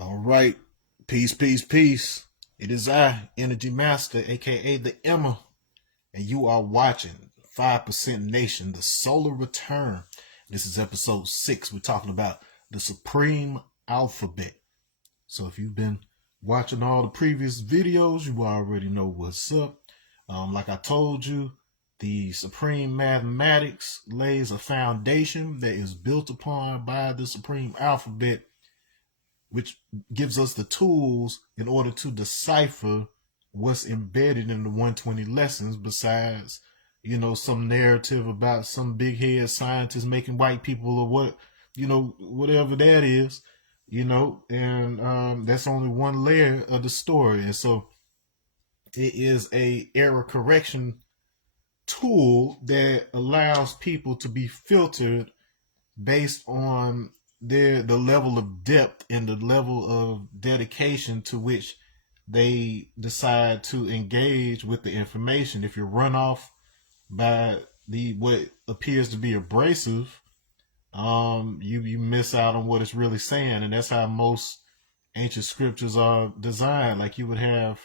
All right. Peace, peace, peace. It is I, Energy Master, aka the Emma, and you are watching 5% Nation, the Solar Return. This is episode 6. We're talking about the Supreme Alphabet. So if you've been watching all the previous videos, you already know what's up. Like I told you, the Supreme Mathematics lays a foundation that is built upon by the Supreme Alphabet, which gives us the tools in order to decipher what's embedded in the 120 lessons besides, some narrative about some big head scientist making white people or whatever that is, and that's only one layer of the story. And so it is a error correction tool that allows people to be filtered based on the level of depth and the level of dedication to which they decide to engage with the information. If you're run off by the what appears to be abrasive, you miss out on what it's really saying. And that's how most ancient scriptures are designed. Like, you would have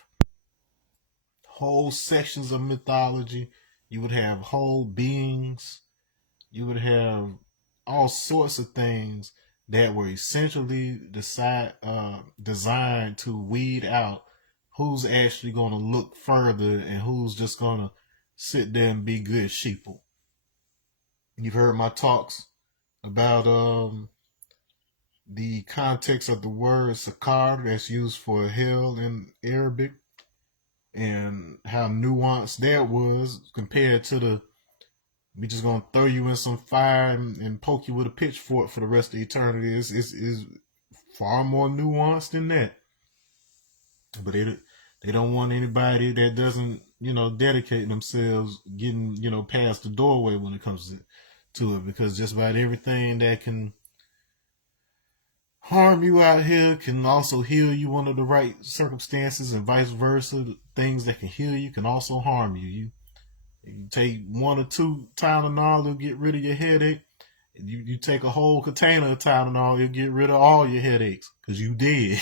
whole sections of mythology, you would have whole beings, you would have all sorts of things that were essentially designed to weed out who's actually going to look further and who's just going to sit there and be good sheeple. You've heard my talks about the context of the word sakar that's used for hell in Arabic, and how nuanced that was compared to the we just gonna throw you in some fire and poke you with a pitchfork for the rest of eternity. Is far more nuanced than that. But they don't want anybody that doesn't dedicate themselves getting past the doorway when it comes to it, because just about everything that can harm you out here can also heal you under the right circumstances, and vice versa. Things that can heal you can also harm you. You take 1 or 2 Tylenol, it'll get rid of your headache. You take a whole container of Tylenol, it'll get rid of all your headaches, because you did.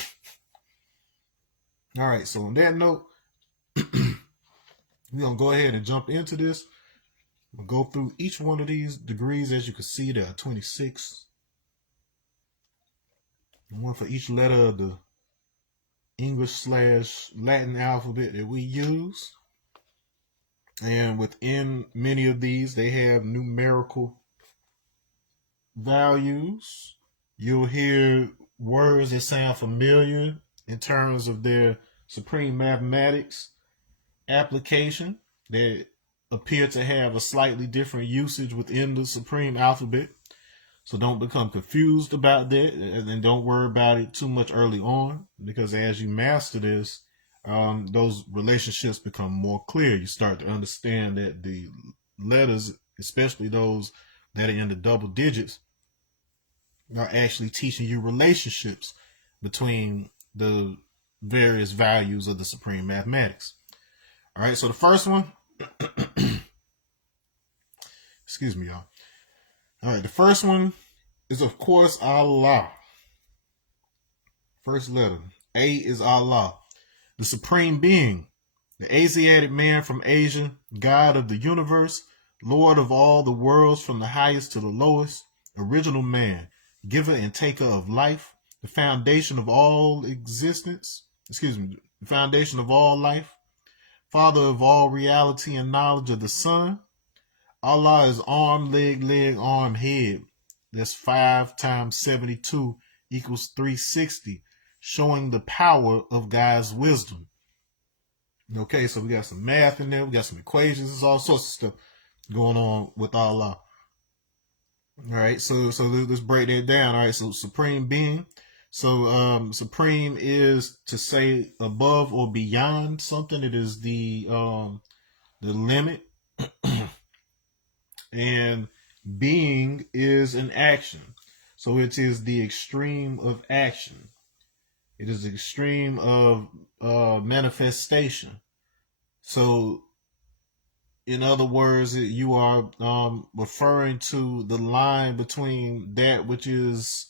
All right, so on that note, we're going to go ahead and jump into this. We'll go through each one of these degrees. As you can see, there are 26. One for each letter of the English/Latin alphabet that we use. And within many of these, they have numerical values. You'll hear words that sound familiar in terms of their supreme mathematics application that appear to have a slightly different usage within the supreme alphabet. So don't become confused about that, and don't worry about it too much early on, because as you master this, those relationships become more clear. You start to understand that the letters, especially those that are in the double digits, are actually teaching you relationships between the various values of the supreme mathematics. All right, so the first one, excuse me, y'all. All right, the first one is, of course, Allah. First letter, A, is Allah, the supreme being, the Asiatic man from Asia, God of the universe, Lord of all the worlds from the highest to the lowest, original man, giver and taker of life, the foundation of all existence, the foundation of all life, father of all reality and knowledge of the sun. Allah is arm, leg, arm, head. That's 5 times 72 equals 360, showing the power of God's wisdom. Okay, so we got some math in there, we got some equations, there's all sorts of stuff going on with Allah. All right, so let's break that down. All right, so supreme being. So supreme is to say above or beyond something. It is the limit. And being is an action. So it is the extreme of action. It is the extreme of manifestation. So, in other words, you are referring to the line between that which is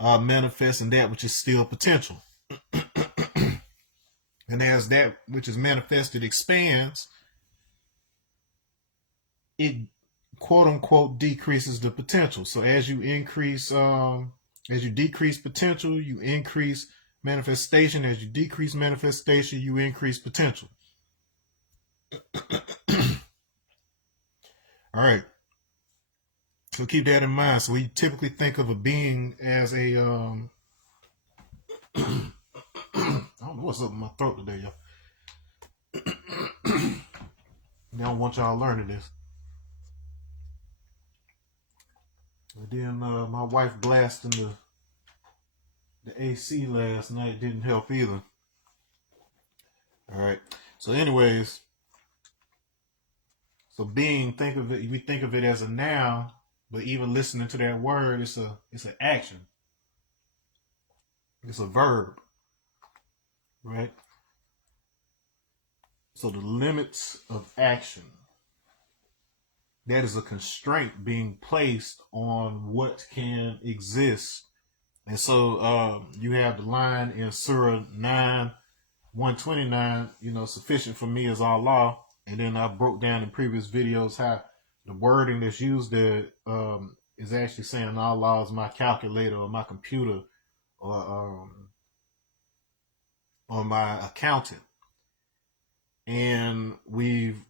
manifesting that which is still potential. And as that which is manifested expands, it quote unquote decreases the potential. So as you decrease potential, you increase manifestation. As you decrease manifestation, you increase potential. All right. So keep that in mind. So we typically think of a being as a I don't know what's up in my throat today, y'all. I don't want y'all learning this. And then my wife blasting the AC last night didn't help either. All right. So, anyways, so being, we think of it as a noun, but even listening to that word, it's an action. It's a verb, right? So the limits of action. That is a constraint being placed on what can exist. And so you have the line in Surah 9:129, sufficient for me is Allah. And then I broke down in previous videos how the wording that's used there is actually saying Allah is my calculator or my computer or my accountant. And we've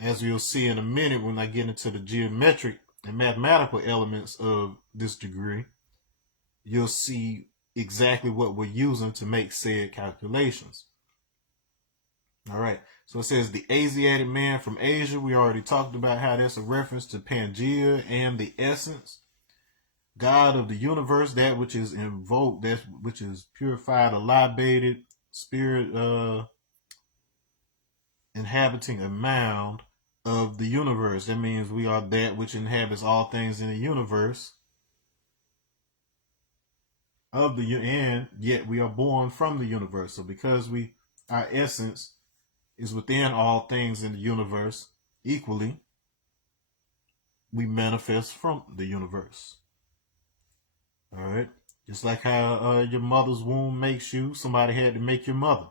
as you'll see in a minute when I get into the geometric and mathematical elements of this degree, you'll see exactly what we're using to make said calculations. All right, so it says the Asiatic man from Asia. We already talked about how that's a reference to Pangea and the essence, God of the universe, that which is invoked, that which is purified or libated, spirit inhabiting a mound of the universe. That means we are that which inhabits all things in the universe and yet we are born from the universe. So because our essence is within all things in the universe equally, we manifest from the universe. All right, just like how your mother's womb makes you, somebody had to make your mother.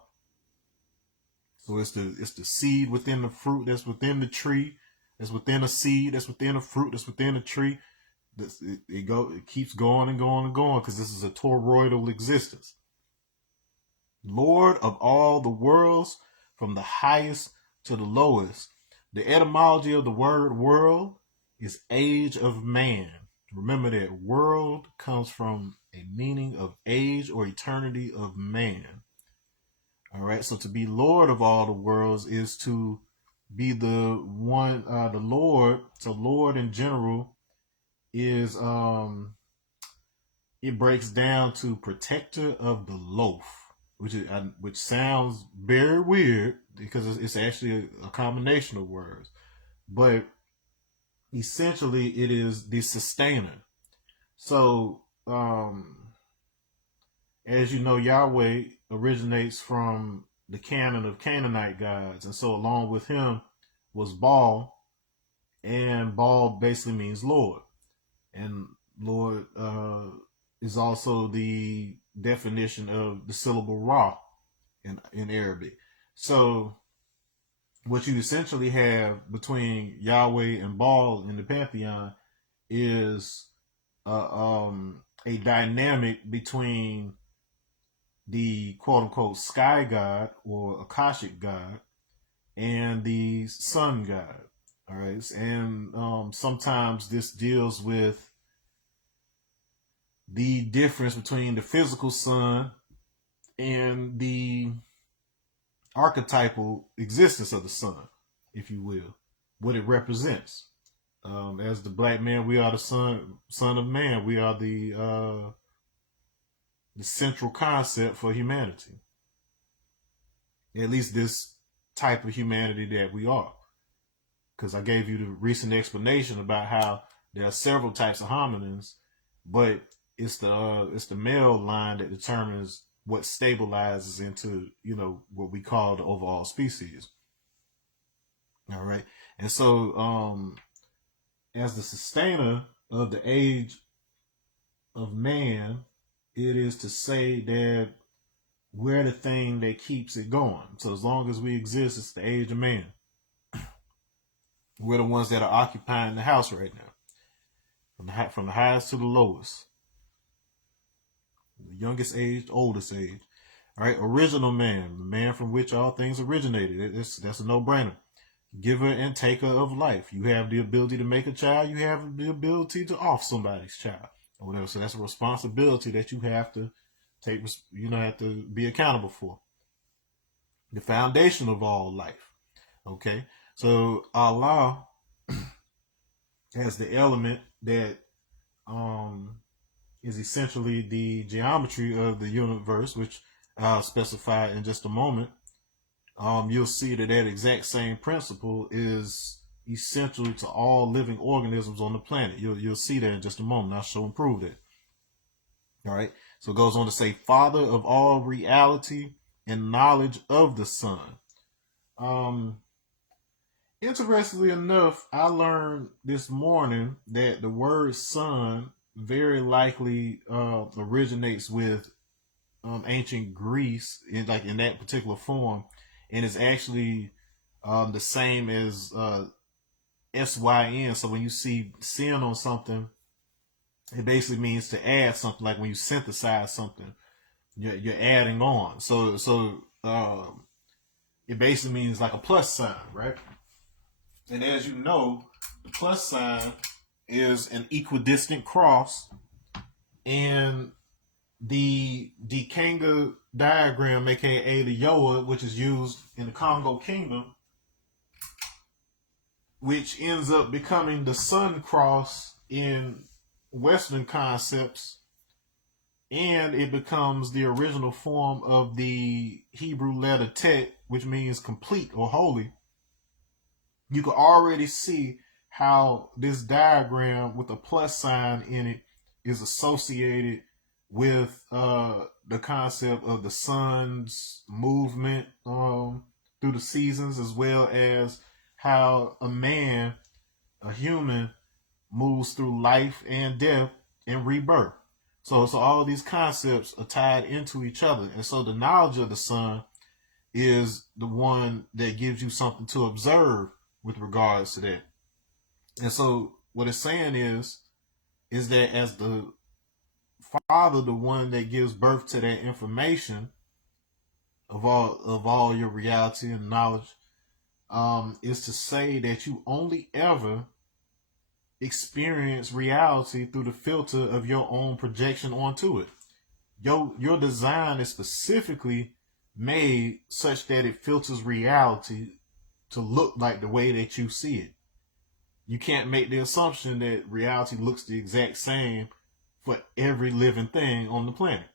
So it's the seed within the fruit that's within the tree, that's within a seed, that's within a fruit, that's within a tree. It keeps going and going and going because this is a toroidal existence. Lord of all the worlds, from the highest to the lowest. The etymology of the word world is age of man. Remember that world comes from a meaning of age or eternity of man. All right, so to be Lord of all the worlds is to be the one, the Lord. So Lord in general is it breaks down to protector of the loaf, which sounds very weird because it's actually a combination of words, but essentially it is the sustainer. So as you know, Yahweh originates from the canon of Canaanite gods, and so along with him was Baal, and Baal basically means Lord, and Lord is also the definition of the syllable Ra in Arabic. So what you essentially have between Yahweh and Baal in the pantheon is a dynamic between the quote unquote sky god or Akashic god and the sun god. All right. And sometimes this deals with the difference between the physical sun and the archetypal existence of the sun, if you will, what it represents. As the black man, we are the son of man. We are the central concept for humanity. At least this type of humanity that we are. Because I gave you the recent explanation about how there are several types of hominins, but it's the male line that determines what stabilizes into, what we call the overall species. All right. And so as the sustainer of the age of man, it is to say that we're the thing that keeps it going. So as long as we exist, it's the age of man. We're the ones that are occupying the house right now, from the highest to the lowest, the youngest age, oldest age. All right, original man, the man from which all things originated. That's a no-brainer. Giver and taker of life. You have the ability to make a child. You have the ability to off somebody's child or whatever. So that's a responsibility that you have to take. Have to be accountable for. The foundation of all life. Okay, so Allah has the element that is essentially the geometry of the universe, which I'll specify in just a moment. You'll see that exact same principle is essential to all living organisms on the planet. You'll see that in just a moment. I'll show and prove that. All right. So it goes on to say, Father of all reality and knowledge of the Son. Interestingly enough, I learned this morning that the word son very likely originates with ancient Greece, in that particular form, and is actually the same as SYN. So when you see sin on something, it basically means to add something. Like when you synthesize something, you're adding on. So it basically means like a plus sign, right? And as you know, the plus sign is an equidistant cross, and the Kanga diagram, aka the Yoa, which is used in the Congo Kingdom, which ends up becoming the sun cross in Western concepts, and it becomes the original form of the Hebrew letter Tet, which means complete or holy. You can already see how this diagram with a plus sign in it is associated with the concept of the sun's movement through the seasons, as well as how a human, moves through life and death and rebirth. So all of these concepts are tied into each other. And so the knowledge of the sun is the one that gives you something to observe with regards to that. And so what it's saying is that as the Father, the one that gives birth to that information of all your reality and knowledge, is to say that you only ever experience reality through the filter of your own projection onto it. Your design is specifically made such that it filters reality to look like the way that you see it. You can't make the assumption that reality looks the exact same for every living thing on the planet.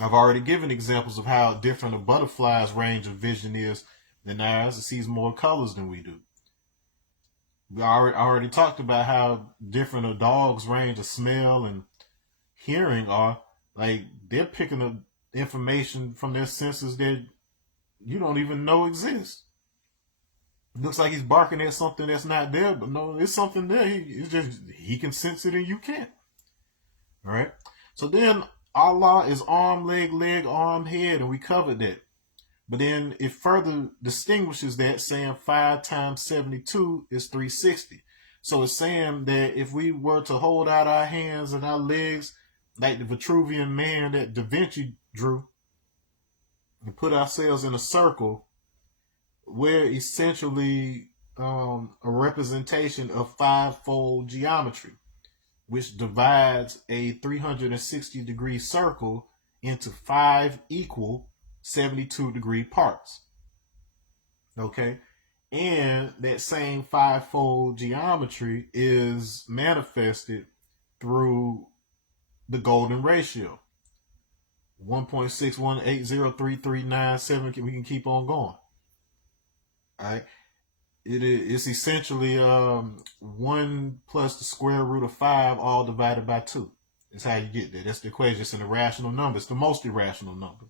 I've already given examples of how different a butterfly's range of vision is than ours. It sees more colors than we do. We already talked about how different a dog's range of smell and hearing are. Like, they're picking up information from their senses that you don't even know exists. It looks like he's barking at something that's not there, but no, it's something there. He can sense it and you can't. All right. So then Allah is arm, leg, arm, head, and we covered that. But then it further distinguishes that, saying 5 times 72 is 360. So it's saying that if we were to hold out our hands and our legs like the Vitruvian man that Da Vinci drew and put ourselves in a circle, we're essentially a representation of fivefold geometry, which divides a 360-degree circle into 5 equal 72-degree parts. Okay? And that same fivefold geometry is manifested through the golden ratio. 1.6180339. We can keep on going. All right? It's essentially 1 plus the square root of 5 all divided by 2. That's how you get there. That's the equation. It's an irrational number. It's the most irrational number.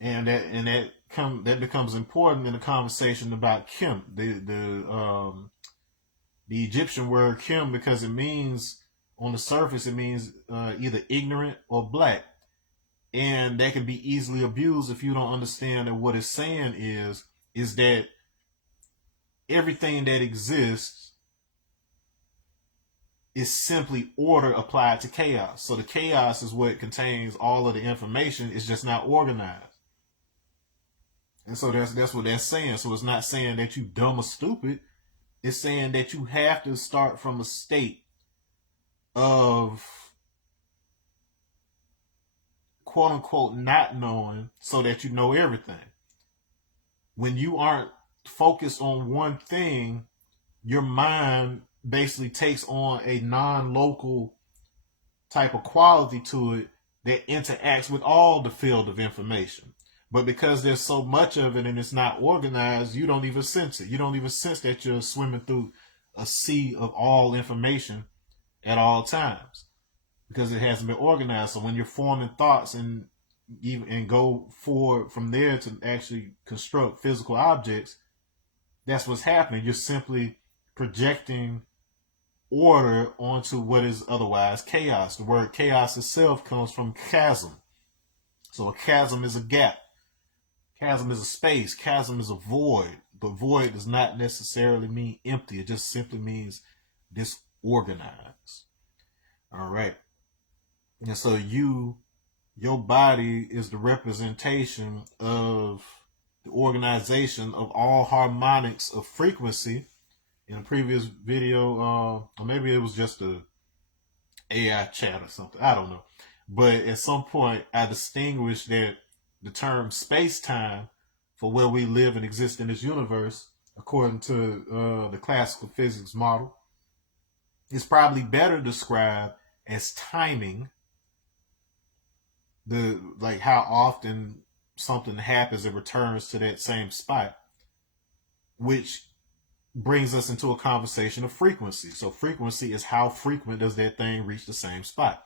And that becomes important in the conversation about Kim, the Egyptian word Kim, because it means On the surface, it means either ignorant or black. And that can be easily abused if you don't understand that what it's saying is that everything that exists is simply order applied to chaos. So the chaos is what contains all of the information. It's just not organized. And so that's what that's saying. So it's not saying that you dumb or stupid. It's saying that you have to start from a state of quote unquote not knowing so that you know everything. When you aren't focused on one thing, your mind basically takes on a non-local type of quality to it that interacts with all the field of information. But because there's so much of it and it's not organized, you don't even sense it. You don't even sense that you're swimming through a sea of all information at all times because it hasn't been organized. So when you're forming thoughts and go forward from there to actually construct physical objects, that's what's happening. You're simply projecting order onto what is otherwise chaos. The word chaos itself comes from chasm. So a chasm is a gap. Chasm is a space. Chasm is a void. But void does not necessarily mean empty. It just simply means disorganized. All right. And so your body is the representation of the organization of all harmonics of frequency. In a previous video, or maybe it was just a AI chat or something. I don't know. But at some point, I distinguished that the term space-time for where we live and exist in this universe, according to the classical physics model, is probably better described as timing. Like how often something happens and returns to that same spot, which brings us into a conversation of frequency. So frequency is how frequent does that thing reach the same spot.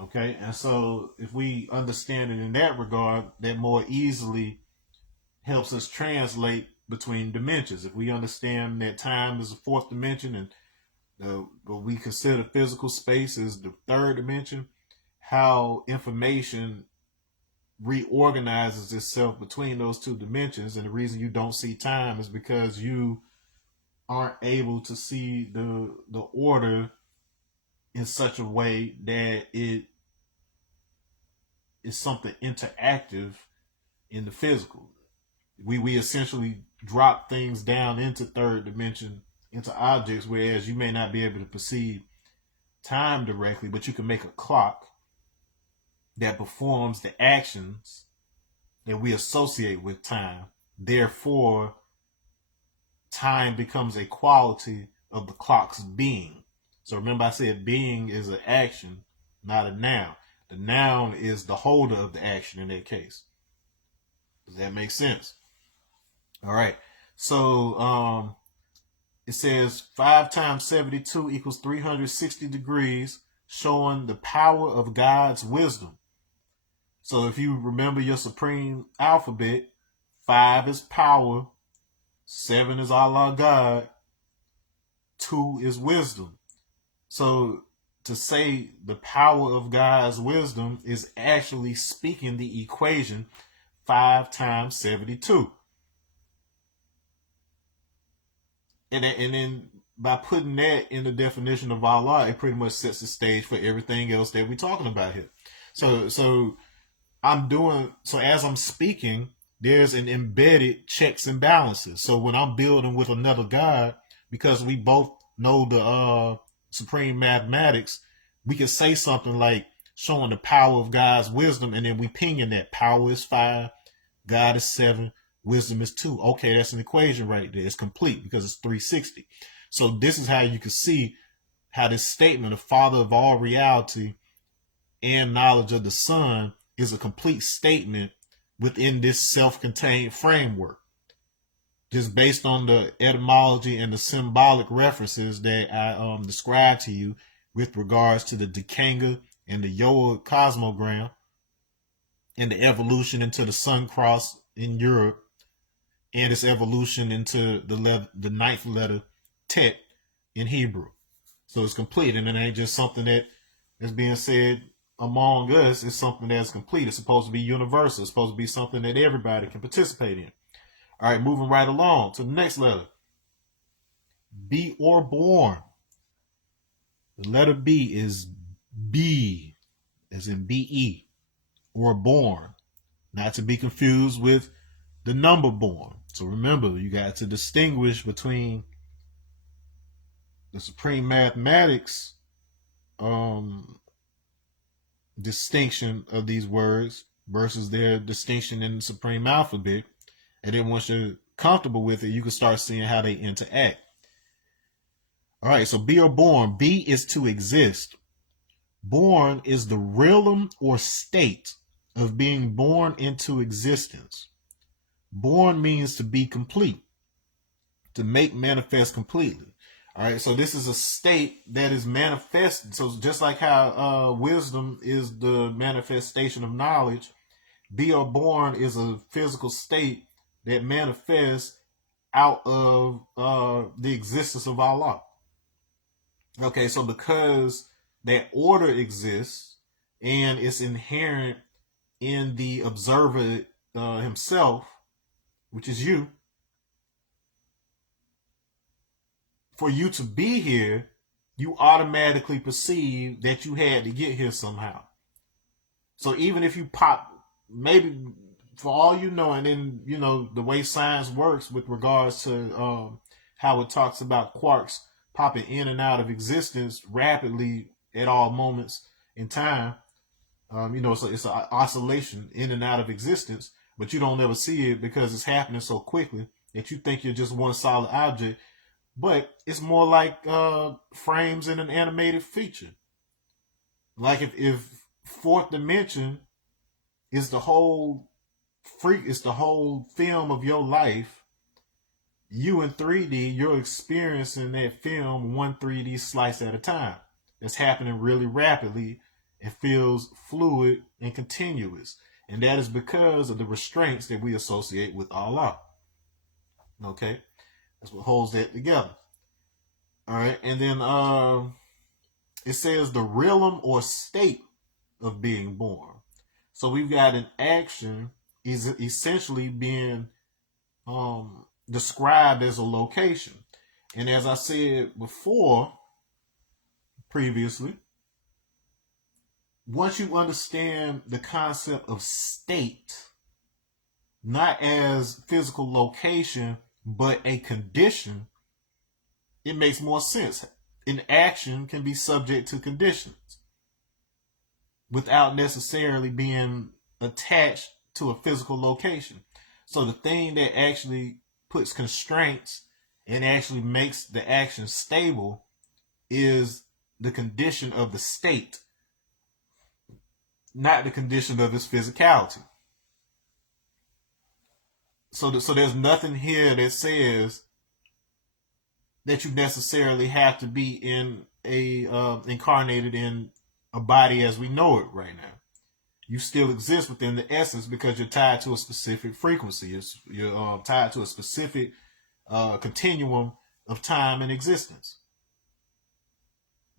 Okay, and so if we understand it in that regard, that more easily helps us translate between dimensions. If we understand that time is the fourth dimension and what we consider physical space is the third dimension, how information reorganizes itself between those two dimensions. And the reason you don't see time is because you aren't able to see the order in such a way that it is something interactive in the physical. We essentially drop things down into third dimension, into objects, whereas you may not be able to perceive time directly, but you can make a clock that performs the actions that we associate with time. Therefore, time becomes a quality of the clock's being. So remember I said being is an action, not a noun. The noun is the holder of the action in that case. Does that make sense? All right. So it says 5 times 72 equals 360 degrees, showing the power of God's wisdom. So if you remember your supreme alphabet, 5 is power, 7 is Allah God, 2 is wisdom. So to say the power of God's wisdom is actually speaking the equation 5 times 72. And then by putting that in the definition of Allah, it pretty much sets the stage for everything else that we're talking about here. So as I'm speaking, there's an embedded checks and balances. So when I'm building with another God, because we both know the supreme mathematics, we can say something like showing the power of God's wisdom, and then we pinging that power is 5, God is 7, wisdom is 2. Okay, that's an equation right there. It's complete because it's 360. So this is how you can see how this statement, the father of all reality and knowledge of the Son, is a complete statement within this self-contained framework, just based on the etymology and the symbolic references that I described to you with regards to the Dekanga and the Yoa cosmogram and the evolution into the sun cross in Europe and its evolution into the ninth letter Tet in Hebrew. So it's complete, and it ain't just something that is being said among us. It's something that's complete. It's supposed to be universal. It's supposed to be something that everybody can participate in. All right, moving right along to the next letter. Be or born. The letter B is B, as in B-E, or born. Not to be confused with the number born. So remember, you got to distinguish between the supreme mathematics distinction of these words versus their distinction in the supreme alphabet. And then once you're comfortable with it, you can start seeing how they interact. All right, so be or born. Be is to exist. Born is the realm or state of being born into existence. Born means to be complete, to make manifest completely. All right, so this is a state that is manifested. So just like how wisdom is the manifestation of knowledge, be or born is a physical state that manifests out of the existence of Allah. Okay, so because that order exists and it's inherent in the observer himself, which is you, for you to be here, you automatically perceive that you had to get here somehow. So even if you pop, maybe for all you know, and then, you know, the way science works with regards to how it talks about quarks popping in and out of existence rapidly at all moments in time. You know, so it's an oscillation in and out of existence, but you don't ever see it because it's happening so quickly that you think you're just one solid object. But it's more like frames in an animated feature. Like if fourth dimension is the whole it's the whole film of your life, you in 3D, you're experiencing that film one 3D slice at a time. It's happening really rapidly. It feels fluid and continuous. And that is because of the restraints that we associate with Allah. Okay? That's what holds that together. All right. And then it says the realm or state of being born. So we've got an action is essentially being described as a location. And as I said before, previously, once you understand the concept of state, not as physical location, but a condition, it makes more sense. An action can be subject to conditions without necessarily being attached to a physical location. So the thing that actually puts constraints and actually makes the action stable is the condition of the state, not the condition of its physicality. So there's nothing here that says that you necessarily have to be in a incarnated in a body as we know it right now. You still exist within the essence because you're tied to a specific frequency. You're tied to a specific continuum of time and existence.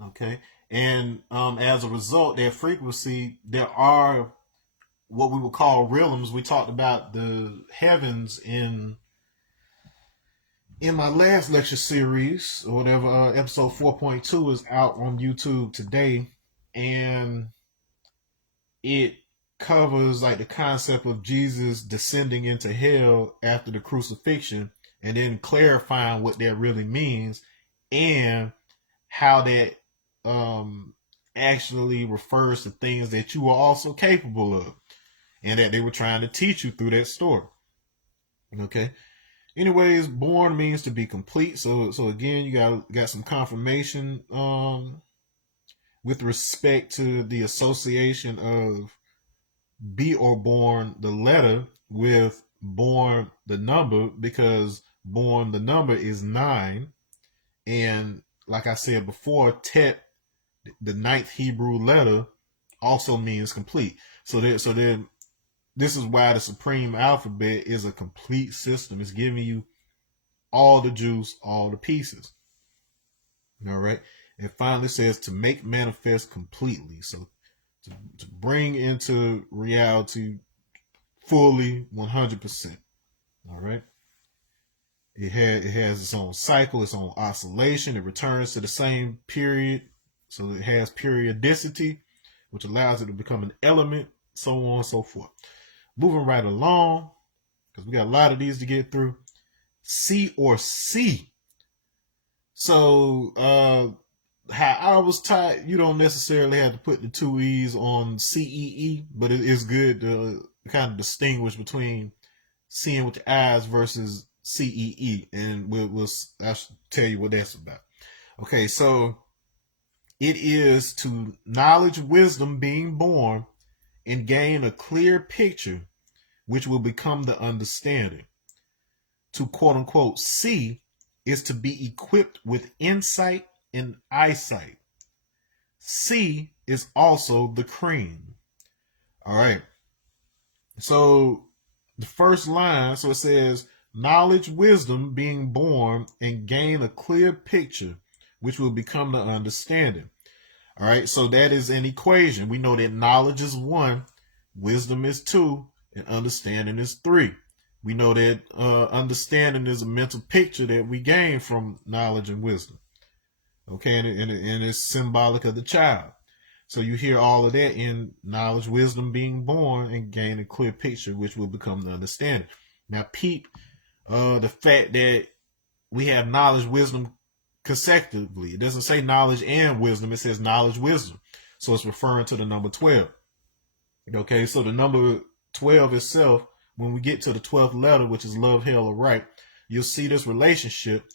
Okay, and as a result, that frequency, there are what we would call realms. We talked about the heavens in my last lecture series or whatever. Episode 4.2 is out on YouTube today, and it covers like the concept of Jesus descending into hell after the crucifixion and then clarifying what that really means and how that actually refers to things that you are also capable of and that they were trying to teach you through that story. Okay. Anyways, born means to be complete. So again, you got some confirmation with respect to the association of be or born, the letter, with born, the number, because born, the number, is 9. And like I said before, Tet, the 9th Hebrew letter, also means complete. So this is why the supreme alphabet is a complete system. It's giving you all the juice, all the pieces. All right. It finally says to make manifest completely. So to bring into reality fully 100%. All right. It has its own cycle, its own oscillation. It returns to the same period. So it has periodicity, which allows it to become an element, so on and so forth. Moving right along, because we got a lot of these to get through. C or C. So how I was taught, you don't necessarily have to put the two E's on CEE, but it is good to kind of distinguish between seeing with your eyes versus CEE, and I'll tell you what that's about. Okay, so it is to knowledge, wisdom being born, and gain a clear picture, which will become the understanding. To quote unquote see is to be equipped with insight and eyesight. C is also the cream. All right. So the first line, so it says, knowledge, wisdom being born and gain a clear picture, which will become the understanding. All right. So that is an equation. We know that knowledge is 1, wisdom is 2, and understanding is 3. We know that understanding is a mental picture that we gain from knowledge and wisdom. Okay, and it's symbolic of the child. So you hear all of that in knowledge, wisdom being born, and gain a clear picture, which will become the understanding. Now, peep the fact that we have knowledge, wisdom consecutively. It doesn't say knowledge and wisdom. It says knowledge, wisdom. So it's referring to the number 12. Okay, so the number 12 itself, when we get to the 12th letter, which is love, hell, or right, you'll see this relationship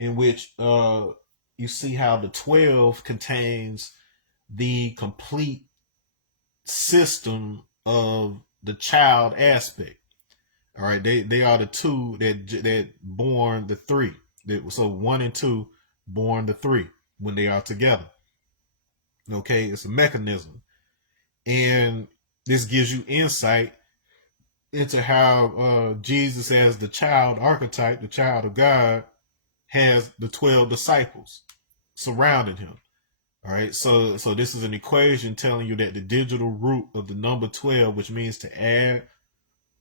in which you see how the 12 contains the complete system of the child aspect. All right, they are the 2 that born the 3. So 1 and 2 born the 3 when they are together. Okay, it's a mechanism. And this gives you insight into how Jesus, as the child archetype, the child of God, has the 12 disciples surrounding him. All right, so this is an equation telling you that the digital root of the number 12, which means to add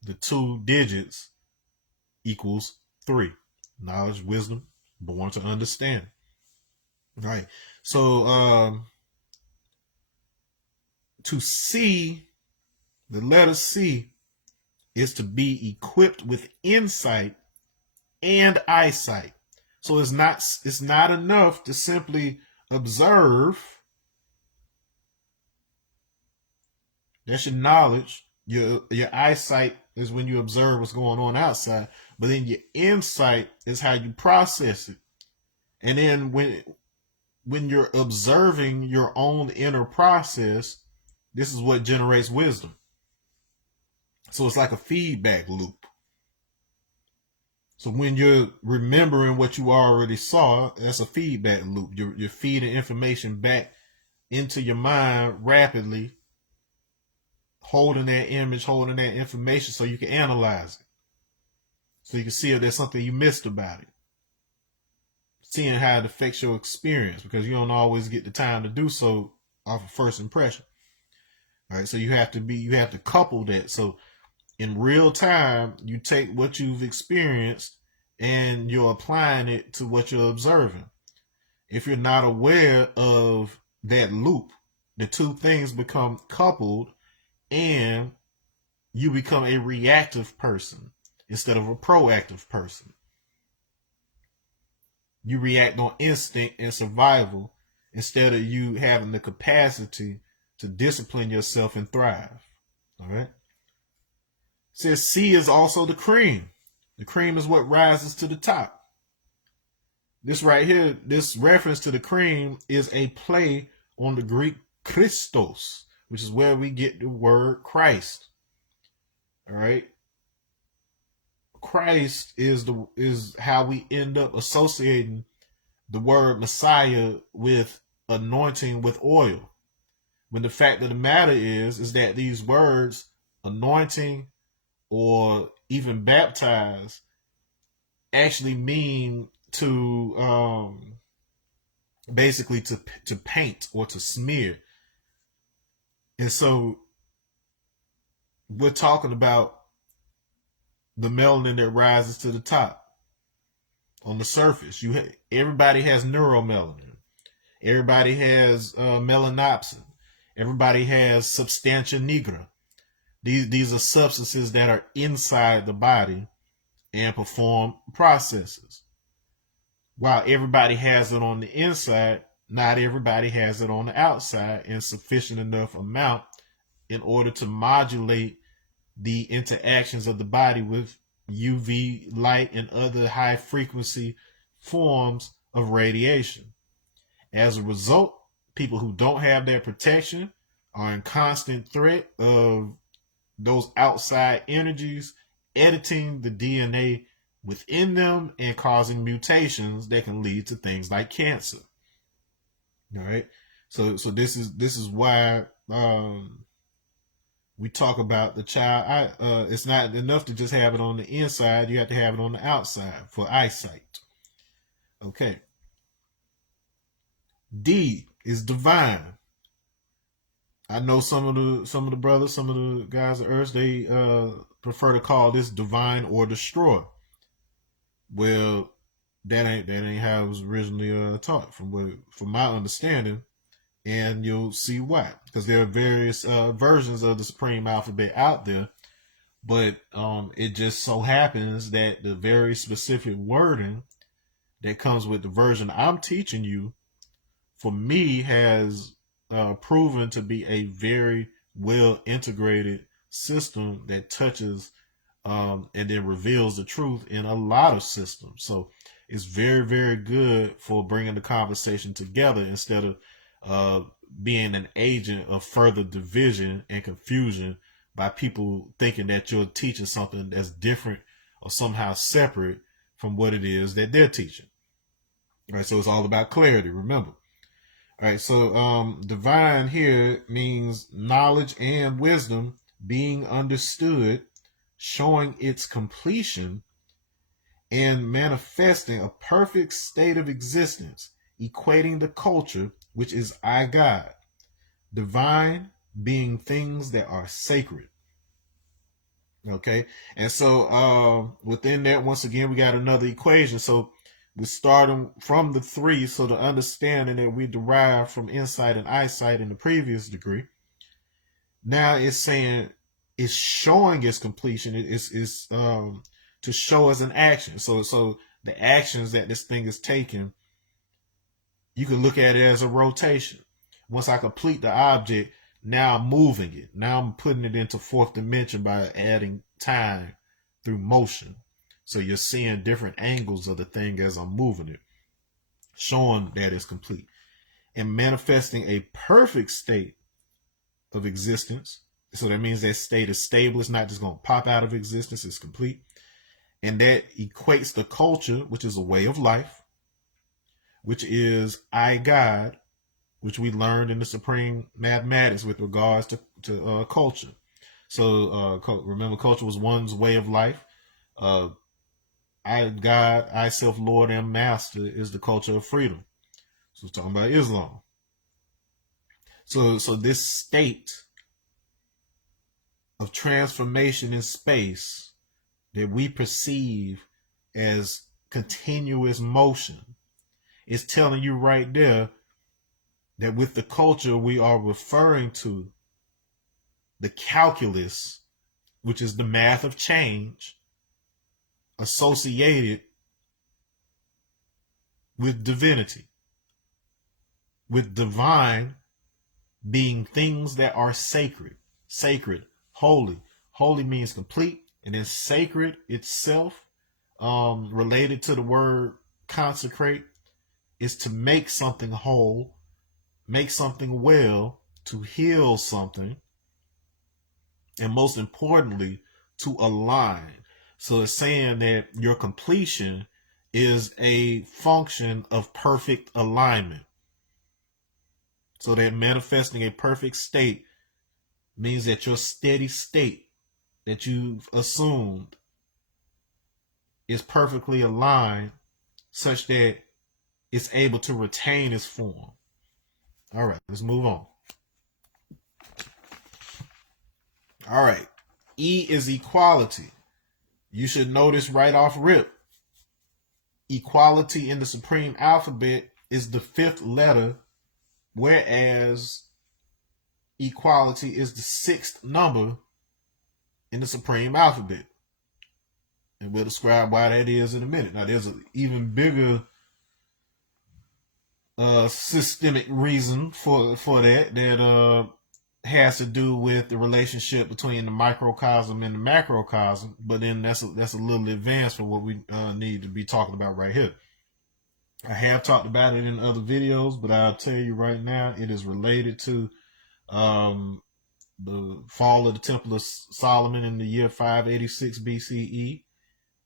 the 2 digits, equals 3. Knowledge, wisdom, born to understand. All right, so to see, the letter C is to be equipped with insight and eyesight. So it's not enough to simply observe. That's your knowledge. Your eyesight is when you observe what's going on outside, but then your insight is how you process it. And then when you're observing your own inner process, this is what generates wisdom. So it's like a feedback loop. So when you're remembering what you already saw, that's a feedback loop. You're feeding information back into your mind rapidly, holding that image, holding that information so you can analyze it. So you can see if there's something you missed about it. Seeing how it affects your experience, because you don't always get the time to do so off of first impression. All right, so you have to couple that. So in real time, you take what you've experienced and you're applying it to what you're observing. If you're not aware of that loop, the two things become coupled and you become a reactive person instead of a proactive person. You react on instinct and survival instead of you having the capacity to discipline yourself and thrive. All right. It says C is also the cream. The cream is what rises to the top. This right here, this reference to the cream is a play on the Greek Christos, which is where we get the word Christ. All right. Christ is how we end up associating the word Messiah with anointing with oil. When the fact of the matter is that these words, anointing or even baptize, actually mean to basically to paint or to smear. And so we're talking about the melanin that rises to the top on the surface. Everybody has neuromelanin. Everybody has melanopsin. Everybody has substantia nigra. These are substances that are inside the body and perform processes. While everybody has it on the inside, not everybody has it on the outside in sufficient enough amount in order to modulate the interactions of the body with UV light and other high frequency forms of radiation. As a result, people who don't have that protection are in constant threat of those outside energies editing the DNA within them and causing mutations that can lead to things like cancer. All right. So this is why we talk about the child. It's not enough to just have it on the inside. You have to have it on the outside for eyesight. Okay. D is divine. I know some of the brothers, some of the guys at Earth, they prefer to call this divine or destroy. Well, that ain't how it was originally taught, from my understanding, and you'll see why. Because there are various versions of the supreme alphabet out there, but it just so happens that the very specific wording that comes with the version I'm teaching you, for me, has proven to be a very well integrated system that touches and then reveals the truth in a lot of systems. So it's very, very good for bringing the conversation together instead of being an agent of further division and confusion by people thinking that you're teaching something that's different or somehow separate from what it is that they're teaching. All right, so it's all about clarity, remember. All right, so divine here means knowledge and wisdom being understood, showing its completion, and manifesting a perfect state of existence, equating the culture, which is I God. Divine being things that are sacred. Okay, and so within that, once again, we got another equation. So we're starting from the 3, so the understanding that we derived from insight and eyesight in the previous degree. Now it's saying it's showing its completion. It's to show as an action. So the actions that this thing is taking, you can look at it as a rotation. Once I complete the object, now I'm moving it. Now I'm putting it into 4th dimension by adding time through motion. So you're seeing different angles of the thing as I'm moving it, showing that it's complete. And manifesting a perfect state of existence. So that means that state is stable. It's not just going to pop out of existence. It's complete. And that equates the culture, which is a way of life, which is I God, which we learned in the supreme mathematics with regards to culture. So remember, culture was one's way of life. I God, I self, Lord, and Master is the culture of freedom. So we're talking about Islam. So this state of transformation in space that we perceive as continuous motion is telling you right there that with the culture we are referring to the calculus, which is the math of change, associated with divinity, with divine being things that are sacred, holy. Holy means complete, and then sacred itself, related to the word consecrate, is to make something whole, make something well, to heal something, and most importantly, to align. So it's saying that your completion is a function of perfect alignment. So that manifesting a perfect state means that your steady state that you've assumed is perfectly aligned, such that it's able to retain its form. All right, let's move on. All right, E is equality. You should notice right off rip, equality in the supreme alphabet is the 5th letter, whereas equality is the 6th number in the supreme alphabet. And we'll describe why that is in a minute. Now, there's an even bigger systemic reason for that has to do with the relationship between the microcosm and the macrocosm. But then that's a little advanced for what we need to be talking about right here. I have talked about it in other videos, but I'll tell you right now, it is related to the fall of the Temple of Solomon in the year 586 BCE.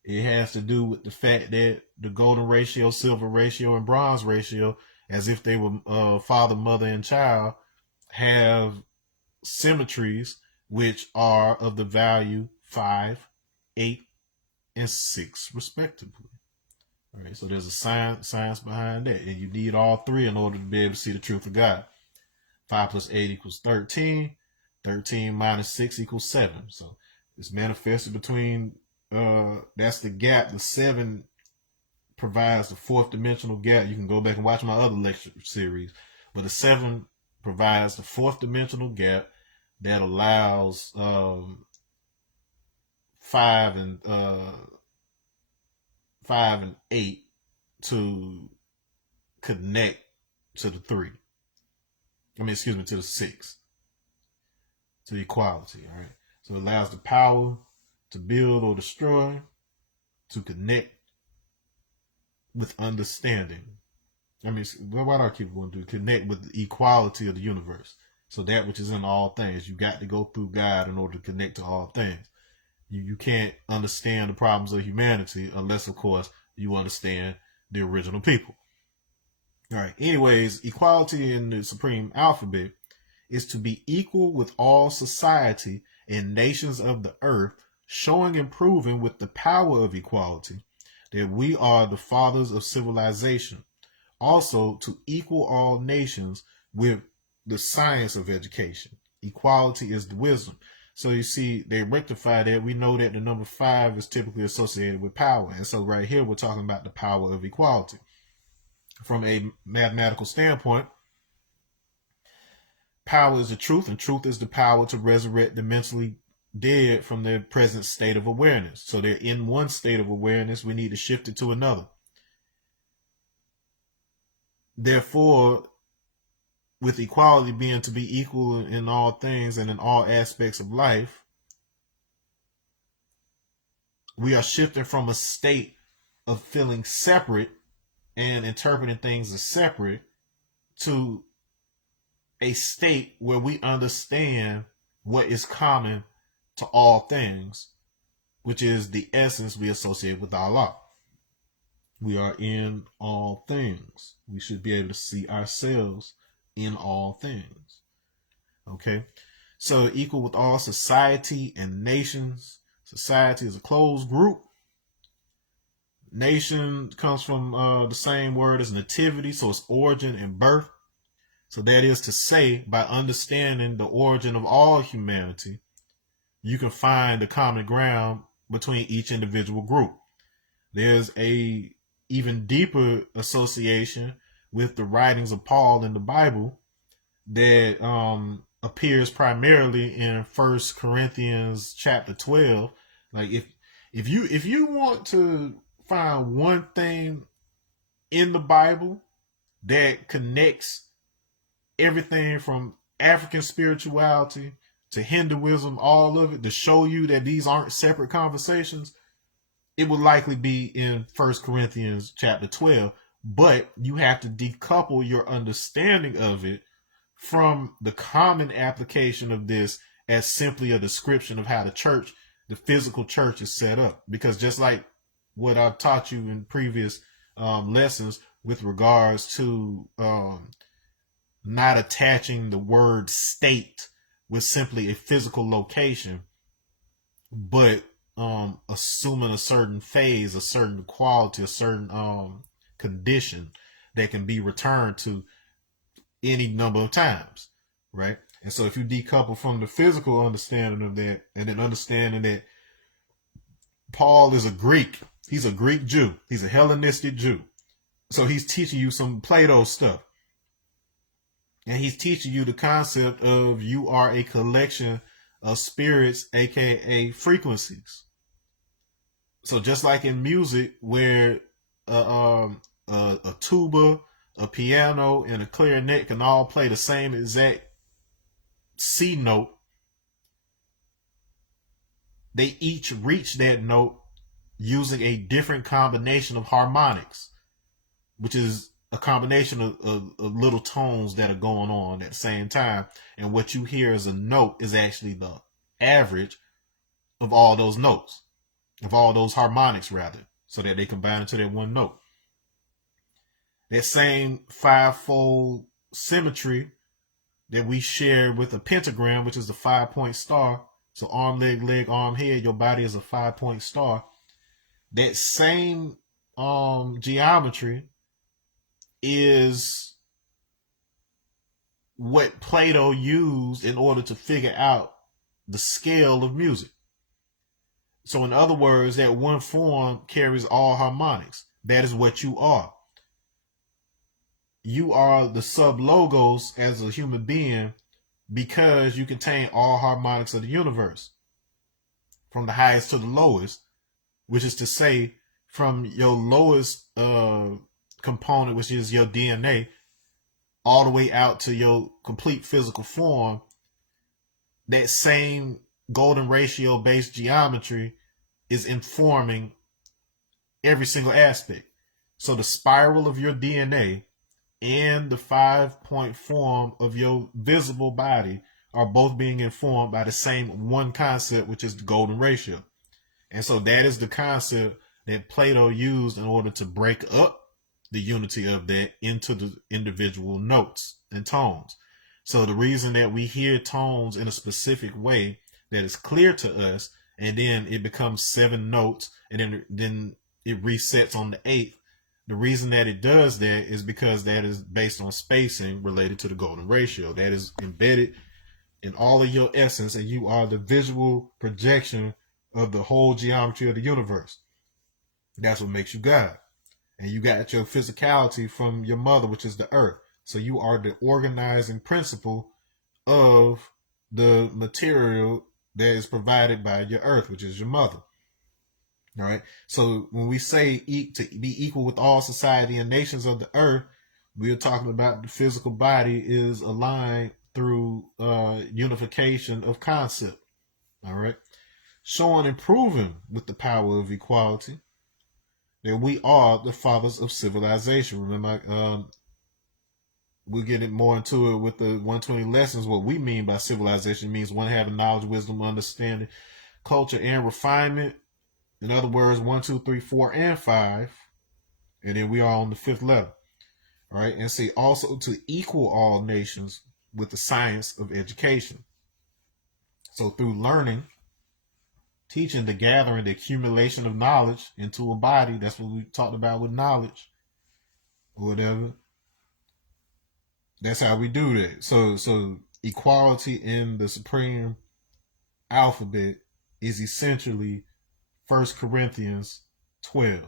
It has to do with the fact that the golden ratio, silver ratio, and bronze ratio, as if they were father, mother, and child, have symmetries which are of the value 5, 8, and 6 respectively. All right, so there's a science behind that, and you need all three in order to be able to see the truth of God. 5 plus 8 equals 13. 13 minus 6 equals 7. So it's manifested between, that's the gap. The 7 provides the 4th dimensional gap. You can go back and watch my other lecture series. But the 7 provides the 4th dimensional gap that allows 5 and 8 to connect to the 3. To the 6. To equality, all right? So it allows the power to build or destroy, to connect with understanding. Why do I keep going to connect with the equality of the universe? So that which is in all things, you got to go through God in order to connect to all things. You can't understand the problems of humanity unless, of course, you understand the original people. All right. Anyways, equality in the supreme alphabet is to be equal with all society and nations of the earth, showing and proving with the power of equality that we are the fathers of civilization. Also, to equal all nations with the science of education. Equality is the wisdom. So you see, they rectify that. We know that the number 5 is typically associated with power. And so right here, we're talking about the power of equality. From a mathematical standpoint, power is the truth, and truth is the power to resurrect the mentally dead from their present state of awareness. So they're in one state of awareness. We need to shift it to another. Therefore, with equality being to be equal in all things and in all aspects of life, we are shifting from a state of feeling separate and interpreting things as separate to a state where we understand what is common to all things, which is the essence we associate with Allah. We are in all things. We should be able to see ourselves in all things. Okay? So equal with all society and nations. Society is a closed group. Nation comes from the same word as nativity, so it's origin and birth. So that is to say, by understanding the origin of all humanity, you can find the common ground between each individual group. There's a even deeper association with the writings of Paul in the Bible that appears primarily in 1 Corinthians chapter 12. Like if you want to find one thing in the Bible that connects everything from African spirituality to Hinduism, all of it, to show you that these aren't separate conversations, it would likely be in 1 Corinthians chapter 12. But you have to decouple your understanding of it from the common application of this as simply a description of how the church, the physical church, is set up. Because just like what I've taught you in previous lessons with regards to not attaching the word state with simply a physical location, but assuming a certain phase, a certain quality, a certain condition. that can be returned to any number of times, right? And so if you decouple from the physical understanding of that, and then understanding that Paul is a Greek, he's a Greek Jew, he's a Hellenistic Jew. So he's teaching you some Plato stuff. And he's teaching you the concept of you are a collection of spirits, aka frequencies. So just like in music, where a tuba, a piano, and a clarinet can all play the same exact C note, they each reach that note using a different combination of harmonics, which is a combination of little tones that are going on at the same time. And what you hear as a note is actually the average of all those notes, of all those harmonics, rather, so that they combine into that one note. That same fivefold symmetry that we share with a pentagram, which is the 5-point star. So arm, leg, arm, head, your body is a 5-point star. That same geometry is what Plato used in order to figure out the scale of music. So in other words, that one form carries all harmonics. That is what you are. You are the sub-logos as a human being because you contain all harmonics of the universe, from the highest to the lowest, which is to say, from your lowest component, which is your DNA, all the way out to your complete physical form. That same golden ratio based geometry is informing every single aspect. So the spiral of your DNA and the 5-point form of your visible body are both being informed by the same one concept, which is the golden ratio. And so that is the concept that Plato used in order to break up the unity of that into the individual notes and tones. So the reason that we hear tones in a specific way that is clear to us, and then it becomes 7 notes, and then it resets on the 8th, the reason that it does that is because that is based on spacing related to the golden ratio. That is embedded in all of your essence, and you are the visual projection of the whole geometry of the universe. That's what makes you God. And you got your physicality from your mother, which is the earth. So you are the organizing principle of the material that is provided by your earth, which is your mother. All right. So when we say to be equal with all society and nations of the earth, we're talking about the physical body is aligned through unification of concept. All right. Showing and proving with the power of equality that we are the fathers of civilization. Remember, we'll get it more into it with the 120 lessons. What we mean by civilization means one having knowledge, wisdom, understanding, culture, and refinement. In other words, 1, 2, 3, 4, and 5. And then we are on the 5th level. All right. And see, also to equal all nations with the science of education. So through learning, teaching, the gathering, the accumulation of knowledge into a body. That's what we talked about with knowledge or whatever. That's how we do that. So equality in the supreme alphabet is essentially 1 Corinthians 12.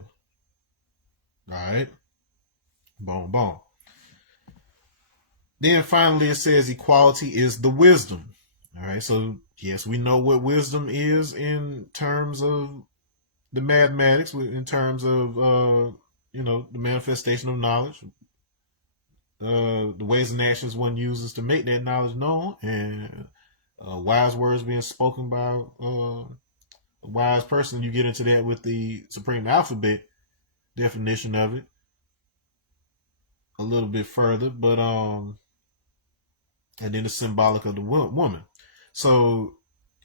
All right. Boom, boom. Then finally it says equality is the wisdom. All right. So yes, we know what wisdom is in terms of the mathematics, in terms of the manifestation of knowledge, the ways and actions one uses to make that knowledge known, and wise words being spoken by a wise person. You get into that with the supreme alphabet definition of it a little bit further, but and then the symbolic of the woman. So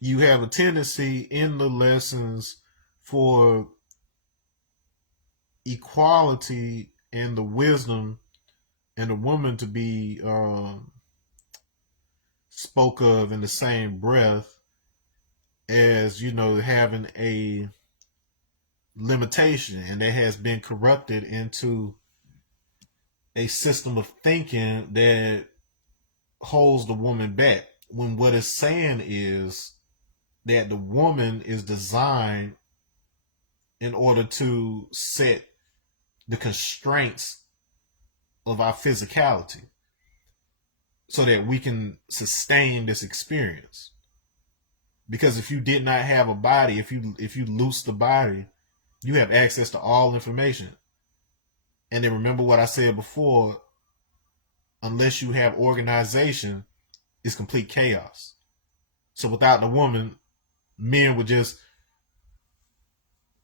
you have a tendency in the lessons for equality and the wisdom and the woman to be spoke of in the same breath as, having a limitation, and that has been corrupted into a system of thinking that holds the woman back, when what it's saying is that the woman is designed in order to set the constraints of our physicality so that we can sustain this experience. Because if you did not have a body, if you loose the body, you have access to all information. And then remember what I said before, unless you have organization, it's complete chaos. So without the woman, men would just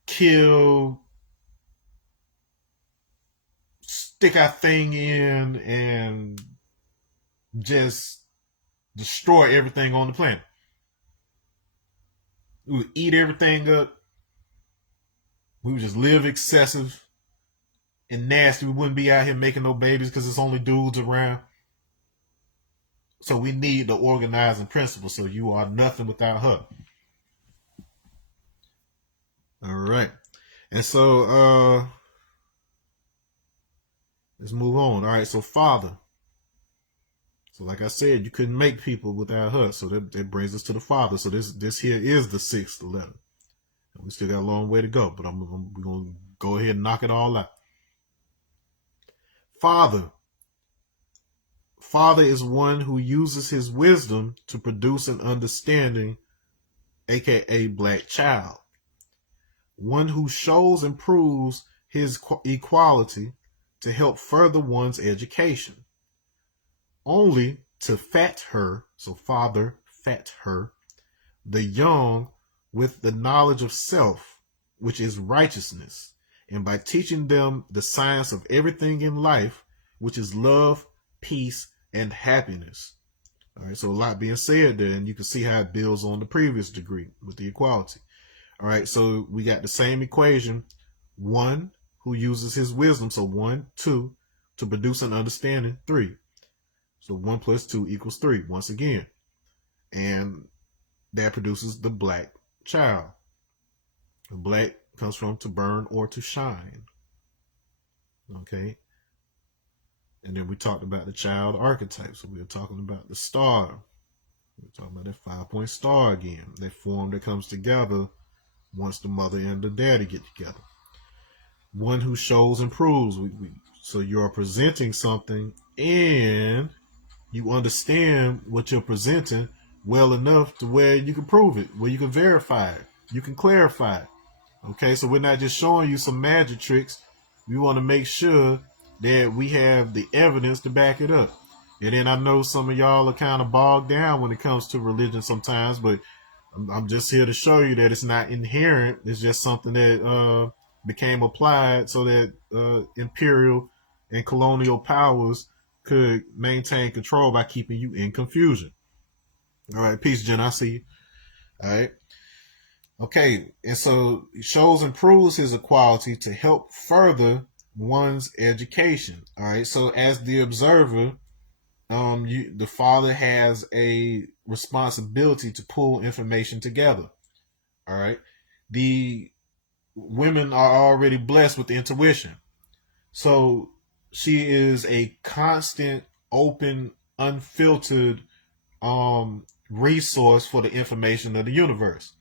kill, stick our thing in, and just destroy everything on the planet. We would eat everything up. We would just live excessive and nasty. We wouldn't be out here making no babies because it's only dudes around. So we need the organizing principle. So you are nothing without her. All right. And so let's move on. All right. So father. So like I said, you couldn't make people without her. So that brings us to the father. So this here is the sixth letter. And we still got a long way to go, but we're going to go ahead and knock it all out. Father. Father is one who uses his wisdom to produce an understanding, aka black child. One who shows and proves his equality to help further one's education. Only to fat her, so father fat her, the young with the knowledge of self, which is righteousness, and by teaching them the science of everything in life, which is love, peace, and happiness. All right, so a lot being said there, and you can see how it builds on the previous degree with the equality. All right, so we got the same equation. One who uses his wisdom, so 1, 2, to produce an understanding, 3. So 1 plus 2 equals 3 once again. And that produces the black child. The black comes from to burn or to shine. Okay. And then we talked about the child archetype. So we were talking about the star. We're talking about that 5-point star again. That form that comes together once the mother and the daddy get together. One who shows and proves. So you are presenting something and you understand what you're presenting well enough to where you can prove it, where you can verify it, you can clarify it. Okay, so we're not just showing you some magic tricks. We want to make sure that we have the evidence to back it up. And then I know some of y'all are kind of bogged down when it comes to religion sometimes, but I'm just here to show you that it's not inherent. It's just something that became applied so that imperial and colonial powers could maintain control by keeping you in confusion. All right, peace, Jen. I see you. All right. Okay, and so it shows and proves his equality to help further one's education. All right, so as the observer, the father has a responsibility to pull information together. All right, the women are already blessed with intuition, so she is a constant, open, unfiltered resource for the information of the universe.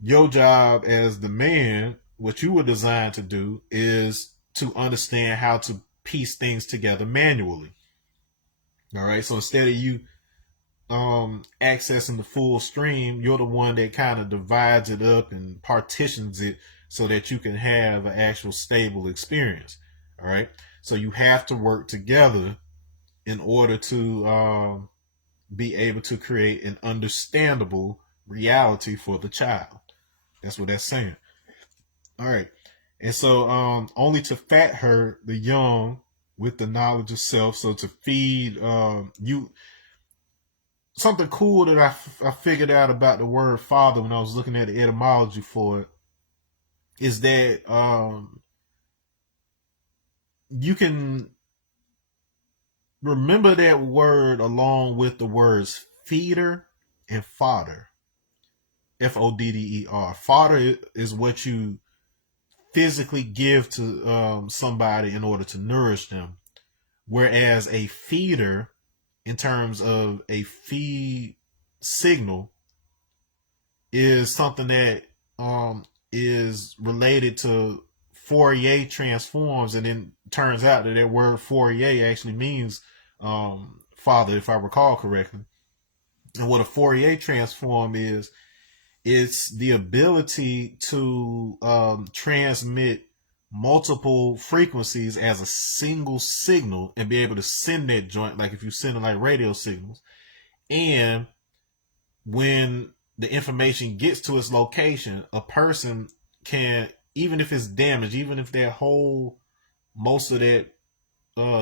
Your job as the man, what you were designed to do, is to understand how to piece things together manually. All right, so instead of you accessing the full stream, you're the one that kind of divides it up and partitions it so that you can have an actual stable experience. All right, so you have to work together in order to be able to create an understandable reality for the child. That's what that's saying. All right. And so only to fat her, the young, with the knowledge of self. So to feed you. Something cool that I figured out about the word father when I was looking at the etymology for it is that you can remember that word along with the words feeder and fodder. Fodder. Fodder is what you physically give to somebody in order to nourish them. Whereas a feeder, in terms of a feed signal, is something that is related to Fourier transforms, and then turns out that word Fourier actually means father, if I recall correctly. And what a Fourier transform is, it's the ability to transmit multiple frequencies as a single signal and be able to send that joint, like if you're sending like radio signals. And when the information gets to its location, a person can, even if it's damaged, even if that whole, most of that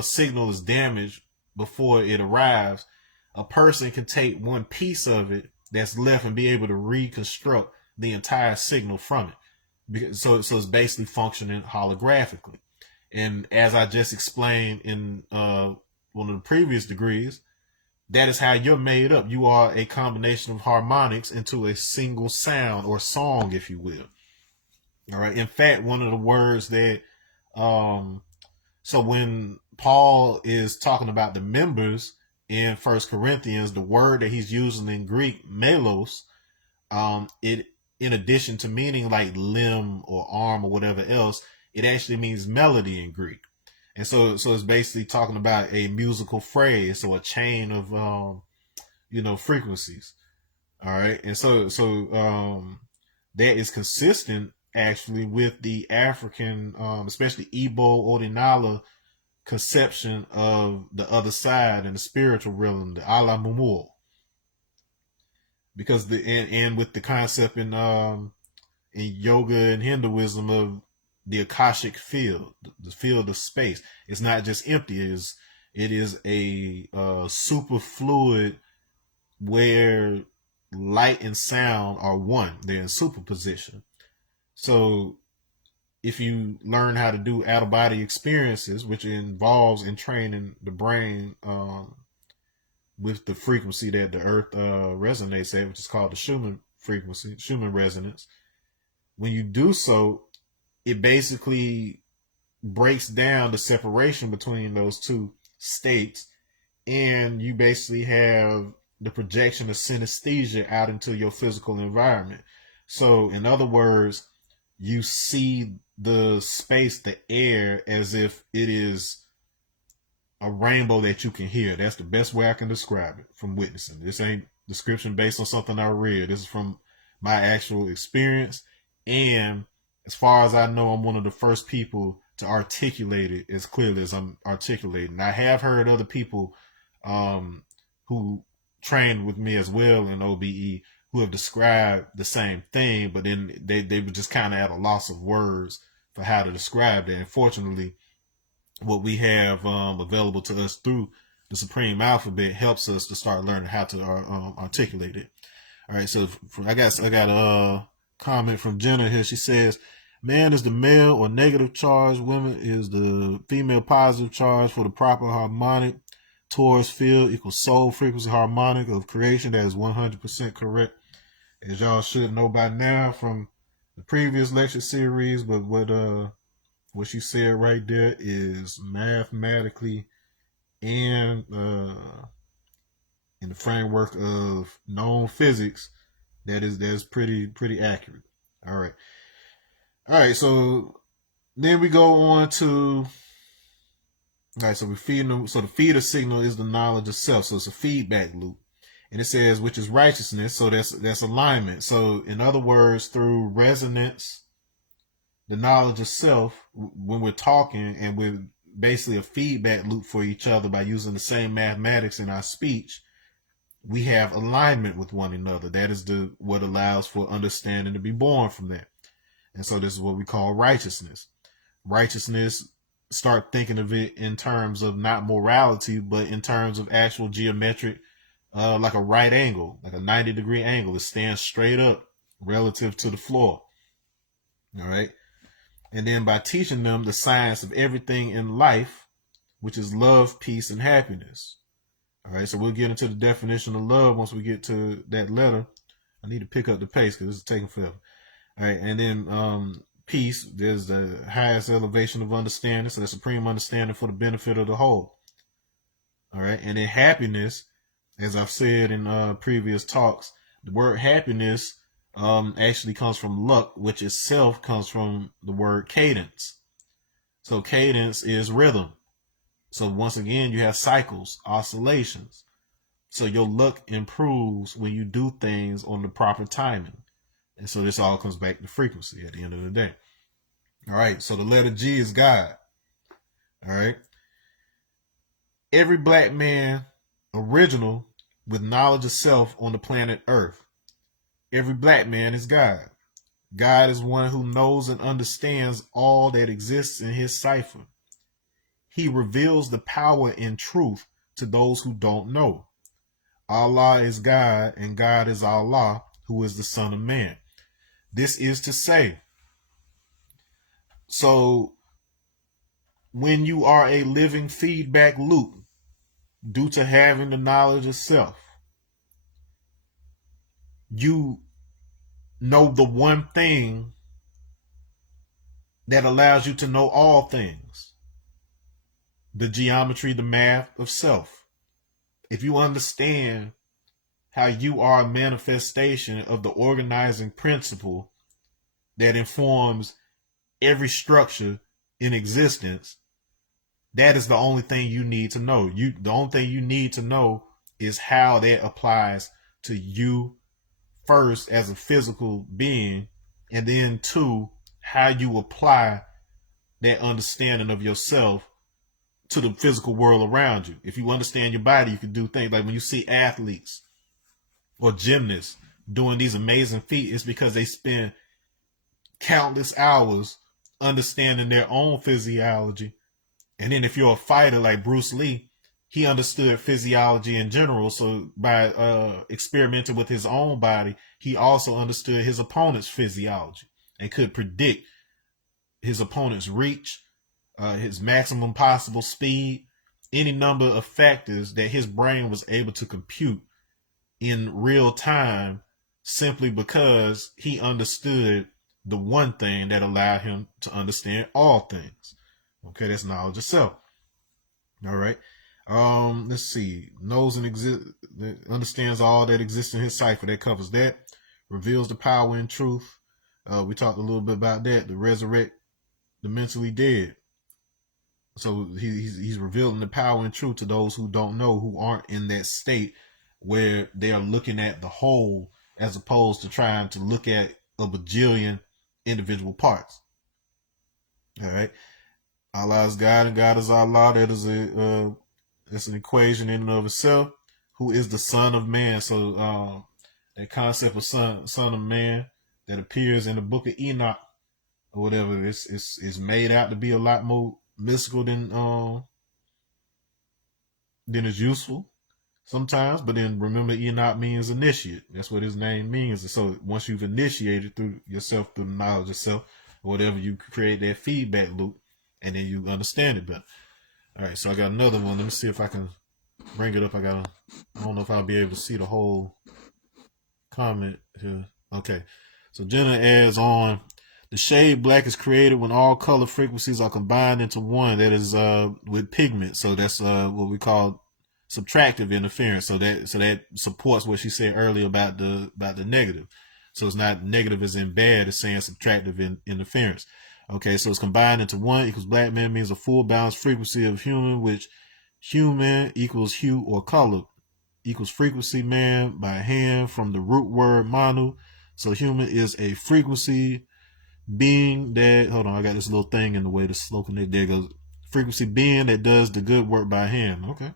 signal is damaged before it arrives, a person can take one piece of it that's left and be able to reconstruct the entire signal from it. So it's basically functioning holographically. And as I just explained in one of the previous degrees, that is how you're made up. You are a combination of harmonics into a single sound or song, if you will. All right. In fact, one of the words that, so when Paul is talking about the members in First Corinthians, the word that he's using in Greek, melos, it, in addition to meaning like limb or arm or whatever else, it actually means melody in Greek. And so it's basically talking about a musical phrase, so a chain of frequencies. All right. And so that is consistent actually with the African, especially Igbo Ordinala conception of the other side and the spiritual realm, the ala mumu. Because and with the concept in yoga and Hinduism of the Akashic field, the field of space. It's not just empty. It is a super fluid where light and sound are one. They're in superposition. So if you learn how to do out-of-body experiences, which involves entraining the brain with the frequency that the earth resonates at, which is called the Schumann frequency, Schumann resonance, when you do so, it basically breaks down the separation between those two states, and you basically have the projection of synesthesia out into your physical environment. So in other words, you see the space, the air, as if it is a rainbow that you can hear. That's the best way I can describe it from witnessing. This ain't description based on something I read. This is from my actual experience. And as far as I know, I'm one of the first people to articulate it as clearly as I'm articulating. I have heard other people who trained with me as well in OBE who have described the same thing, but then they were just kind of at a loss of words for how to describe it. And fortunately, what we have available to us through the Supreme Alphabet helps us to start learning how to articulate it. All right, so I got a comment from Jenna here. She says, man is the male or negative charge, women is the female positive charge for the proper harmonic torus field equals soul frequency harmonic of creation. That is 100% correct, as y'all should know by now from the previous lecture series. But what she said right there is mathematically and in the framework of known physics, that's pretty accurate. All right. So then we go on to, all right. So we feed them. So the feeder signal is the knowledge of self. So it's a feedback loop, and it says which is righteousness. So that's alignment. So in other words, through resonance, the knowledge of self, when we're talking and we're basically a feedback loop for each other by using the same mathematics in our speech, we have alignment with one another. That is what allows for understanding to be born from that. And so this is what we call righteousness. Righteousness, start thinking of it in terms of not morality, but in terms of actual geometric, like a right angle, like a 90-degree angle. It stands straight up relative to the floor. All right. And then by teaching them the science of everything in life, which is love, peace, and happiness. All right, so we'll get into the definition of love once we get to that letter. I need to pick up the pace because this is taking forever. All right, and then peace, there's the highest elevation of understanding, so the supreme understanding for the benefit of the whole. All right. And then happiness, as I've said in previous talks, the word happiness actually comes from luck, which itself comes from the word cadence. So cadence is rhythm. So once again, you have cycles, oscillations. So your luck improves when you do things on the proper timing. And so this all comes back to frequency at the end of the day. All right. So the letter G is God. All right. Every black man original with knowledge of self on the planet Earth. Every black man is God. God is one who knows and understands all that exists in his cipher. He reveals the power and truth to those who don't know. Allah is God and God is Allah, who is the Son of Man. This is to say, so when you are a living feedback loop due to having the knowledge of self, you know the one thing that allows you to know all things, the geometry, the math of self. If you understand how you are a manifestation of the organizing principle that informs every structure in existence, that is the only thing you need to know. The only thing you need to know is how that applies to you first as a physical being, and then two, how you apply that understanding of yourself to the physical world around you. If you understand your body, you can do things like when you see athletes or gymnasts doing these amazing feats, it's because they spend countless hours understanding their own physiology. And then if you're a fighter like Bruce Lee, he understood physiology in general. So by experimenting with his own body, he also understood his opponent's physiology and could predict his opponent's reach, his maximum possible speed, any number of factors that his brain was able to compute in real time, simply because he understood the one thing that allowed him to understand all things. Okay, that's knowledge of self. All right. Let's see. Knows and understands all that exists in his cipher. That covers that. Reveals the power and truth. We talked a little bit about that. To resurrect the mentally dead. So he's revealing the power and truth to those who don't know, who aren't in that state where they are looking at the whole as opposed to trying to look at a bajillion individual parts. All right. Allah is God and God is Allah. That is that's an equation in and of itself. Who is the Son of Man? So that concept of son of man that appears in the book of Enoch or whatever, it's made out to be a lot more mystical than it's useful sometimes. But then remember, Enoch means initiate. That's what his name means. And so once you've initiated through yourself, through the knowledge of self or whatever, you create that feedback loop and then you understand it better. All right, so I got another one. Let me see if I can bring it up. I don't know if I'll be able to see the whole comment here. Okay, so Jenna adds on, the shade black is created when all color frequencies are combined into one. That is with pigment. So that's what we call subtractive interference. So that supports what she said earlier about the negative. So it's not negative as in bad, it's saying subtractive interference. Okay, so it's combined into one equals black man means a full balanced frequency of human, which human equals hue or color equals frequency man by hand from the root word manu. So human is a frequency being that, hold on, I got this little thing in the way to slogan it. There goes. Frequency being that does the good work by hand. Okay.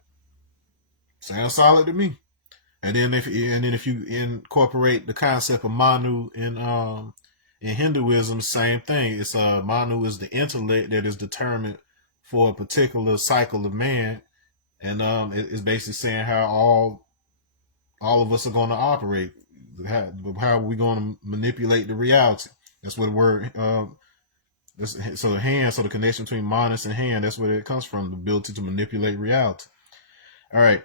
Sounds solid to me. And then if you incorporate the concept of Manu in Hinduism, same thing. It's Manu is the intellect that is determined for a particular cycle of man, and it's basically saying how all of us are going to operate. How are we going to manipulate the reality? That's what the word. So the hand, so the connection between Manus and hand, that's where it comes from. The ability to manipulate reality. All right.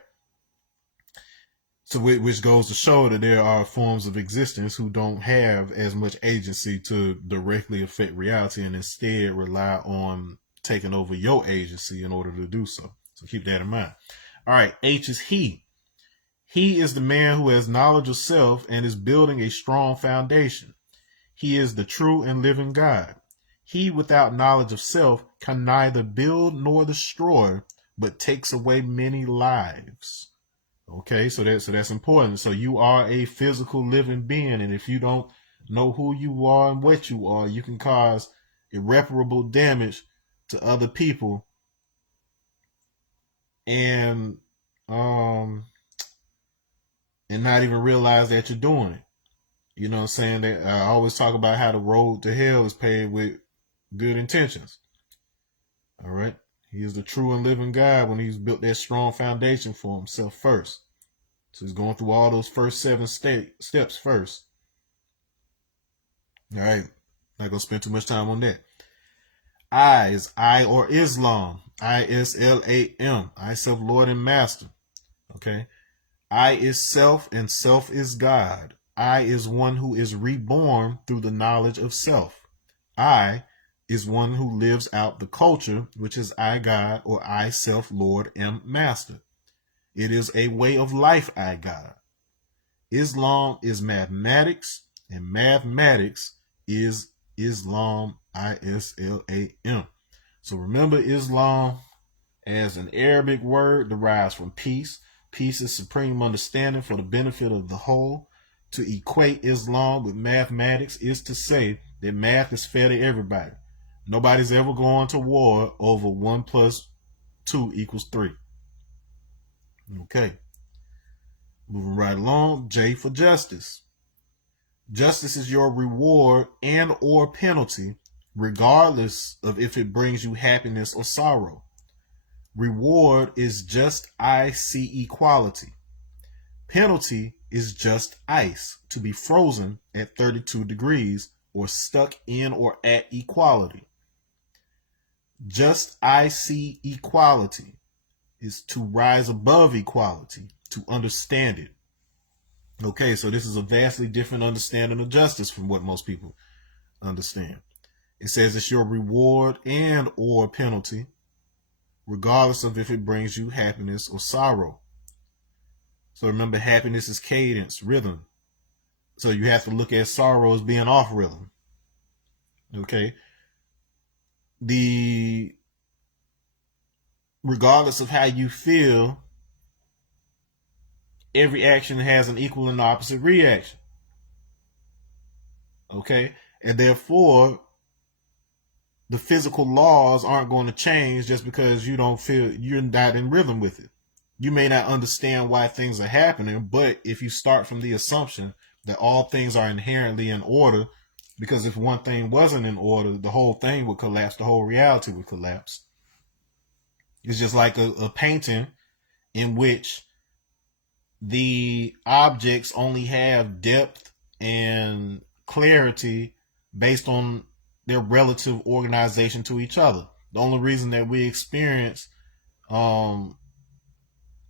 So which goes to show that there are forms of existence who don't have as much agency to directly affect reality and instead rely on taking over your agency in order to do so. So keep that in mind. All right, H is he. He is the man who has knowledge of self and is building a strong foundation. He is the true and living God. He without knowledge of self can neither build nor destroy, but takes away many lives. Okay, so that's important. So you are a physical living being, and if you don't know who you are and what you are, you can cause irreparable damage to other people, and not even realize that you're doing it. You know what I'm saying? That I always talk about how the road to hell is paved with good intentions. All right. He is the true and living God when he's built that strong foundation for himself first. So he's going through all those first 7 steps first. All right. Not going to spend too much time on that. I is I or Islam. ISLAM. I, self, Lord and Master. Okay. I is self and self is God. I is one who is reborn through the knowledge of self. I is one who lives out the culture, which is I God or I self, Lord and Master. It is a way of life, I God. Islam is mathematics, and mathematics is Islam, ISLAM. So remember, Islam as an Arabic word derives from peace. Peace is supreme understanding for the benefit of the whole. To equate Islam with mathematics is to say that math is fair to everybody. Nobody's ever going to war over 1 plus 2 equals 3. Okay. Moving right along, J for justice. Justice is your reward and or penalty, regardless of if it brings you happiness or sorrow. Reward is just IC equality. Penalty is just ice, to be frozen at 32 degrees or stuck in or at equality. Just IC equality is to rise above equality, to understand it. Okay, so this is a vastly different understanding of justice from what most people understand. It says it's your reward and or penalty, regardless of if it brings you happiness or sorrow. So remember, happiness is cadence, rhythm. So you have to look at sorrow as being off rhythm. Okay. Regardless of how you feel, every action has an equal and opposite reaction. Okay. And therefore, the physical laws aren't going to change just because you don't feel you're not in rhythm with it. You may not understand why things are happening, but if you start from the assumption that all things are inherently in order, because if one thing wasn't in order, the whole thing would collapse, the whole reality would collapse. It's just like a painting in which the objects only have depth and clarity based on their relative organization to each other. The only reason that we experience a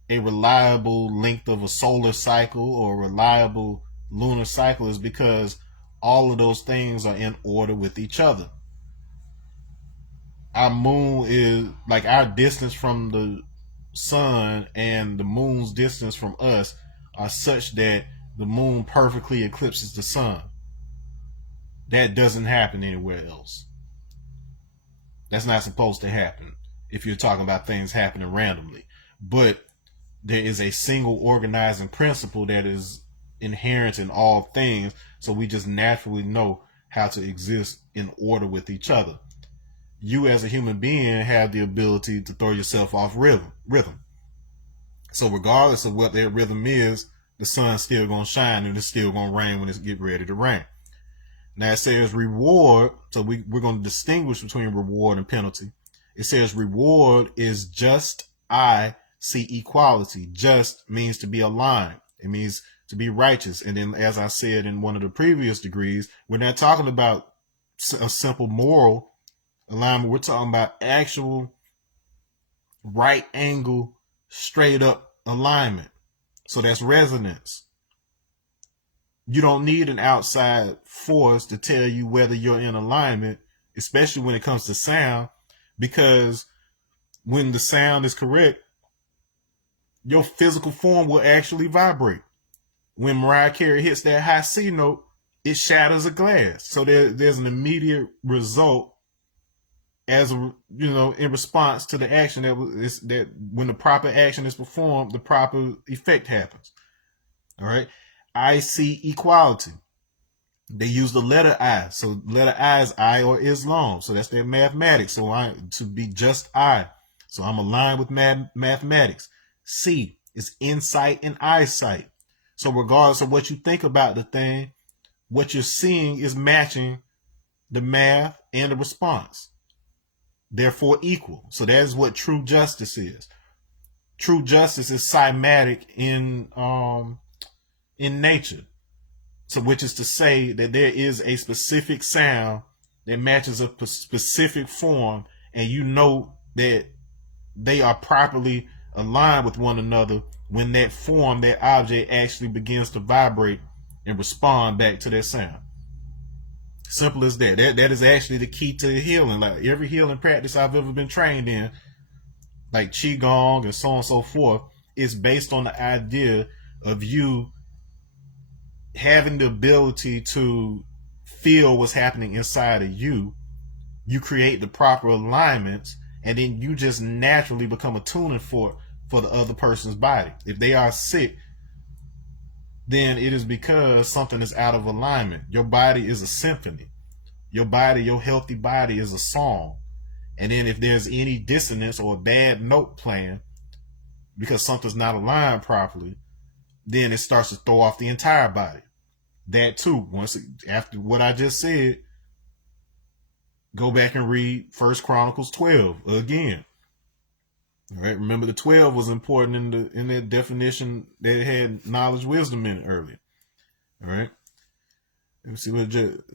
reliable length of a solar cycle or a reliable lunar cycle is because all of those things are in order with each other. Our moon is like our distance from the sun and the moon's distance from us are such that the moon perfectly eclipses the sun. That doesn't happen anywhere else. That's not supposed to happen if you're talking about things happening randomly. But there is a single organizing principle that is inherent in all things, so we just naturally know how to exist in order with each other. You as a human being have the ability to throw yourself off rhythm. So regardless of what that rhythm is, the sun's still going to shine and it's still going to rain when it's get ready to rain. Now it says reward, so we're going to distinguish between reward and penalty. It says reward is just see equality. Just means to be aligned. It means to be righteous. And then, as I said in one of the previous degrees, we're not talking about a simple moral alignment. We're talking about actual right angle, straight up alignment. So that's resonance. You don't need an outside force to tell you whether you're in alignment, especially when it comes to sound, because when the sound is correct, your physical form will actually vibrate. When Mariah Carey hits that high C note, it shatters a glass. So there's an immediate result as a, in response to the action that when the proper action is performed, the proper effect happens. All right. I see equality. They use the letter I. So letter I is I or Islam. So that's their mathematics. So to be just I. So I'm aligned with mathematics. C is insight and eyesight. So regardless of what you think about the thing, what you're seeing is matching the math and the response. Therefore equal. So that is what true justice is. True justice is cymatic in nature. So which is to say that there is a specific sound that matches a specific form, and you know that they are properly aligned with one another when that form, that object actually begins to vibrate and respond back to that sound. Simple as that. That is actually the key to healing. Like every healing practice I've ever been trained in, like Qigong and so on and so forth, is based on the idea of you having the ability to feel what's happening inside of you. You create the proper alignments, and then you just naturally become a tuning fork for the other person's body. If they are sick, then it is because something is out of alignment. Your body is a symphony. Your body, your healthy body, is a song. And then if there's any dissonance or a bad note playing because something's not aligned properly, then it starts to throw off the entire body. That too, after what I just said, go back and read 1 Chronicles 12 again. All right, remember the 12 was important in that definition that it had knowledge, wisdom in it earlier. All right. Let me see what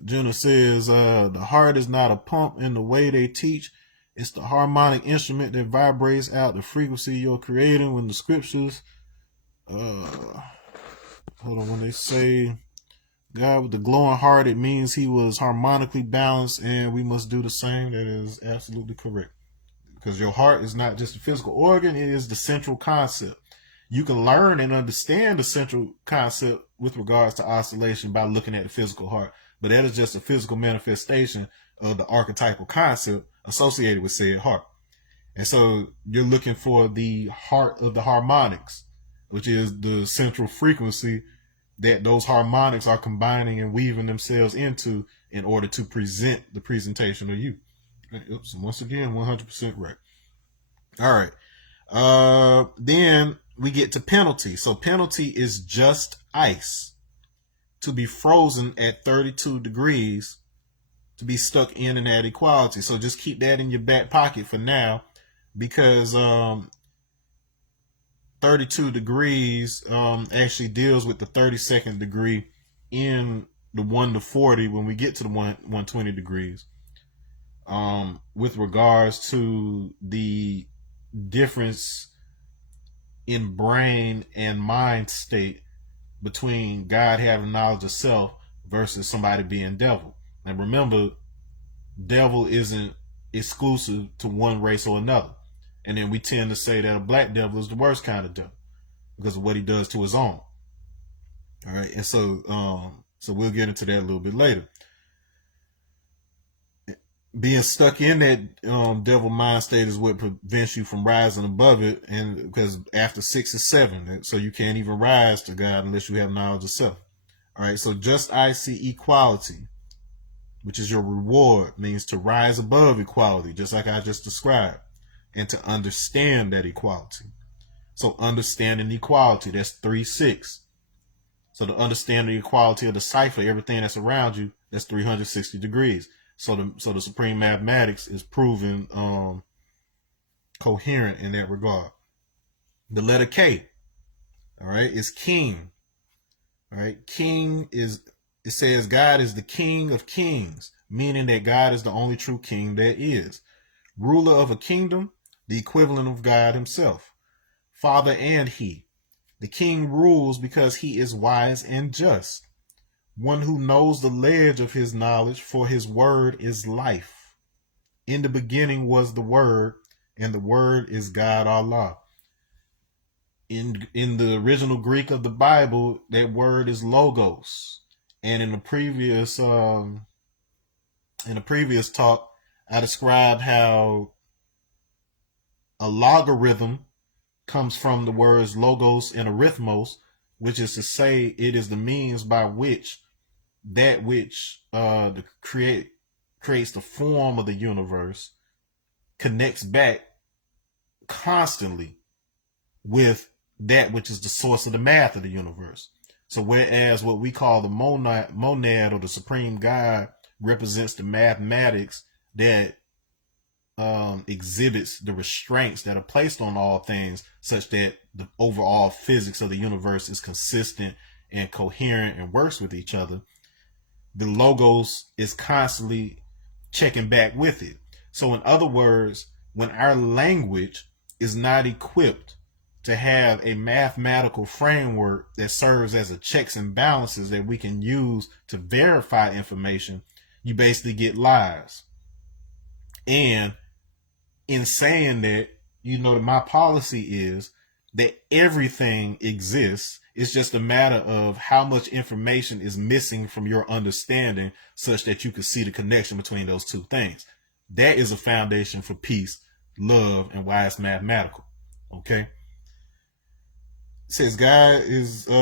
Jenna says. The heart is not a pump in the way they teach. It's the harmonic instrument that vibrates out the frequency you're creating. When the scriptures, hold on, when they say God with the glowing heart, it means he was harmonically balanced, and we must do the same. That is absolutely correct. Because your heart is not just a physical organ, it is the central concept. You can learn and understand the central concept with regards to oscillation by looking at the physical heart. But that is just a physical manifestation of the archetypal concept associated with said heart. And so you're looking for the heart of the harmonics, which is the central frequency that those harmonics are combining and weaving themselves into in order to present the presentation of you. Oops, once again, 100% right. All right. Then we get to penalty. So penalty is just ice. To be frozen at 32 degrees, to be stuck in and at equality. So just keep that in your back pocket for now, because 32 degrees actually deals with the 32nd degree in the 1 to 40 when we get to the 120 degrees. With regards to the difference in brain and mind state between God having knowledge of self versus somebody being devil. And remember, devil isn't exclusive to one race or another. And then we tend to say that a black devil is the worst kind of devil because of what he does to his own. All right. And so we'll get into that a little bit later. Being stuck in that devil mind state is what prevents you from rising above it, and because after 6 or 7, so you can't even rise to God unless you have knowledge of self. All right, so just I see equality, which is your reward, means to rise above equality, just like I just described, and to understand that equality. So understanding equality, that's 3-6. So to understand the equality of the cipher, everything that's around you, that's 360 degrees. So the supreme mathematics is proven coherent in that regard. The letter K, all right, is king. All right, king is, it says God is the king of kings, meaning that God is the only true king there is. Ruler of a kingdom, the equivalent of God himself. Father and he. The king rules because he is wise and just. One who knows the ledge of his knowledge, for his word is life. In the beginning was the word, and the word is God Allah. In the original Greek of the Bible, that word is logos. And in a previous talk, I described how a logarithm comes from the words logos and arithmos, which is to say it is the means by which that which creates the form of the universe connects back constantly with that which is the source of the math of the universe. So whereas what we call the monad or the supreme God represents the mathematics that exhibits the restraints that are placed on all things, such that the overall physics of the universe is consistent and coherent and works with each other, the logos is constantly checking back with it. So in other words, when our language is not equipped to have a mathematical framework that serves as a checks and balances that we can use to verify information, you basically get lies. And in saying that, my policy is that everything exists. It's just a matter of how much information is missing from your understanding such that you can see the connection between those two things. That is a foundation for peace, love, and why it's mathematical. Okay? It says God is did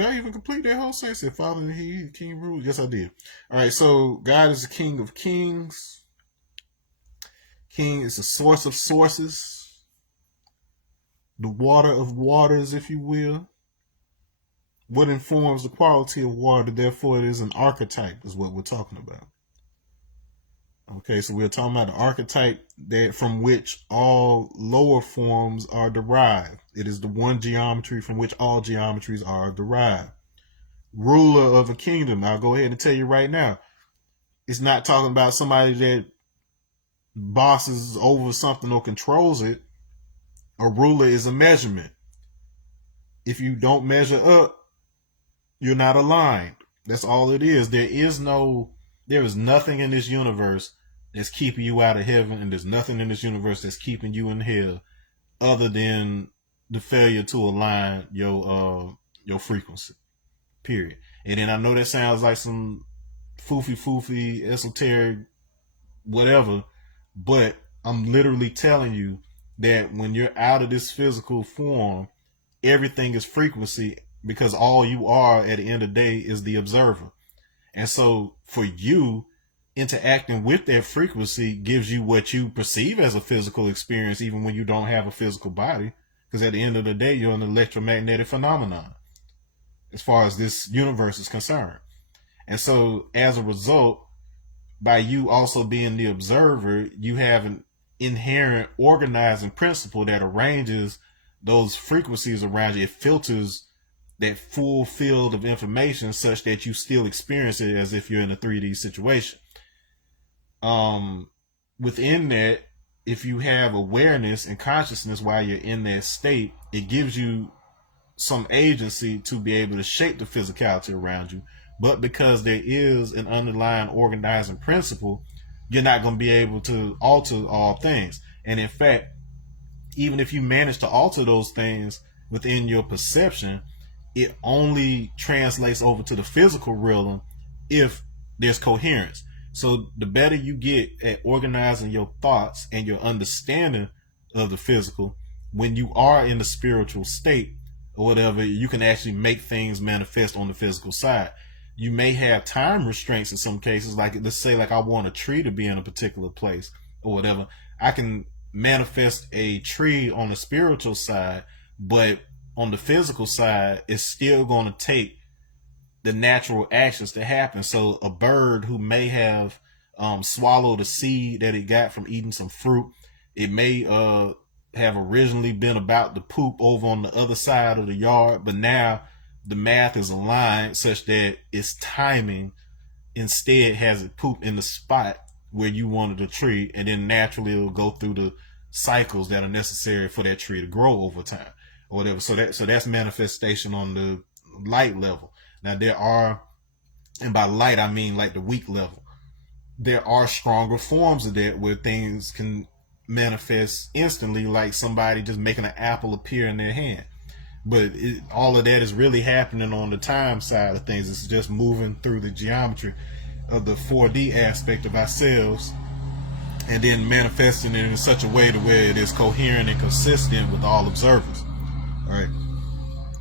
I even complete that whole sentence? It said Father and He, King rules. Yes, I did. All right, so God is the King of Kings. King is the source of sources, the water of waters, if you will. What informs the quality of water, therefore it is an archetype, is what we're talking about. Okay, so we're talking about the archetype that from which all lower forms are derived. It is the one geometry from which all geometries are derived. Ruler of a kingdom, I'll go ahead and tell you right now, it's not talking about somebody that bosses over something or controls it. A ruler is a measurement. If you don't measure up, you're not aligned. That's all it is. There is nothing in this universe that's keeping you out of heaven, and there's nothing in this universe that's keeping you in hell other than the failure to align your frequency. Period. And then I know that sounds like some foofy, esoteric, whatever, but I'm literally telling you that when you're out of this physical form, everything is frequency, because all you are at the end of the day is the observer. And so for you, interacting with that frequency gives you what you perceive as a physical experience, even when you don't have a physical body, because at the end of the day, you're an electromagnetic phenomenon as far as this universe is concerned. And so as a result, by you also being the observer, you have an inherent organizing principle that arranges those frequencies around you. It filters that full field of information such that you still experience it as if you're in a 3D situation. Within that, if you have awareness and consciousness while you're in that state, it gives you some agency to be able to shape the physicality around you. But because there is an underlying organizing principle, you're not going to be able to alter all things. And in fact, even if you manage to alter those things within your perception, it only translates over to the physical realm if there's coherence. So the better you get at organizing your thoughts and your understanding of the physical, when you are in the spiritual state or whatever, you can actually make things manifest on the physical side. You may have time restraints in some cases, like let's say like I want a tree to be in a particular place or whatever. I can manifest a tree on the spiritual side, but on the physical side, it's still going to take the natural actions to happen. So a bird who may have swallowed a seed that it got from eating some fruit, it may have originally been about to poop over on the other side of the yard, but now the math is aligned such that its timing instead has it poop in the spot where you wanted the tree, and then naturally it'll go through the cycles that are necessary for that tree to grow over time or whatever. So that's manifestation on the light level. Now there are, and by light I mean like the weak level, there are stronger forms of that where things can manifest instantly, like somebody just making an apple appear in their hand. But all of that is really happening on the time side of things. It's just moving through the geometry of the 4D aspect of ourselves, and then manifesting it in such a way to where it is coherent and consistent with all observers. All right.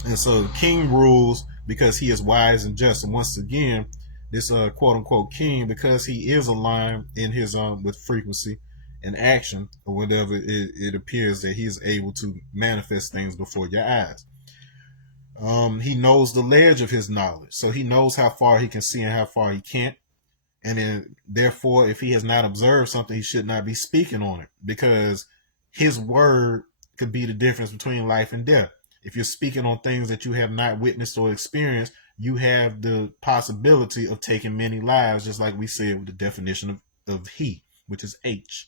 And so the king rules because he is wise and just. And once again, this quote unquote king, because he is aligned in his with frequency and action, or whatever, it appears that he is able to manifest things before your eyes. He knows the ledge of his knowledge, so he knows how far he can see and how far he can't. And then, therefore, if he has not observed something, he should not be speaking on it, because his word could be the difference between life and death. If you're speaking on things that you have not witnessed or experienced, you have the possibility of taking many lives, just like we said with the definition of he, which is H.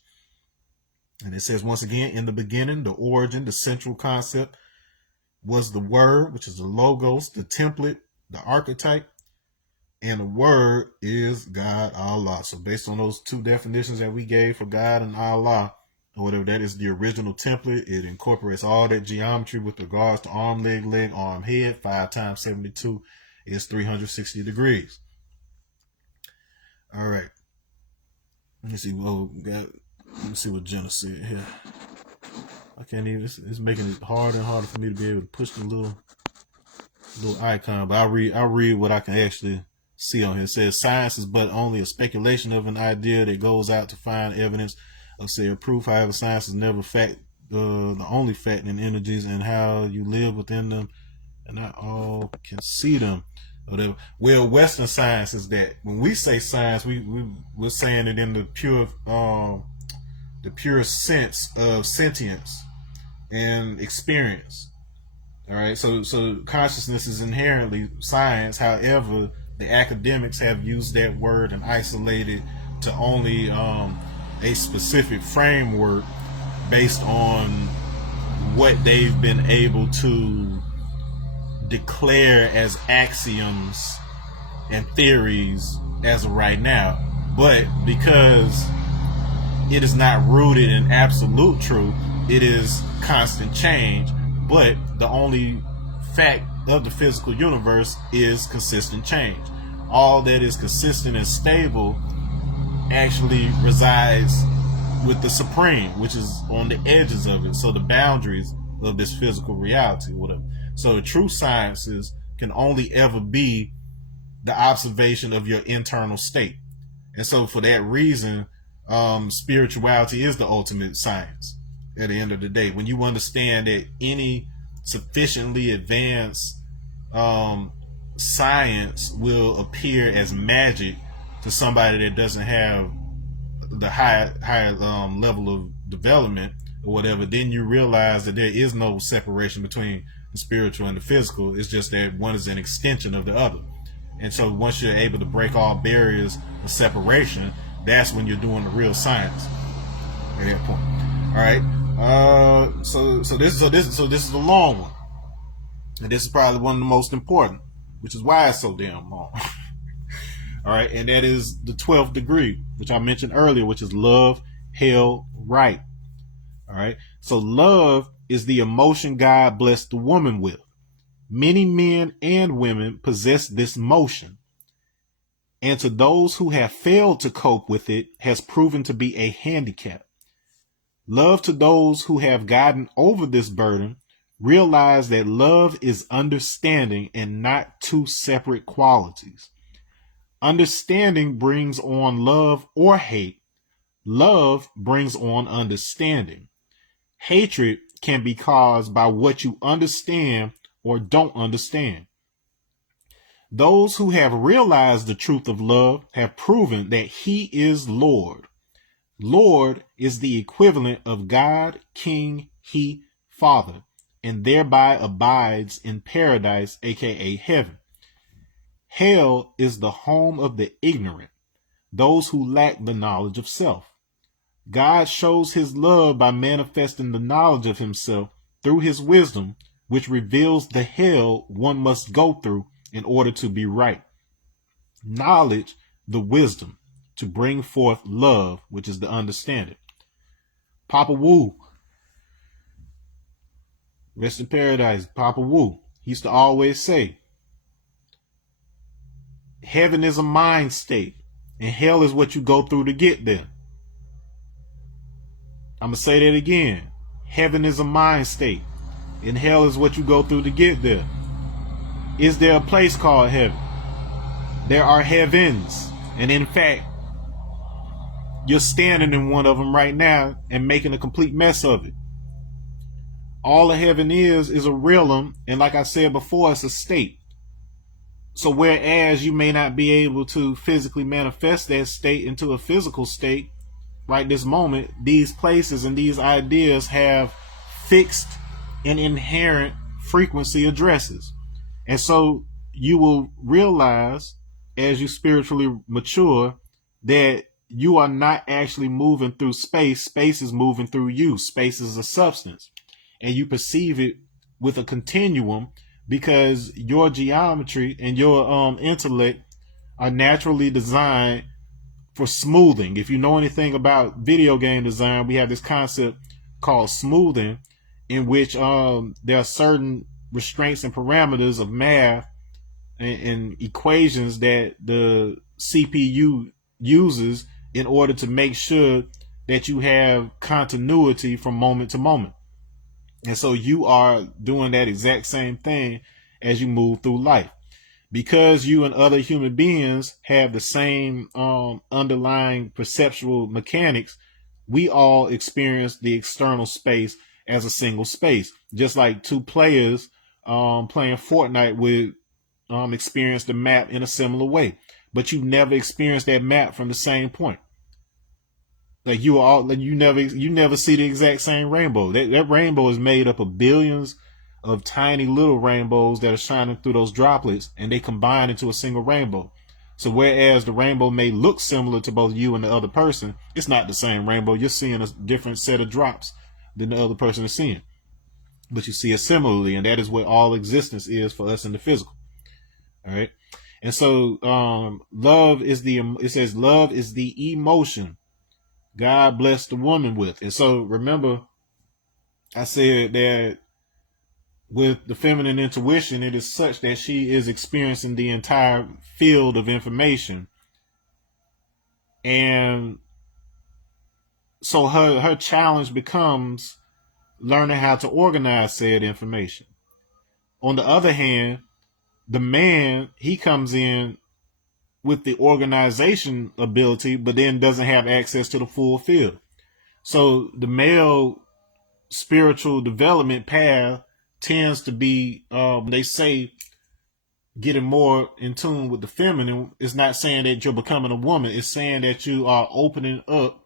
And it says, once again, in the beginning, the origin, the central concept was the word, which is the logos, the template, the archetype, and the word is God, Allah. So based on those two definitions that we gave for God and Allah, or whatever, that is the original template. It incorporates all that geometry with regards to arm, leg, arm, head. 5 times 72 is 360 degrees. All right. Let me see. Let me see what Jenna said here. I can't even. It's making it harder and harder for me to be able to push the little icon. But I'll read what I can actually see on here. It says, science is but only a speculation of an idea that goes out to find evidence of said proof. However, science is never the only fact in energies and how you live within them, and not all can see them. Well, Western science is that when we say science, we're saying it in the pure sense of sentience and experience. All right, so consciousness is inherently science. However, the academics have used that word and isolated to only a specific framework based on what they've been able to declare as axioms and theories as of right now. But because it is not rooted in absolute truth, it is constant change. But the only fact of the physical universe is consistent change. All that is consistent and stable actually resides with the supreme, which is on the edges of it. So the boundaries of this physical reality, whatever. So the true sciences can only ever be the observation of your internal state. And so for that reason, spirituality is the ultimate science at the end of the day. When you understand that any sufficiently advanced science will appear as magic to somebody that doesn't have the higher level of development or whatever, then you realize that there is no separation between the spiritual and the physical. It's just that one is an extension of the other. And so once you're able to break all barriers of separation, that's when you're doing the real science at that point. All right. So this is a long one, and this is probably one of the most important, which is why it's so damn long. All right, and that is the 12th degree, which I mentioned earlier, which is love held right. All right, so love is the emotion God blessed the woman with. Many men and women possess this motion, and to those who have failed to cope with it has proven to be a handicap. Love to those who have gotten over this burden realize that love is understanding and not two separate qualities. Understanding brings on love or hate. Love brings on understanding. Hatred can be caused by what you understand or don't understand. Those who have realized the truth of love have proven that He is Lord. Lord is the equivalent of God, King, He, Father, and thereby abides in paradise, aka heaven. Hell is the home of the ignorant, those who lack the knowledge of self. God shows His love by manifesting the knowledge of Himself through His wisdom, which reveals the hell one must go through in order to be right. Knowledge, the wisdom, to bring forth love, which is the understanding. Papa Wu, rest in paradise, Papa Wu. He used to always say, heaven is a mind state, and hell is what you go through to get there. I'm going to say that again. Heaven is a mind state, and hell is what you go through to get there. Is there a place called heaven? There are heavens, and in fact, you're standing in one of them right now and making a complete mess of it. All a heaven is a realm, and like I said before, it's a state. So whereas you may not be able to physically manifest that state into a physical state right this moment, these places and these ideas have fixed and inherent frequency addresses. And so you will realize as you spiritually mature that you are not actually moving through space. Space is moving through you. Space is a substance. And you perceive it with a continuum because your geometry and your intellect are naturally designed for smoothing. If you know anything about video game design, we have this concept called smoothing, in which there are certain restraints and parameters of math and equations that the CPU uses in order to make sure that you have continuity from moment to moment. And so you are doing that exact same thing as you move through life. Because you and other human beings have the same underlying perceptual mechanics, we all experience the external space as a single space. Just like two players playing Fortnite would experience the map in a similar way. But you never experience that map from the same point. Like you never see the exact same rainbow. That rainbow is made up of billions of tiny little rainbows that are shining through those droplets, and they combine into a single rainbow. So whereas the rainbow may look similar to both you and the other person, it's not the same rainbow. You're seeing a different set of drops than the other person is seeing. But you see it similarly, and that is what all existence is for us in the physical. All right. And so it says love is the emotion God blessed the woman with. And so remember, I said that with the feminine intuition, it is such that she is experiencing the entire field of information. And so her challenge becomes learning how to organize said information. On the other hand, the man, he comes in with the organization ability, but then doesn't have access to the full field. So the male spiritual development path tends to be, they say, getting more in tune with the feminine. It's not saying that you're becoming a woman. It's saying that you are opening up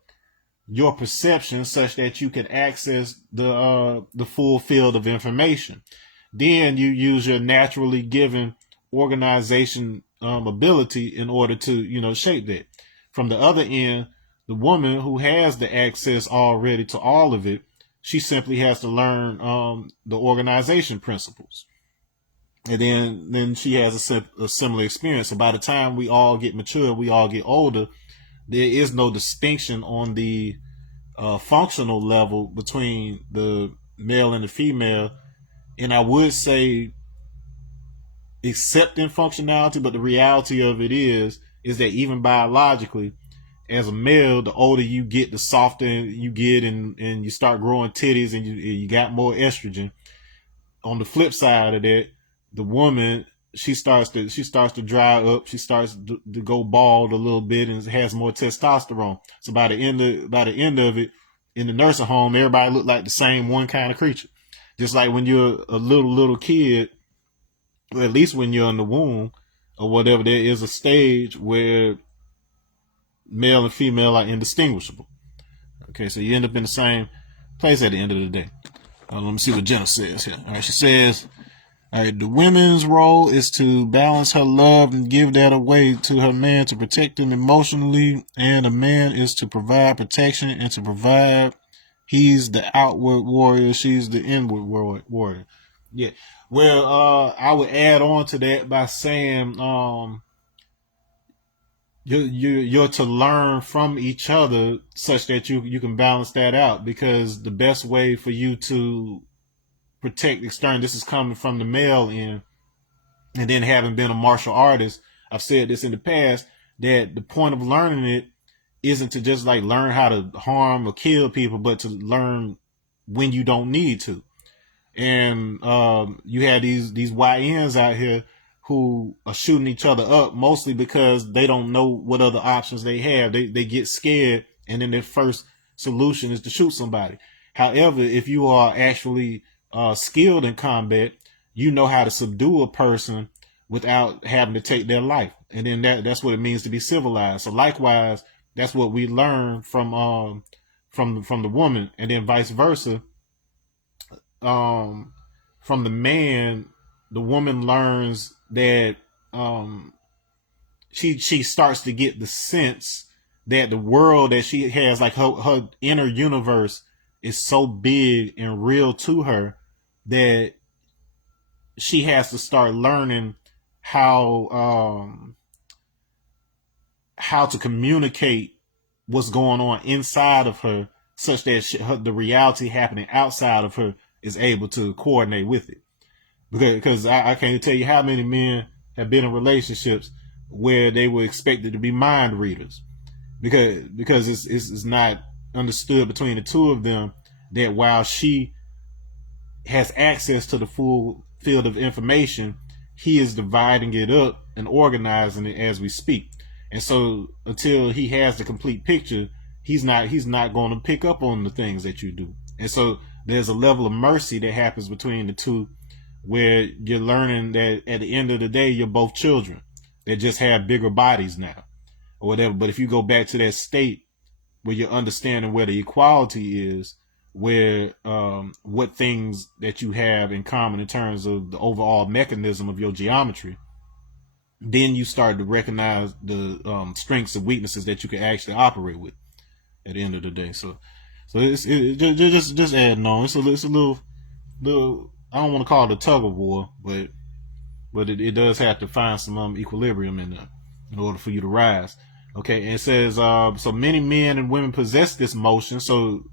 your perception such that you can access the full field of information. Then you use your naturally given organization ability in order to, shape that. From the other end, the woman who has the access already to all of it, she simply has to learn the organization principles. And then she has a similar experience. So by the time we all get mature, we all get older, there is no distinction on the functional level between the male and the female. And I would say accepting functionality, but the reality of it is that even biologically, as a male, the older you get, the softer you get, and you start growing titties, and you got more estrogen. On the flip side of that, the woman, she starts to dry up, she starts to go bald a little bit, and has more testosterone. So by the end of it, in the nursing home, everybody look like the same one kind of creature. Just like when you're a little kid, or at least when you're in the womb or whatever, there is a stage where male and female are indistinguishable. Okay, so you end up in the same place at the end of the day. Let me see what Jenna says here. All right, she says, all right, the women's role is to balance her love and give that away to her man to protect him emotionally, and the man is to provide protection and to provide. He's the outward warrior, she's the inward warrior. Yeah. Well, I would add on to that by saying, you're to learn from each other such that you can balance that out, because the best way for you to protect external, this is coming from the male end, and then having been a martial artist, I've said this in the past, that the point of learning it isn't to just like learn how to harm or kill people, but to learn when you don't need to. And you had these YNs out here who are shooting each other up, mostly because they don't know what other options they have. They get scared, and then their first solution is to shoot somebody. However, if you are actually skilled in combat, you know how to subdue a person without having to take their life, and then that's what it means to be civilized. So likewise, that's what we learn from the woman, and then vice versa. um from the man, the woman learns that she starts to get the sense that the world that she has, like her inner universe, is so big and real to her that she has to start learning how how to communicate what's going on inside of her, such that the reality happening outside of her is able to coordinate with it. Because I can't tell you how many men have been in relationships where they were expected to be mind readers, because it's not understood between the two of them that while she has access to the full field of information, he is dividing it up and organizing it as we speak. And so until he has the complete picture, he's not going to pick up on the things that you do. And so there's a level of mercy that happens between the two, where you're learning that at the end of the day, you're both children that just have bigger bodies now or whatever. But if you go back to that state where you're understanding where the equality is, where what things that you have in common in terms of the overall mechanism of your geometry, then you start to recognize the strengths and weaknesses that you can actually operate with at the end of the day. So just adding on. It's a little. I don't want to call it a tug of war, but it does have to find some equilibrium in order for you to rise. Okay, and it says so many men and women possess this motion. So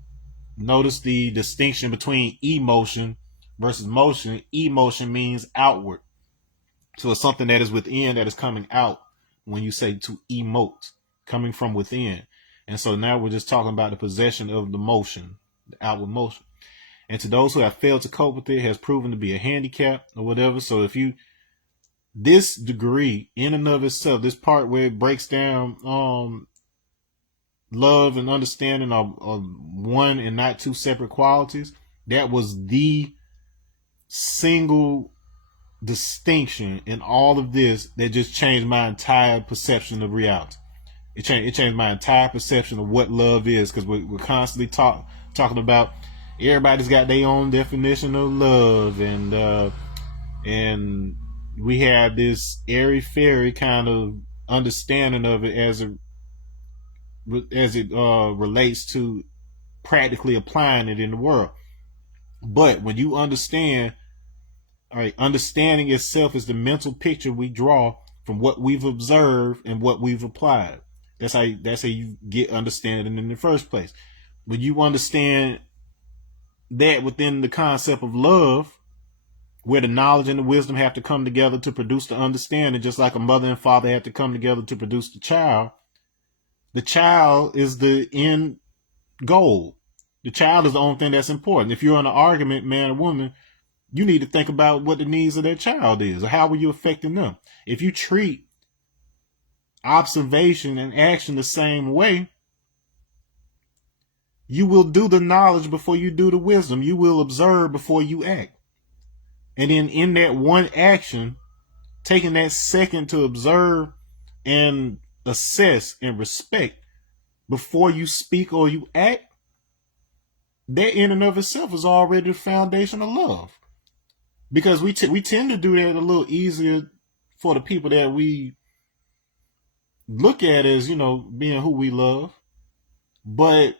notice the distinction between emotion versus motion. Emotion means outward. So it's something that is within that is coming out when you say to emote, coming from within. And so now we're just talking about the possession of the motion, the outward motion. And to those who have failed to cope with it, has proven to be a handicap or whatever. So if you, this degree in and of itself, this part where it breaks down love and understanding of one and not two separate qualities, that was the single distinction in all of this that just changed my entire perception of reality. It changed my entire perception of what love is, because we're constantly talking about everybody's got their own definition of love, and we have this airy fairy kind of understanding of it as it relates to practically applying it in the world. But when you understand, all right, understanding itself is the mental picture we draw from what we've observed and what we've applied. That's how you get understanding in the first place. When you understand that within the concept of love, where the knowledge and the wisdom have to come together to produce the understanding, just like a mother and father have to come together to produce the child is the end goal. The child is the only thing that's important. If you're in an argument, man or woman, you need to think about what the needs of that child is, or how are you affecting them. If you treat observation and action the same way, you will do the knowledge before you do the wisdom. You will observe before you act. And then in that one action, taking that second to observe and assess and respect before you speak or you act, that in and of itself is already the foundation of love. Because we tend to do that a little easier for the people that we look at as, being who we love. But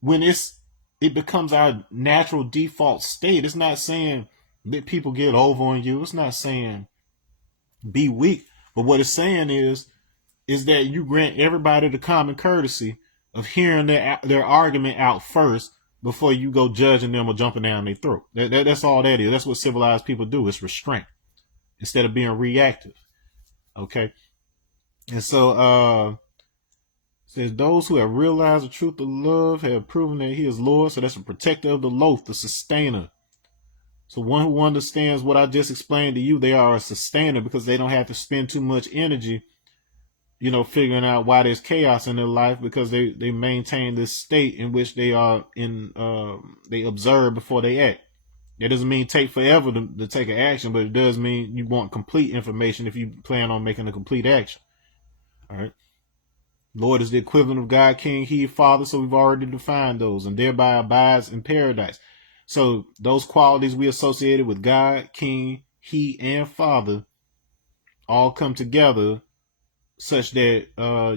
when it becomes our natural default state, it's not saying that people get over on you. It's not saying be weak. But what it's saying is is that you grant everybody the common courtesy of hearing their argument out first before you go judging them or jumping down their throat. That's all that is. That's what civilized people do. It's restraint instead of being reactive. Okay. And so, says those who have realized the truth of love have proven that he is Lord. So that's a protector of the loaf, the sustainer. So one who understands what I just explained to you, they are a sustainer because they don't have to spend too much energy, figuring out why there's chaos in their life, because they maintain this state in which they are they observe before they act. That doesn't mean take forever to take an action, but it does mean you want complete information if you plan on making a complete action. All right. Lord is the equivalent of God, King, He, Father. So we've already defined those, and thereby abides in paradise. So those qualities we associated with God, King, He, and Father all come together such that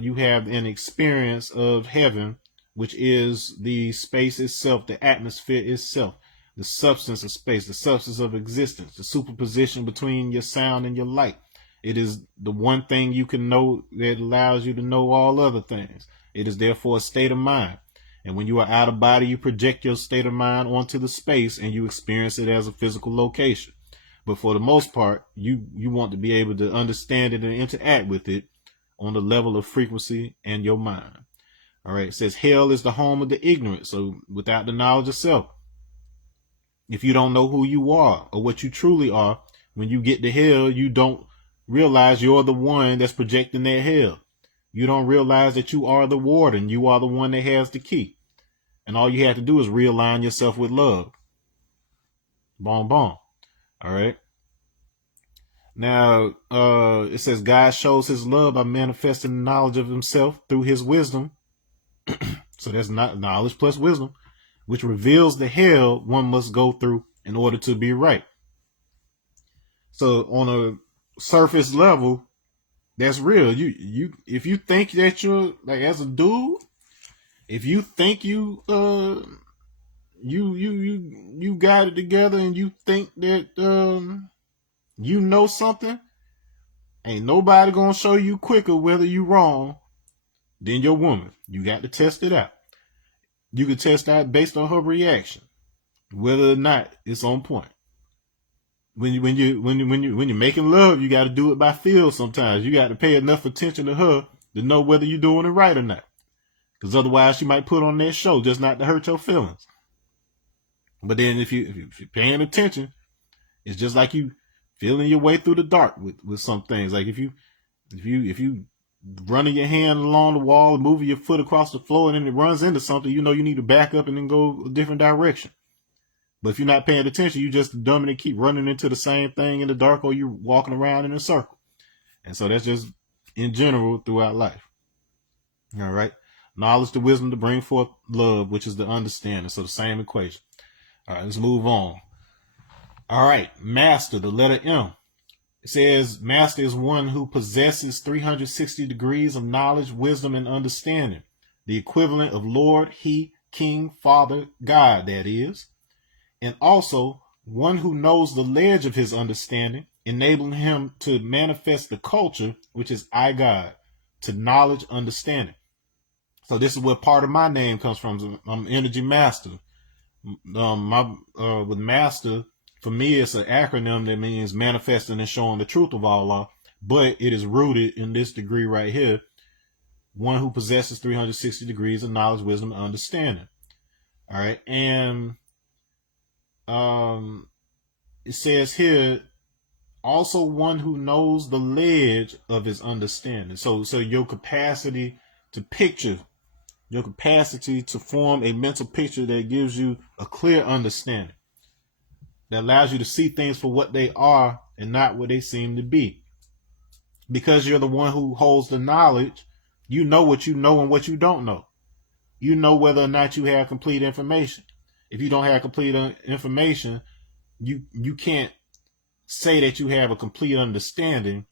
you have an experience of heaven, which is the space itself, the atmosphere itself, the substance of space, the substance of existence, the superposition between your sound and your light. It is the one thing you can know that allows you to know all other things. It is therefore a state of mind. And when you are out of body, you project your state of mind onto the space and you experience it as a physical location. But for the most part, you want to be able to understand it and interact with it on the level of frequency and your mind. All right. It says hell is the home of the ignorant. So without the knowledge of self, if you don't know who you are or what you truly are, when you get to hell, you don't realize you're the one that's projecting that hell. You don't realize that you are the warden. You are the one that has the key. And all you have to do is realign yourself with love. Boom, boom. All right. Now, it says God shows his love by manifesting the knowledge of himself through his wisdom. So that's not knowledge plus wisdom, which reveals the hell one must go through in order to be right. So on a surface level, that's real. If you think that you're like, as a dude, if you think you got it together and you think that you know something, ain't nobody gonna show you quicker whether you wrong than your woman. You got to test it out. You can test out based on her reaction, whether or not it's on point. When you're making love, you got to do it by feel. Sometimes you got to pay enough attention to her to know whether you're doing it right or not, because otherwise she might put on that show just not to hurt your feelings. But then if you're paying attention, it's just like you feeling your way through the dark with some things. Like if you running your hand along the wall and moving your foot across the floor and then it runs into something, you need to back up and then go a different direction. But if you're not paying attention, you just dumb and keep running into the same thing in the dark, or you're walking around in a circle. And so that's just in general throughout life. All right. Knowledge to wisdom to bring forth love, which is the understanding. So the same equation. All right, let's move on. All right. Master, the letter M. It says master is one who possesses 360 degrees of knowledge, wisdom, and understanding. The equivalent of Lord, He, King, Father, God, that is. And also one who knows the ledge of his understanding, enabling him to manifest the culture, which is I God, to knowledge, understanding. So this is where part of my name comes from. I'm Energy Master. With Master, for me, it's an acronym that means manifesting and showing the truth of Allah, but it is rooted in this degree right here. One who possesses 360 degrees of knowledge, wisdom, and understanding. All right. And it says here, also one who knows the ledge of his understanding. So your capacity to picture, your capacity to form a mental picture that gives you a clear understanding, that allows you to see things for what they are and not what they seem to be. Because you're the one who holds the knowledge, you know what you know and what you don't know. You know whether or not you have complete information. If you don't have complete information, you can't say that you have a complete understanding,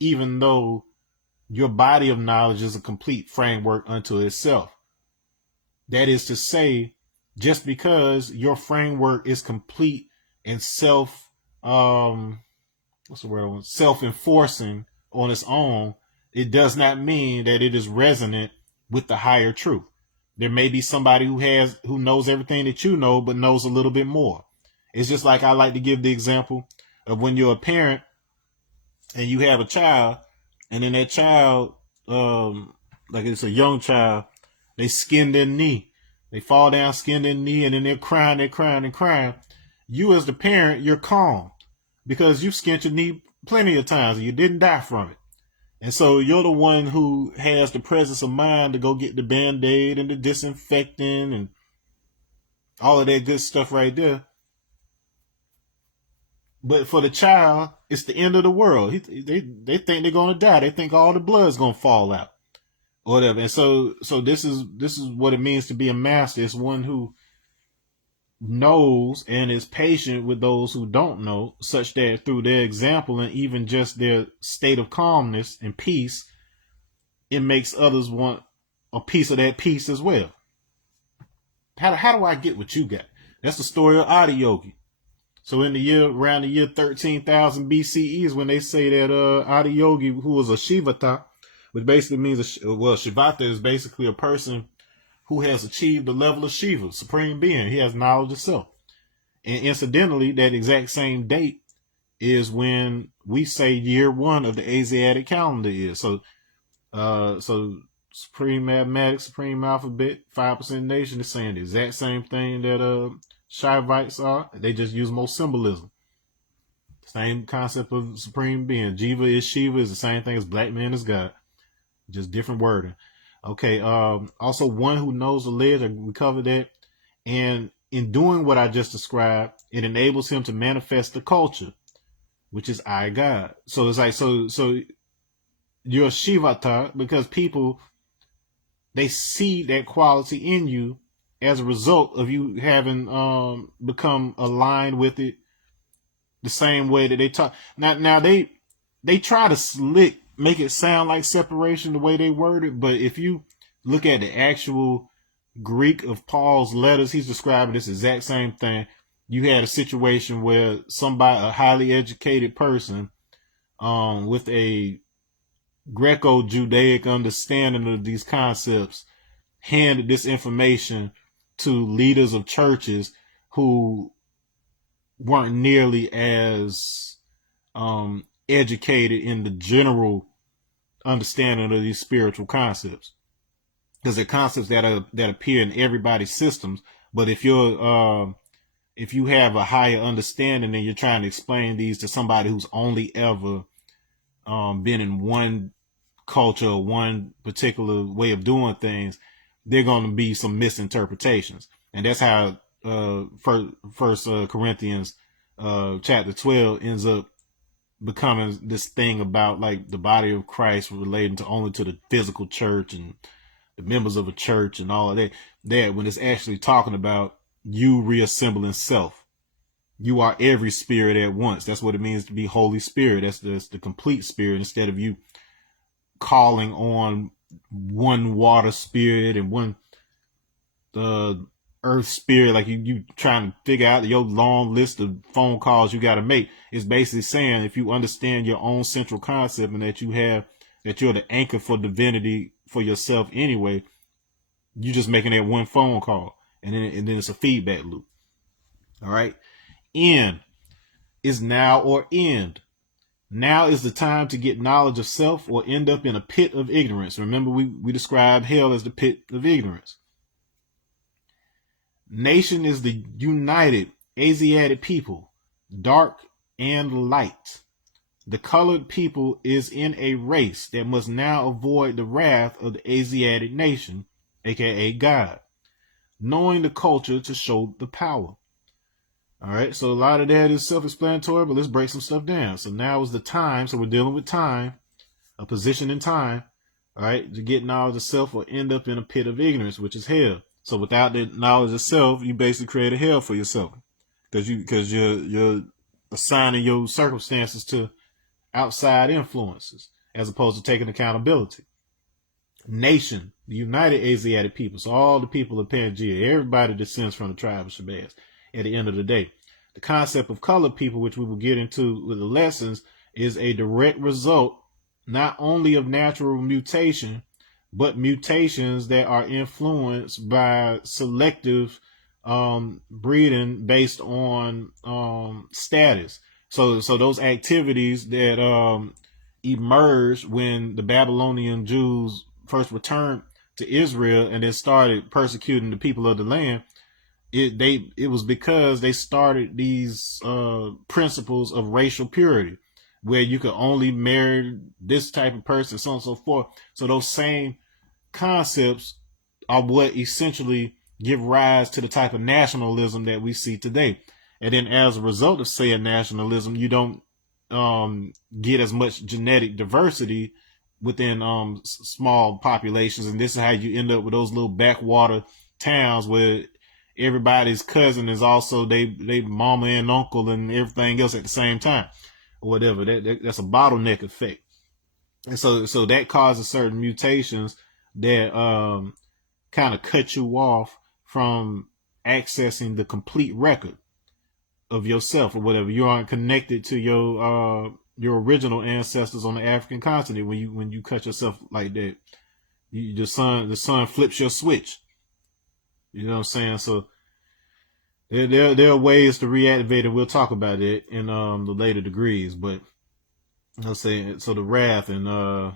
even though your body of knowledge is a complete framework unto itself. That is to say, just because your framework is complete and self-enforcing on its own, it does not mean that it is resonant with the higher truth. There may be somebody who knows everything that you know, but knows a little bit more. It's just like I like to give the example of when you're a parent and you have a child, and then that child, like it's a young child, they skin their knee. They fall down, skin their knee, and then they're crying, and crying. You as the parent, you're calm because you've skinned your knee plenty of times and you didn't die from it. And so you're the one who has the presence of mind to go get the Band-Aid and the disinfectant and all of that good stuff right there. But for the child, it's the end of the world. They think they're going to die. They think all the blood's going to fall out or whatever. And so this is what it means to be a master. It's one who knows and is patient with those who don't know, such that through their example and even just their state of calmness and peace, it makes others want a piece of that peace as well. How do I get what you got? That's the story of Adiyogi. So around the year 13,000 BCE is when they say that Adiyogi, who was a Shivata, which basically means, Shivata is basically a person who has achieved the level of Shiva, supreme being. He has knowledge of self. And incidentally, that exact same date is when we say year 1 of the Asiatic calendar is. So supreme mathematics, supreme alphabet, 5% nation is saying the exact same thing that Shivites are. They just use more symbolism. Same concept of supreme being. Jiva is Shiva is the same thing as black man is God. Just different wording. Okay. Also one who knows the ledge. We covered that. And in doing what I just described, it enables him to manifest the culture, which is I God. So it's like, so you're a Shivata because people, they see that quality in you as a result of you having become aligned with it the same way that they talk. Now they try to make it sound like separation the way they word it, but if you look at the actual Greek of Paul's letters, he's describing this exact same thing. You had a situation where a highly educated person with a Greco-Judaic understanding of these concepts handed this information to leaders of churches who weren't nearly as educated in the general understanding of these spiritual concepts, because they're concepts that appear in everybody's systems. But if you have a higher understanding and you're trying to explain these to somebody who's only ever been in one culture or one particular way of doing things, there are going to be some misinterpretations. And that's how First Corinthians chapter 12 ends up becoming this thing about like the body of Christ relating to only to the physical church and the members of a church and all of that. That when it's actually talking about you reassembling self. You are every spirit at once. That's what it means to be Holy Spirit. That's the complete spirit, instead of you calling on one water spirit and one earth spirit, like you trying to figure out your long list of phone calls you got to make. It's basically saying if you understand your own central concept and that you're the anchor for divinity for yourself anyway, you just making that one phone call, and then it's a feedback loop. All right. End is now or end. Now is the time to get knowledge of self or end up in a pit of ignorance. Remember, we described hell as the pit of ignorance. Nation is the united Asiatic people, dark and light. The colored people is in a race that must now avoid the wrath of the Asiatic nation, aka God, knowing the culture to show the power. All right, so a lot of that is self-explanatory, but let's break some stuff down. So now is the time, so we're dealing with time, a position in time, all right, to get knowledge of self or end up in a pit of ignorance, which is hell. So without the knowledge of self, you basically create a hell for yourself, because you're assigning your circumstances to outside influences as opposed to taking accountability. Nation, the United Asiatic people, so all the people of Pangea, everybody descends from the tribe of Shabazz. At the end of the day, the concept of colored people, which we will get into with the lessons, is a direct result not only of natural mutation, but mutations that are influenced by selective breeding based on status. So those activities that emerged when the Babylonian Jews first returned to Israel and then started persecuting the people of the land, it was because they started these principles of racial purity, where you could only marry this type of person, so on and so forth. So those same concepts are what essentially give rise to the type of nationalism that we see today. And then as a result of saying nationalism, you don't get as much genetic diversity within small populations. And this is how you end up with those little backwater towns where everybody's cousin is also they mama and uncle and everything else at the same time, or whatever. That's a bottleneck effect. And so that causes certain mutations that kind of cut you off from accessing the complete record of yourself or whatever. You aren't connected to your original ancestors on the African continent when you cut yourself like that. The sun flips your switch. You know what I'm saying? So there are ways to reactivate it. We'll talk about it in the later degrees, but I'll say so. The wrath, and I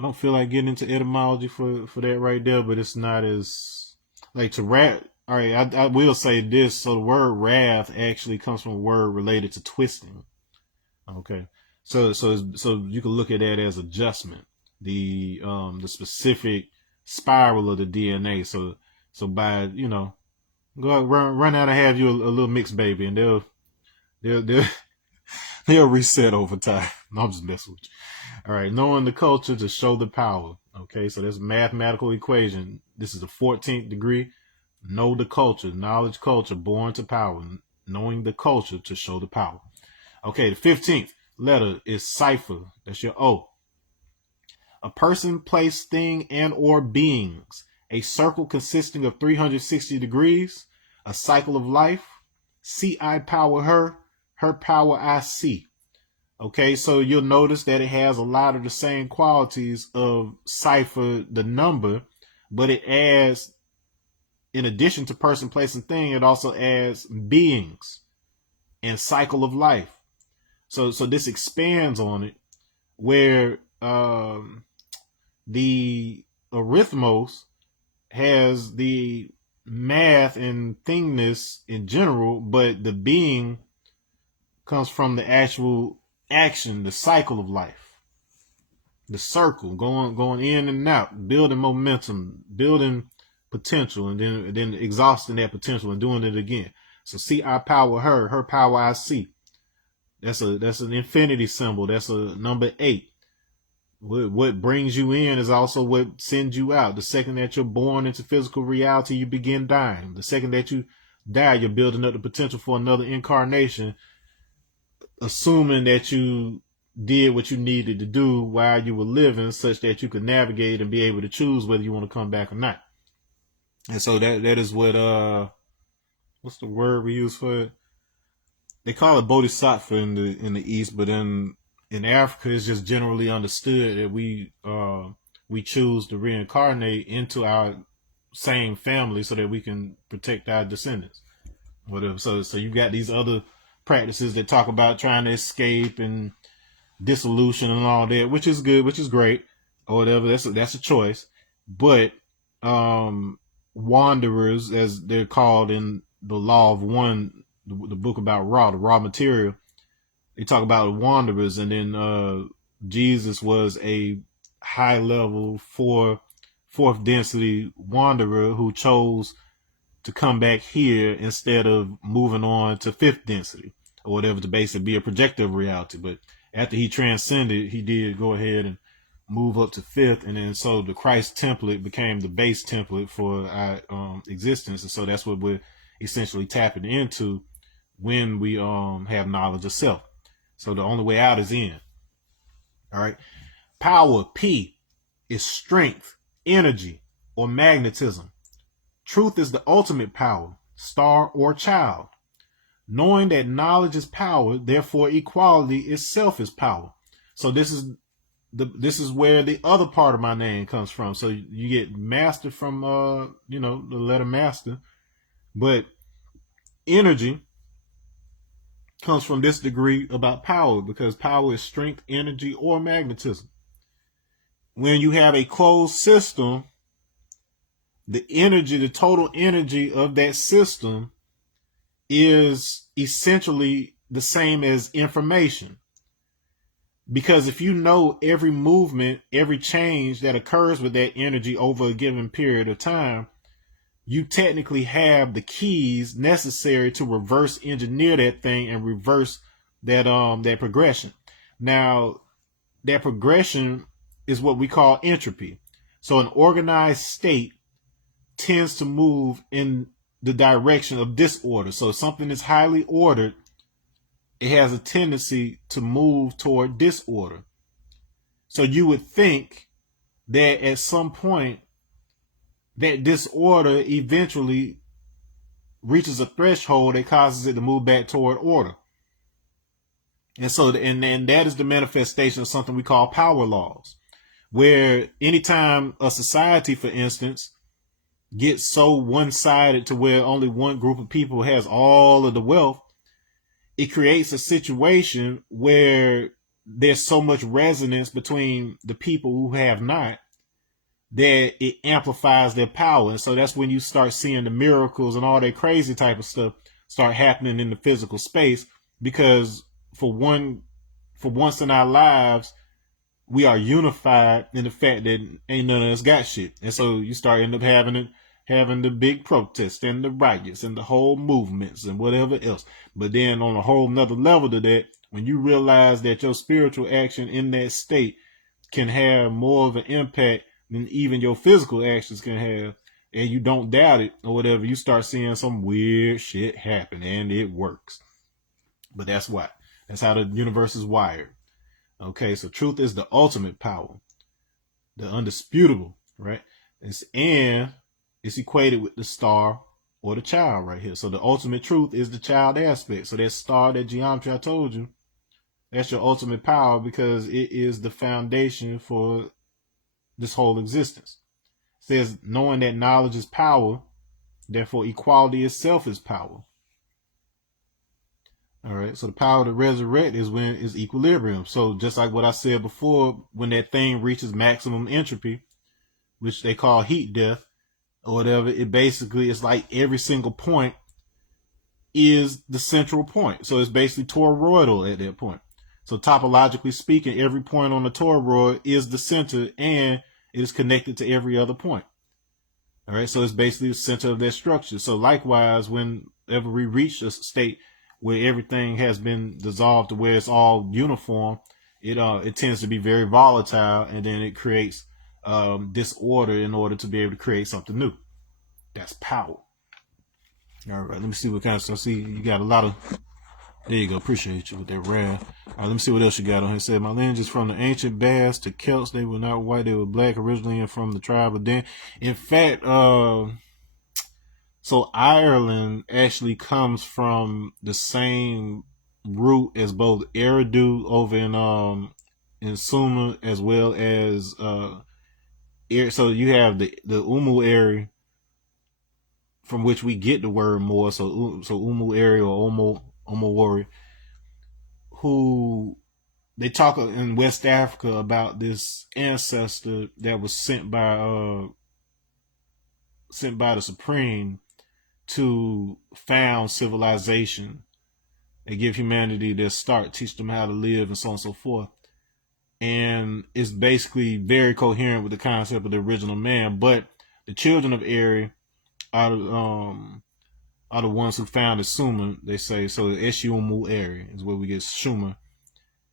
don't feel like getting into etymology for that right there, but it's not as like to wrath. All right, I will say this. So the word wrath actually comes from a word related to twisting. Okay, so you can look at that as adjustment, the specific spiral of the DNA. So by go run out and have you a little mixed baby, and they'll they'll reset over time. No, I'm just messing with you. All right, knowing the culture to show the power. Okay, so there's a mathematical equation. This is the 14th degree. Know the culture, knowledge, culture, born to power. Knowing the culture to show the power. Okay, the 15th letter is cipher. That's your O. A person, place, thing, and or beings. A circle consisting of 360 degrees. A cycle of life. See I power her. Her power I see. Okay, so you'll notice that it has a lot of the same qualities of cipher, the number, but it adds, in addition to person, place, and thing, it also adds beings and cycle of life. So this expands on it, where the arithmos has the math and thingness in general, but the being comes from the actual action, the cycle of life, the circle, going in and out, building momentum, building potential, and then exhausting that potential and doing it again. So see I power her, her power I see. That's an infinity symbol. That's a number 8. What brings you in is also what sends you out. The second that you're born into physical reality, you begin dying. The second that you die, you're building up the potential for another incarnation, assuming that you did what you needed to do while you were living, such that you could navigate and be able to choose whether you want to come back or not. And so that is what what's the word we use for it? They call it bodhisattva in the East, but in Africa, it's just generally understood that we choose to reincarnate into our same family so that we can protect our descendants. Whatever. So you got these other practices that talk about trying to escape and dissolution and all that, which is good, which is great, or whatever. That's a choice. But wanderers, as they're called in the Law of One, the book about the raw material, they talk about wanderers, and then Jesus was a high level fourth density wanderer who chose to come back here instead of moving on to fifth density or whatever, to basically be a projector of reality. But after he transcended, he did go ahead and move up to fifth, and then so the Christ template became the base template for our existence. And so that's what we're essentially tapping into when we have knowledge of self. So the only way out is in. All right. Power, P, is strength, energy, or magnetism. Truth is the ultimate power, star or child. Knowing that knowledge is power, therefore equality itself is power. So this is this is where the other part of my name comes from. So you get master from the letter master, but energy comes from this degree about power, because power is strength, energy, or magnetism. When you have a closed system, the total energy of that system is essentially the same as information. Because if you know every movement, every change that occurs with that energy over a given period of time, you technically have the keys necessary to reverse engineer that thing and reverse that progression. Now, that progression is what we call entropy. So an organized state tends to move in the direction of disorder. So if something is highly ordered, it has a tendency to move toward disorder. So you would think that at some point that disorder eventually reaches a threshold that causes it to move back toward order. And so, and that is the manifestation of something we call power laws, where anytime a society, for instance, gets so one-sided to where only one group of people has all of the wealth, it creates a situation where there's so much resonance between the people who have not, that it amplifies their power. And so that's when you start seeing the miracles and all that crazy type of stuff start happening in the physical space, because for once in our lives, we are unified in the fact that ain't none of us got shit. And so you start end up having the big protests and the riots and the whole movements and whatever else. But then on a whole nother level to that, when you realize that your spiritual action in that state can have more of an impact than even your physical actions can have, and you don't doubt it or whatever, you start seeing some weird shit happen, and it works. But that's why. That's how the universe is wired. Okay, so truth is the ultimate power, the undisputable, right? And it's equated with the star or the child right here. So the ultimate truth is the child aspect. So that star, that geometry I told you, that's your ultimate power, because it is the foundation for this whole existence. It says, knowing that knowledge is power, therefore equality itself is power. All right, so the power to resurrect is when it's equilibrium. So just like what I said before, when that thing reaches maximum entropy, which they call heat death or whatever, it basically is like every single point is the central point. So it's basically toroidal at that point. So topologically speaking, every point on the toroid is the center, and it is connected to every other point. All right, so it's basically the center of that structure. So likewise, whenever we reach a state where everything has been dissolved to where it's all uniform, it tends to be very volatile, and then it creates disorder in order to be able to create something new. That's power. All right, let me see what kind of stuff. See, you got a lot of. There you go. Appreciate you with that rare. All right, let me see what else you got on here. It said, my lineage is from the ancient Basques to Celts. They were not white. They were black originally, and from the tribe of Dan. In fact, so Ireland actually comes from the same root as both Eridu over in Sumer, as well as so you have the Umu area from which we get the word more. So Umu area or Omo warrior, who they talk in West Africa about this ancestor that was sent by the Supreme to found civilization and give humanity their start, teach them how to live, and so on and so forth. And it's basically very coherent with the concept of the original man. But the children of Eri are the ones who founded Sumer, they say. So Eshumu Eri is where we get Schumer.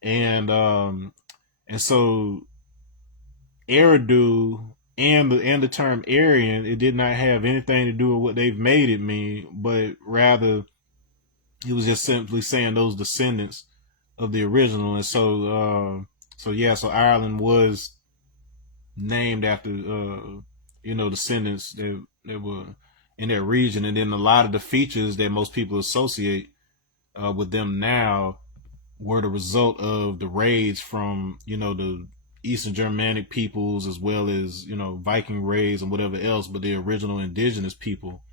And so Eridu and the term Aryan, it did not have anything to do with what they've made it mean, but rather it was just simply saying those descendants of the original. And so Ireland was named after descendants that were in that region. And then a lot of the features that most people associate with them now were the result of the raids from the Eastern Germanic peoples, as well as, Viking raids and whatever else, but the original indigenous people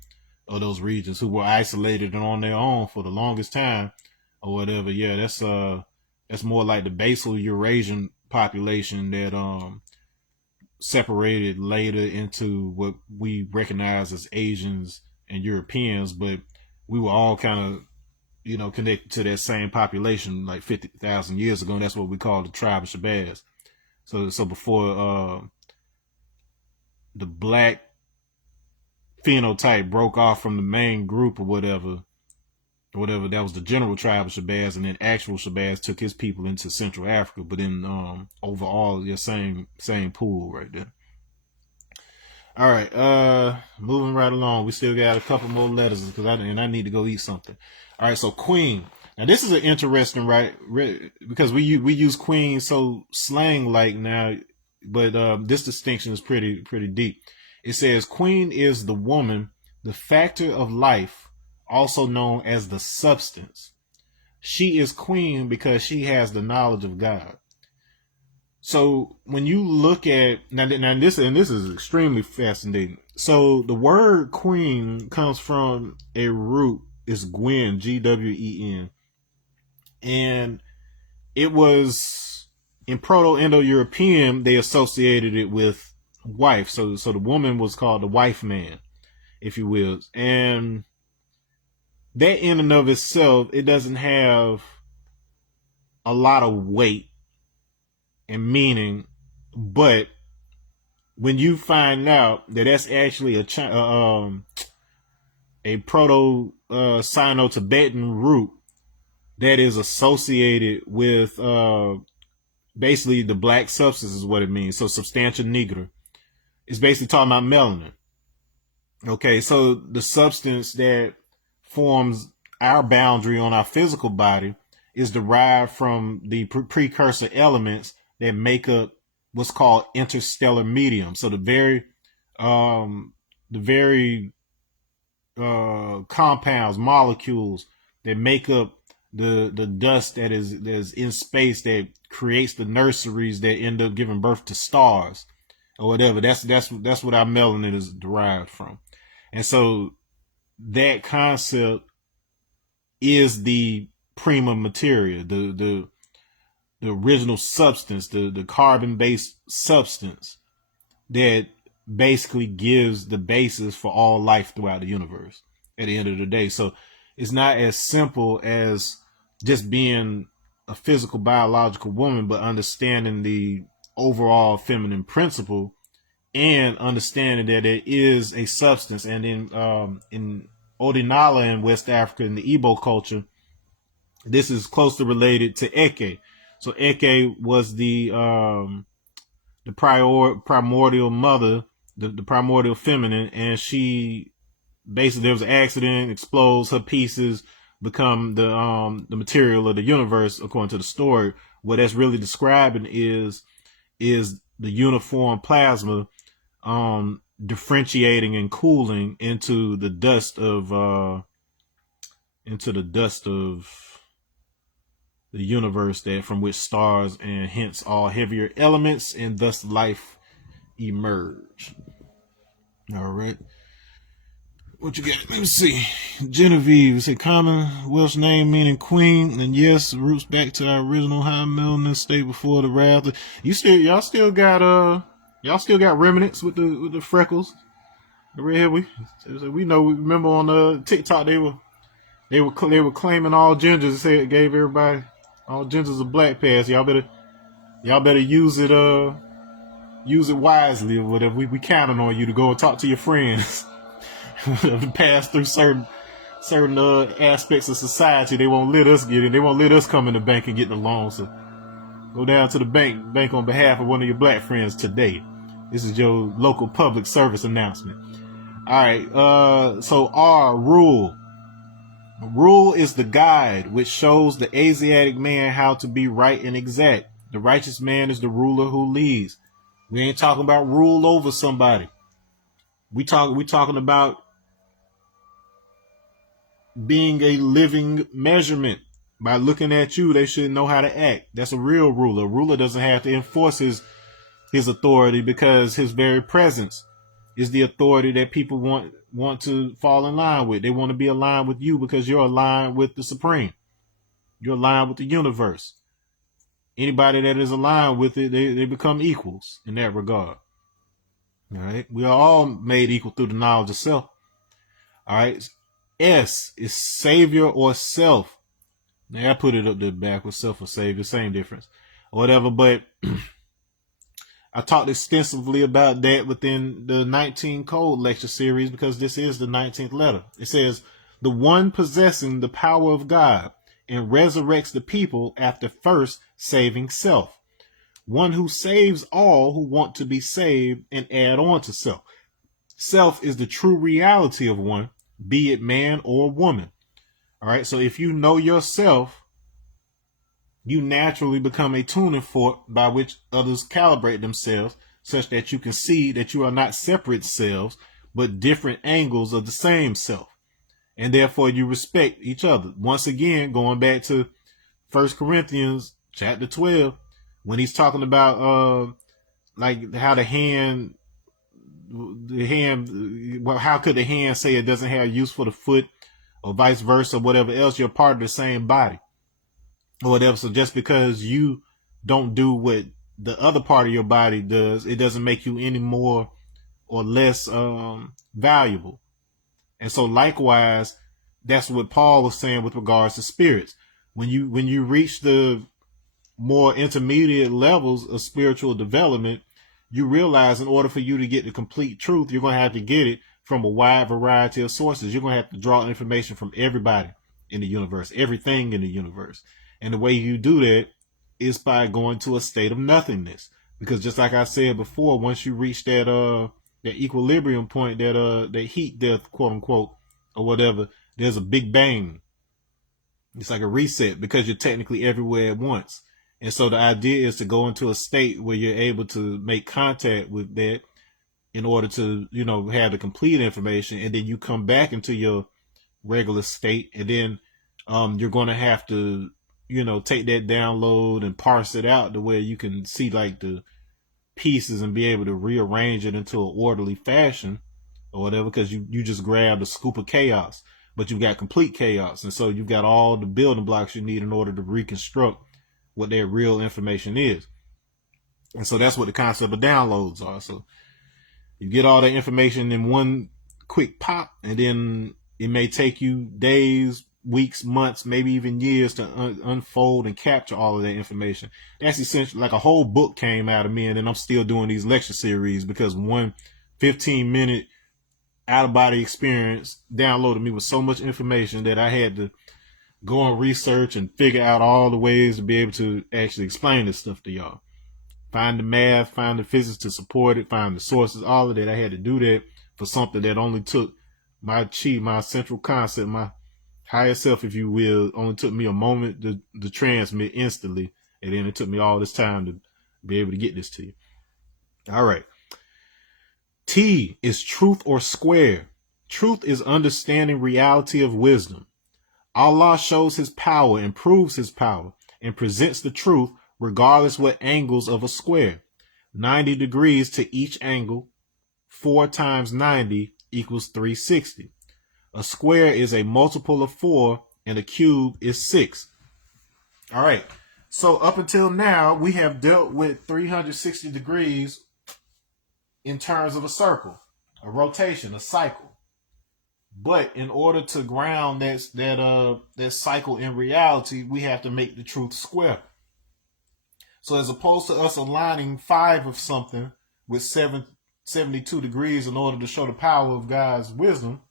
of those regions who were isolated and on their own for the longest time or whatever. Yeah, that's more like the basal Eurasian population that separated later into what we recognize as Asians and Europeans, but we were all kind of, connected to that same population like 50,000 years ago. And that's what we call the tribe of Shabazz. So before the black phenotype broke off from the main group or whatever, that was the general tribe of Shabazz, and then actual Shabazz took his people into Central Africa. But then overall, yeah, same pool right there. All right, moving right along. We still got a couple more letters because I need to go eat something. All right, so Queen. Now this is an interesting, right? Because we use Queen so slang like now, but this distinction is pretty deep. It says Queen is the woman, the factor of life, also known as the substance. She is queen because she has the knowledge of God. So when you look at now this is extremely fascinating. So the word queen comes from a root. It's Gwen, Gwen, and it was in Proto-Indo-European. They associated it with wife. So the woman was called the wife man, if you will, and that in and of itself, it doesn't have a lot of weight and meaning, but when you find out that that's actually a Proto-Sino-Tibetan root that is associated with basically the black substance is what it means. So substantia nigra. It's basically talking about melanin. Okay, so the substance that forms our boundary on our physical body is derived from the precursor elements that make up what's called interstellar medium. So the very compounds, molecules that make up the dust that is in space that creates the nurseries that end up giving birth to stars or whatever. That's what our melanin is derived from. And so that concept is the prima materia, the original substance, the carbon-based substance that basically gives the basis for all life throughout the universe at the end of the day. So it's not as simple as just being a physical biological woman, but understanding the overall feminine principle and understanding that it is a substance. And in Odinala in West Africa, in the Igbo culture, this is closely related to Eke. So Eke was the primordial mother, the primordial feminine, and she basically, there was an accident, explodes, her pieces become the material of the universe according to the story. What that's really describing is the uniform plasma differentiating and cooling into the dust of the universe, that from which stars and hence all heavier elements and thus life emerge. All right. What you got? Let me see. Genevieve said common Welsh name meaning queen, and yes, roots back to our original high melanin state before the wrath. Y'all still got remnants with the freckles. The red we remember on TikTok they were claiming all gingers, said gave everybody all gingers a black pass. Y'all better use it wisely or whatever. We counting on you to go and talk to your friends. Pass through certain aspects of society. They won't let us get in. They won't let us come in the bank and get the loan. So go down to the bank on behalf of one of your black friends today. This is your local public service announcement. All right. So R, rule. Rule is the guide which shows the Asiatic man how to be right and exact. The righteous man is the ruler who leads. We ain't talking about rule over somebody. We talking about being a living measurement. By looking at you, they should know how to act. That's a real ruler. A ruler doesn't have to enforce his his authority, because his very presence is the authority that people want to fall in line with. They want to be aligned with you because you're aligned with the Supreme. You're aligned with the universe. Anybody that is aligned with it, they become equals in that regard. All right. We are all made equal through the knowledge of self. All right. S is savior or self. Now I put it up there backwards, self or savior, same difference. Or whatever, but I talked extensively about that within the 19 Code lecture series, because this is the 19th letter. It says, the one possessing the power of God and resurrects the people after first saving self. One who saves all who want to be saved and add on to self. Self is the true reality of one, be it man or woman. All right. So if you know yourself, you naturally become a tuning fork by which others calibrate themselves, such that you can see that you are not separate selves, but different angles of the same self. And therefore you respect each other. Once again, going back to 1 Corinthians chapter 12, when he's talking about like how the hand, well, how could the hand say it doesn't have use for the foot, or vice versa, whatever else, you're part of the same body. Or whatever. So just because you don't do what the other part of your body does, it doesn't make you any more or less valuable. And so likewise, that's what Paul was saying with regards to spirits. When you reach the more intermediate levels of spiritual development, you realize in order for you to get the complete truth, you're going to have to get it from a wide variety of sources. You're going to have to draw information from everybody in the universe, everything in the universe. And the way you do that is by going to a state of nothingness. Because just like I said before, once you reach that equilibrium point, that heat death, quote unquote, or whatever, there's a big bang. It's like a reset, because you're technically everywhere at once. And so the idea is to go into a state where you're able to make contact with that in order to, have the complete information. And then you come back into your regular state. And then you're going to have to, take that download and parse it out the way you can see like the pieces and be able to rearrange it into an orderly fashion or whatever, because you just grabbed a scoop of chaos, but you've got complete chaos. And so you've got all the building blocks you need in order to reconstruct what their real information is. And so that's what the concept of downloads are. So you get all the information in one quick pop, and then it may take you days, weeks, months, maybe even years to unfold and capture all of that information. That's essentially like a whole book came out of me, and then I'm still doing these lecture series because one 15-minute out-of-body experience downloaded me with so much information that I had to go and research and figure out all the ways to be able to actually explain this stuff to y'all. Find the math, find the physics to support it, find the sources, all of that. I had to do that for something that only took my chi, my central concept, my higher self, if you will, only took me a moment to transmit instantly. And then it took me all this time to be able to get this to you. All right. T is truth or square. Truth is understanding reality of wisdom. Allah shows his power and proves his power and presents the truth regardless what angles of a square. 90 degrees to each angle. 4 times 90 equals 360. A square is a multiple of 4 and a cube is 6. All right. So up until now, we have dealt with 360 degrees in terms of a circle, a rotation, a cycle. But in order to ground that cycle in reality, we have to make the truth square. So as opposed to us aligning 5 of something with 72 degrees in order to show the power of God's wisdom,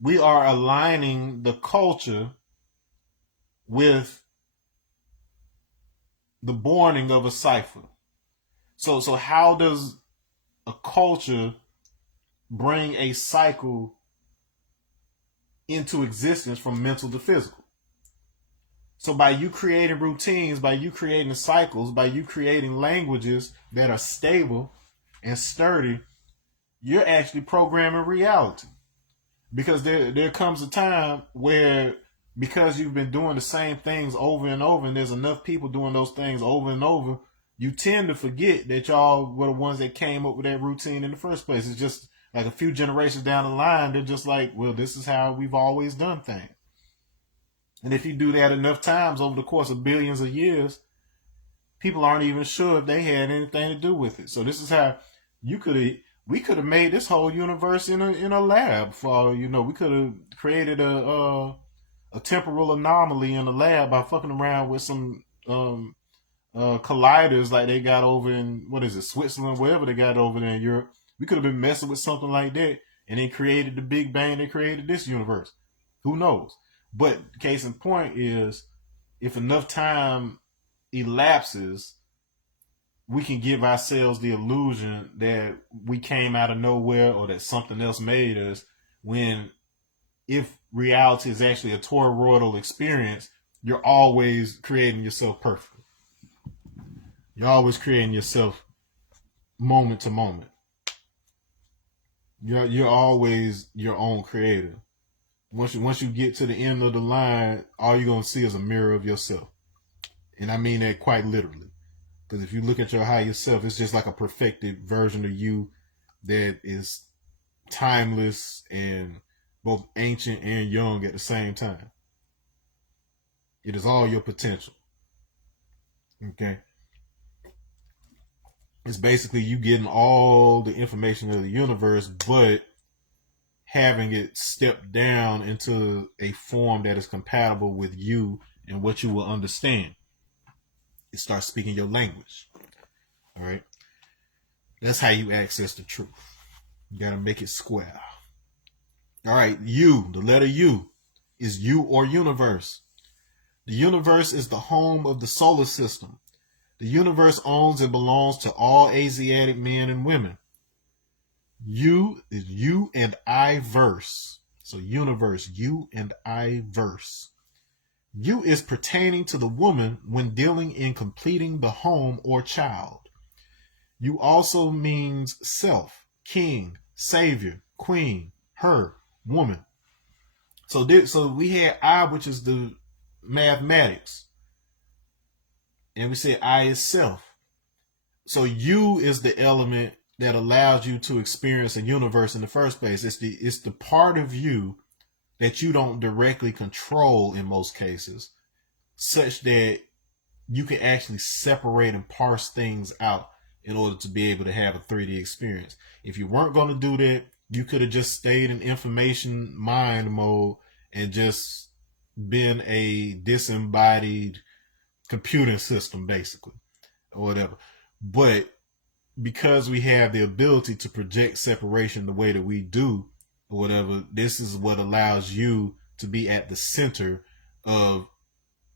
we are aligning the culture with the borning of a cipher. So how does a culture bring a cycle into existence from mental to physical? So by you creating routines, by you creating cycles, by you creating languages that are stable and sturdy, you're actually programming reality. Because there comes a time where, because you've been doing the same things over and over, and there's enough people doing those things over and over, you tend to forget that y'all were the ones that came up with that routine in the first place. It's just like a few generations down the line, they're just like, well, this is how we've always done things. And if you do that enough times over the course of billions of years, people aren't even sure if they had anything to do with it. So this is how we could have made this whole universe in a lab. For all you know, we could have created a temporal anomaly in the lab by fucking around with some colliders like they got over in, what is it, Switzerland, wherever they got over there in Europe. We could have been messing with something like that, and they created the Big Bang. They created this universe. Who knows? But case in point is, if enough time elapses, we can give ourselves the illusion that we came out of nowhere or that something else made us, when if reality is actually a toroidal experience, you're always creating yourself perfectly. You're always creating yourself moment to moment. You're always your own creator. Once you get to the end of the line, all you're gonna see is a mirror of yourself, and I mean that quite literally. Because if you look at your higher self, it's just like a perfected version of you that is timeless and both ancient and young at the same time. It is all your potential. Okay. It's basically you getting all the information of the universe, but having it stepped down into a form that is compatible with you and what you will understand. It starts speaking your language. All right. That's how you access the truth. You got to make it square. All right. You, the letter U, is you or universe. The universe is the home of the solar system. The universe owns and belongs to all Asiatic men and women. You is you and I verse. So universe, you and I verse. You is pertaining to the woman when dealing in completing the home or child. You also means self, king, savior, queen, her, woman. So we had I, which is the mathematics. And we said I is self. So you is the element that allows you to experience a universe in the first place. It's the part of you that you don't directly control in most cases, such that you can actually separate and parse things out in order to be able to have a 3D experience. If you weren't going to do that, you could have just stayed in information mind mode and just been a disembodied computing system, basically, or whatever. But because we have the ability to project separation the way that we do, or whatever, this is what allows you to be at the center of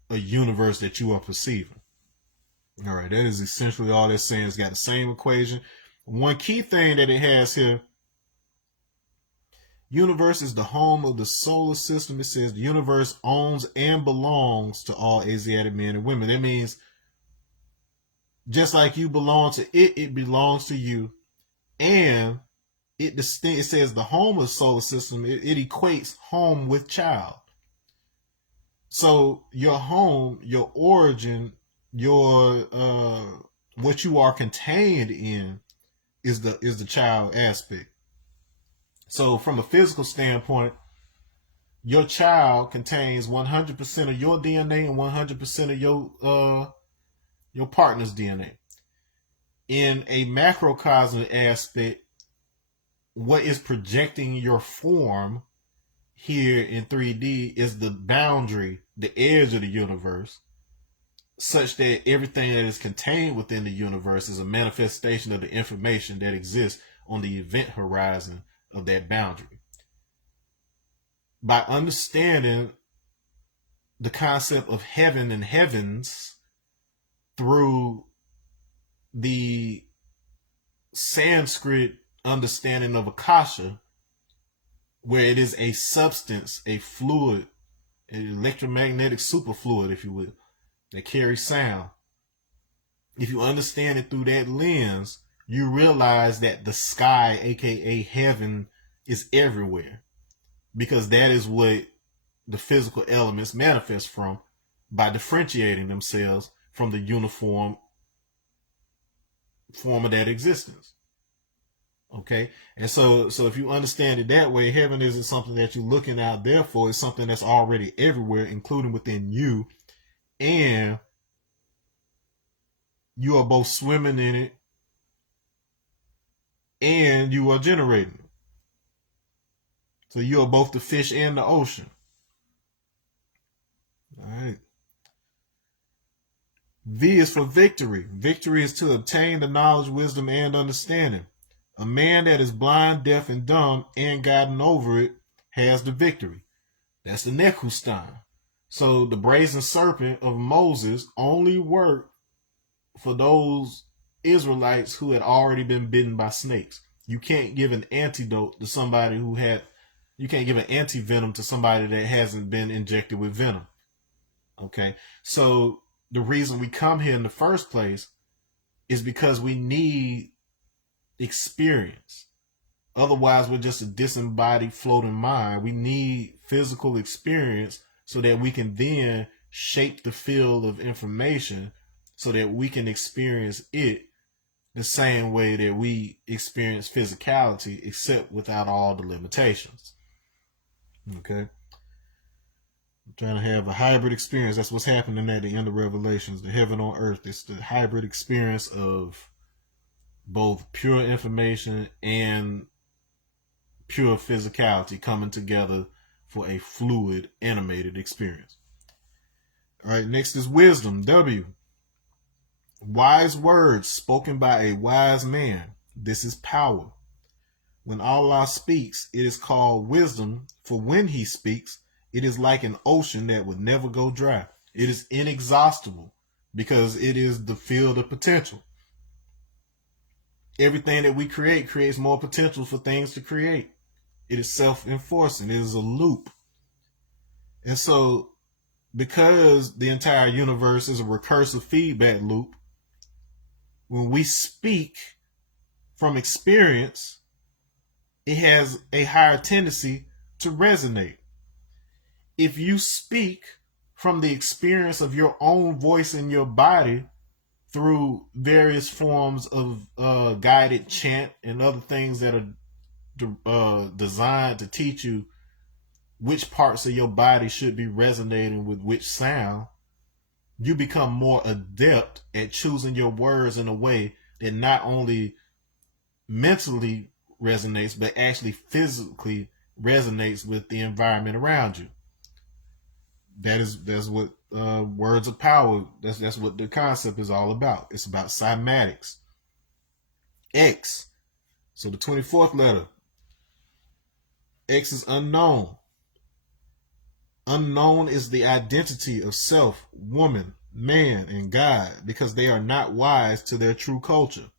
a universe that you are perceiving. All right, that is essentially all that's saying. It's got the same equation. One key thing that it has here: universe is the home of the solar system. It says the universe owns and belongs to all Asiatic men and women. That means just like you belong to it, it belongs to you. And it says the home of the solar system, it equates home with child. So your home, your origin, your what you are contained in is the child aspect. So from a physical standpoint, your child contains 100% of your DNA and 100% of your partner's DNA. In a macrocosmic aspect, what is projecting your form here in 3D is the boundary, the edge of the universe, such that everything that is contained within the universe is a manifestation of the information that exists on the event horizon of that boundary. By understanding the concept of heaven and heavens through the Sanskrit understanding of Akasha, where it is a substance, a fluid, an electromagnetic superfluid, if you will, that carries sound. If you understand it through that lens, you realize that the sky, aka heaven, is everywhere, because that is what the physical elements manifest from by differentiating themselves from the uniform form of that existence. Okay. And so if you understand it that way, heaven isn't something that you're looking out there for. It's something that's already everywhere, including within you. And you are both swimming in it and you are generating it. So you are both the fish and the ocean. All right. V is for victory. Victory is to obtain the knowledge, wisdom, and understanding. A man that is blind, deaf, and dumb and gotten over it has the victory. That's the Nekustan. So the brazen serpent of Moses only worked for those Israelites who had already been bitten by snakes. You can't give an antidote to somebody who had, you can't give an anti-venom to somebody that hasn't been injected with venom. Okay. So the reason we come here in the first place is because we need experience. Otherwise, we're just a disembodied floating mind. We need physical experience so that we can then shape the field of information so that we can experience it the same way that we experience physicality, except without all the limitations. Okay? I'm trying to have a hybrid experience. That's what's happening at the end of Revelations. The heaven on earth. It's the hybrid experience of both pure information and pure physicality coming together for a fluid, animated experience. All right, next is wisdom, W. Wise words spoken by a wise man. This is power. When Allah speaks, it is called wisdom, for when he speaks, it is like an ocean that would never go dry. It is inexhaustible because it is the field of potential. Everything that we create creates more potential for things to create. It is self-enforcing. It is a loop. And so, because the entire universe is a recursive feedback loop, when we speak from experience, it has a higher tendency to resonate. If you speak from the experience of your own voice in your body through various forms of guided chant and other things that are designed to teach you which parts of your body should be resonating with which sound, you become more adept at choosing your words in a way that not only mentally resonates, but actually physically resonates with the environment around you. That's what words of power. That's what the concept is all about. It's about cymatics. X. So the 24th letter. X is unknown. Unknown is the identity of self, woman, man, and God, because they are not wise to their true culture.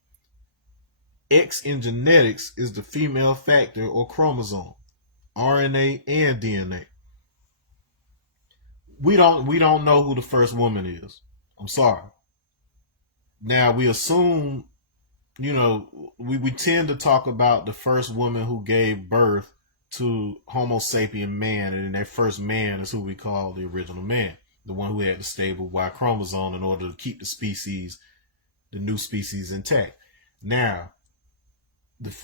X in genetics is the female factor or chromosome, RNA and DNA. We don't know who the first woman is. I'm sorry. Now we assume, we tend to talk about the first woman who gave birth to Homo sapien man, and that first man is who we call the original man, the one who had the stable Y chromosome in order to keep the new species intact. Now,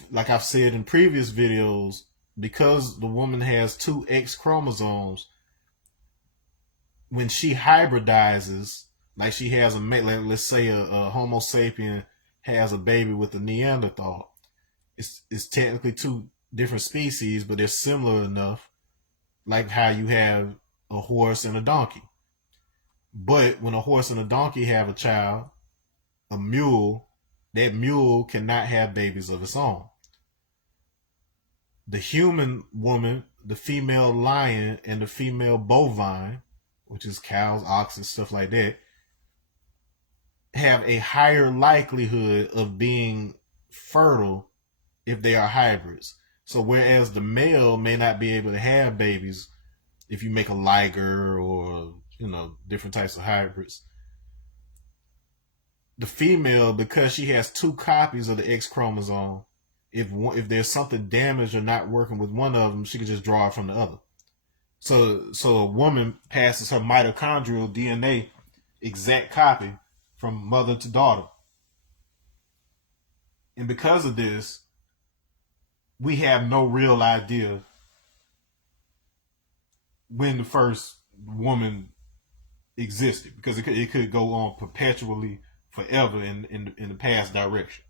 like I've said in previous videos, because the woman has two X chromosomes, when she hybridizes, like she has let's say a Homo sapien has a baby with a Neanderthal, it's technically two different species, but they're similar enough, like how you have a horse and a donkey. But when a horse and a donkey have a child, a mule, that mule cannot have babies of its own. The human woman, the female lion, and the female bovine, which is cows, oxen, stuff like that, have a higher likelihood of being fertile if they are hybrids. So whereas the male may not be able to have babies if you make a liger or, different types of hybrids, the female, because she has two copies of the X chromosome, if there's something damaged or not working with one of them, she can just draw it from the other. So a woman passes her mitochondrial DNA exact copy from mother to daughter. And because of this, we have no real idea when the first woman existed, because it could go on perpetually forever in the past direction.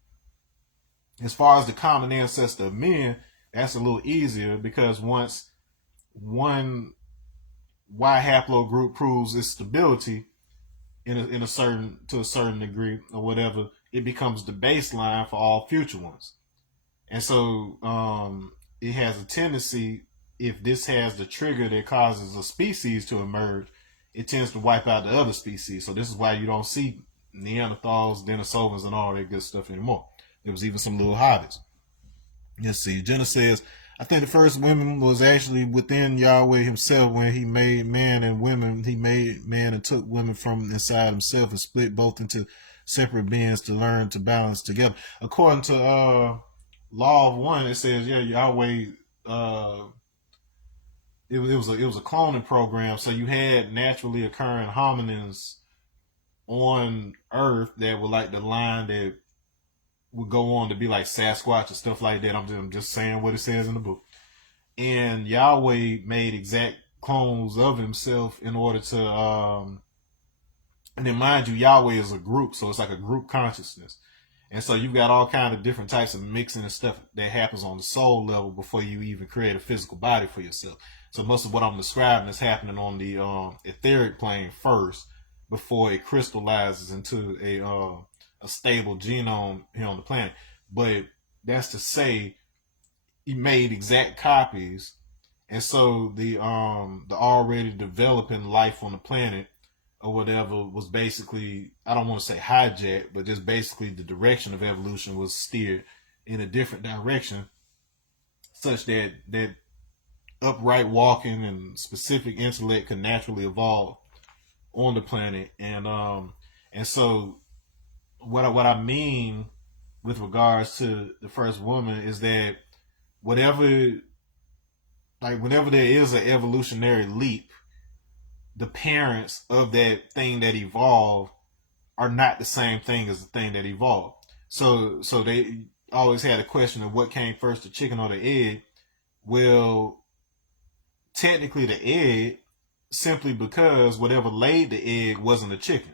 As far as the common ancestor of men, that's a little easier, because once one Y haplogroup proves its stability in a certain to a certain degree or whatever, it becomes the baseline for all future ones. And so it has a tendency, if this has the trigger that causes a species to emerge, it tends to wipe out the other species. So this is why you don't see Neanderthals, Denisovans, and all that good stuff anymore. There was even some little hobbits. Let's see. Jenna says, I think the first woman was actually within Yahweh himself when he made man and women. He made man and took women from inside himself and split both into separate beings to learn to balance together. According to Law of One, it says, yeah, Yahweh, it was a cloning program. So you had naturally occurring hominins on Earth that were like the line that would go on to be like Sasquatch and stuff like that. I'm just saying what it says in the book. And Yahweh made exact clones of himself in order to, and then mind you, Yahweh is a group, so it's like a group consciousness. And so you've got all kind of different types of mixing and stuff that happens on the soul level before you even create a physical body for yourself. So most of what I'm describing is happening on the etheric plane first before it crystallizes into a stable genome here on the planet. But that's to say, he made exact copies, and so the already developing life on the planet or whatever was basically, I don't want to say hijacked, but just basically the direction of evolution was steered in a different direction, such that upright walking and specific intellect could naturally evolve on the planet. And so what I mean with regards to the first woman is that whenever there is an evolutionary leap, the parents of that thing that evolved are not the same thing as the thing that evolved. So they always had a question of what came first, the chicken or the egg. Well, technically the egg, simply because whatever laid the egg wasn't a chicken.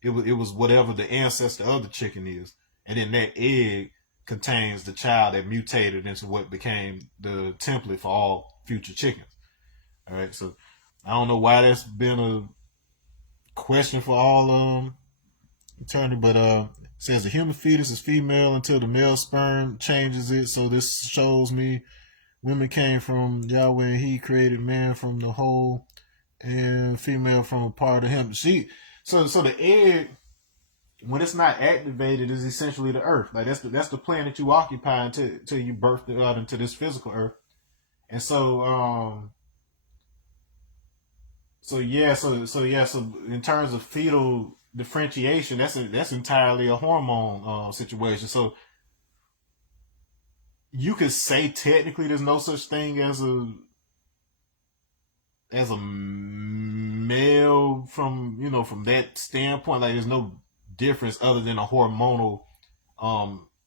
It was whatever the ancestor of the chicken is. And then that egg contains the child that mutated into what became the template for all future chickens. All right, so I don't know why that's been a question for all eternity, but it says the human fetus is female until the male sperm changes it. So this shows me women came from Yahweh and he created man from the whole and female from a part of him. So the egg, when it's not activated, is essentially the earth. Like that's the planet you occupy until you birth it out into this physical earth. And so so in terms of fetal differentiation, that's entirely a hormone situation. So you could say technically there's no such thing as a male from that standpoint. Like there's no difference other than a hormonal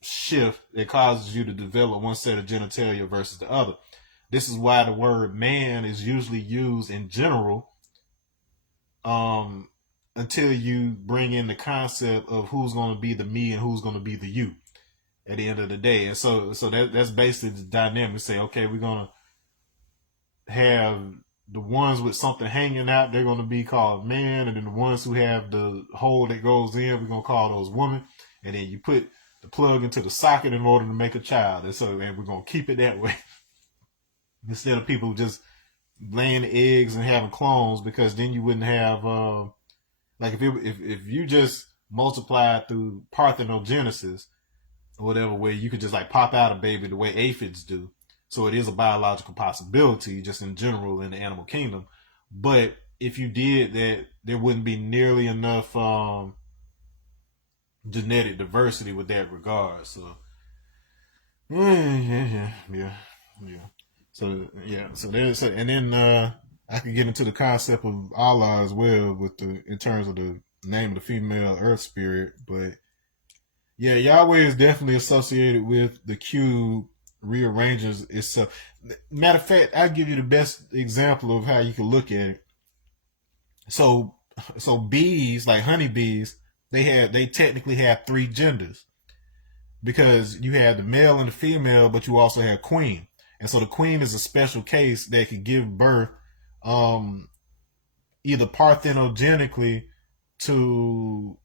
shift that causes you to develop one set of genitalia versus the other. This is why the word man is usually used in general until you bring in the concept of who's going to be the me and who's going to be the you at the end of the day. And so that's basically the dynamic. Say, okay, we're going to have the ones with something hanging out, they're going to be called man, and then the ones who have the hole that goes in, we're going to call those women. And then you put the plug into the socket in order to make a child. And we're going to keep it that way. Instead of people just laying eggs and having clones, because then you wouldn't have like if you just multiply through parthenogenesis or whatever, where you could just like pop out a baby the way aphids do. So it is a biological possibility just in general in the animal kingdom. But if you did that, there wouldn't be nearly enough genetic diversity with that regard. So yeah. So there's, and then I could get into the concept of Allah as well in terms of the name of the female earth spirit, but Yeah, Yahweh is definitely associated with the cube rearranges itself. Matter of fact, I'll give you the best example of how you can look at it. So, so bees, like honeybees, they technically have three genders because you have the male and the female, but you also have queen. And so the queen is a special case that can give birth um, either parthenogenically to,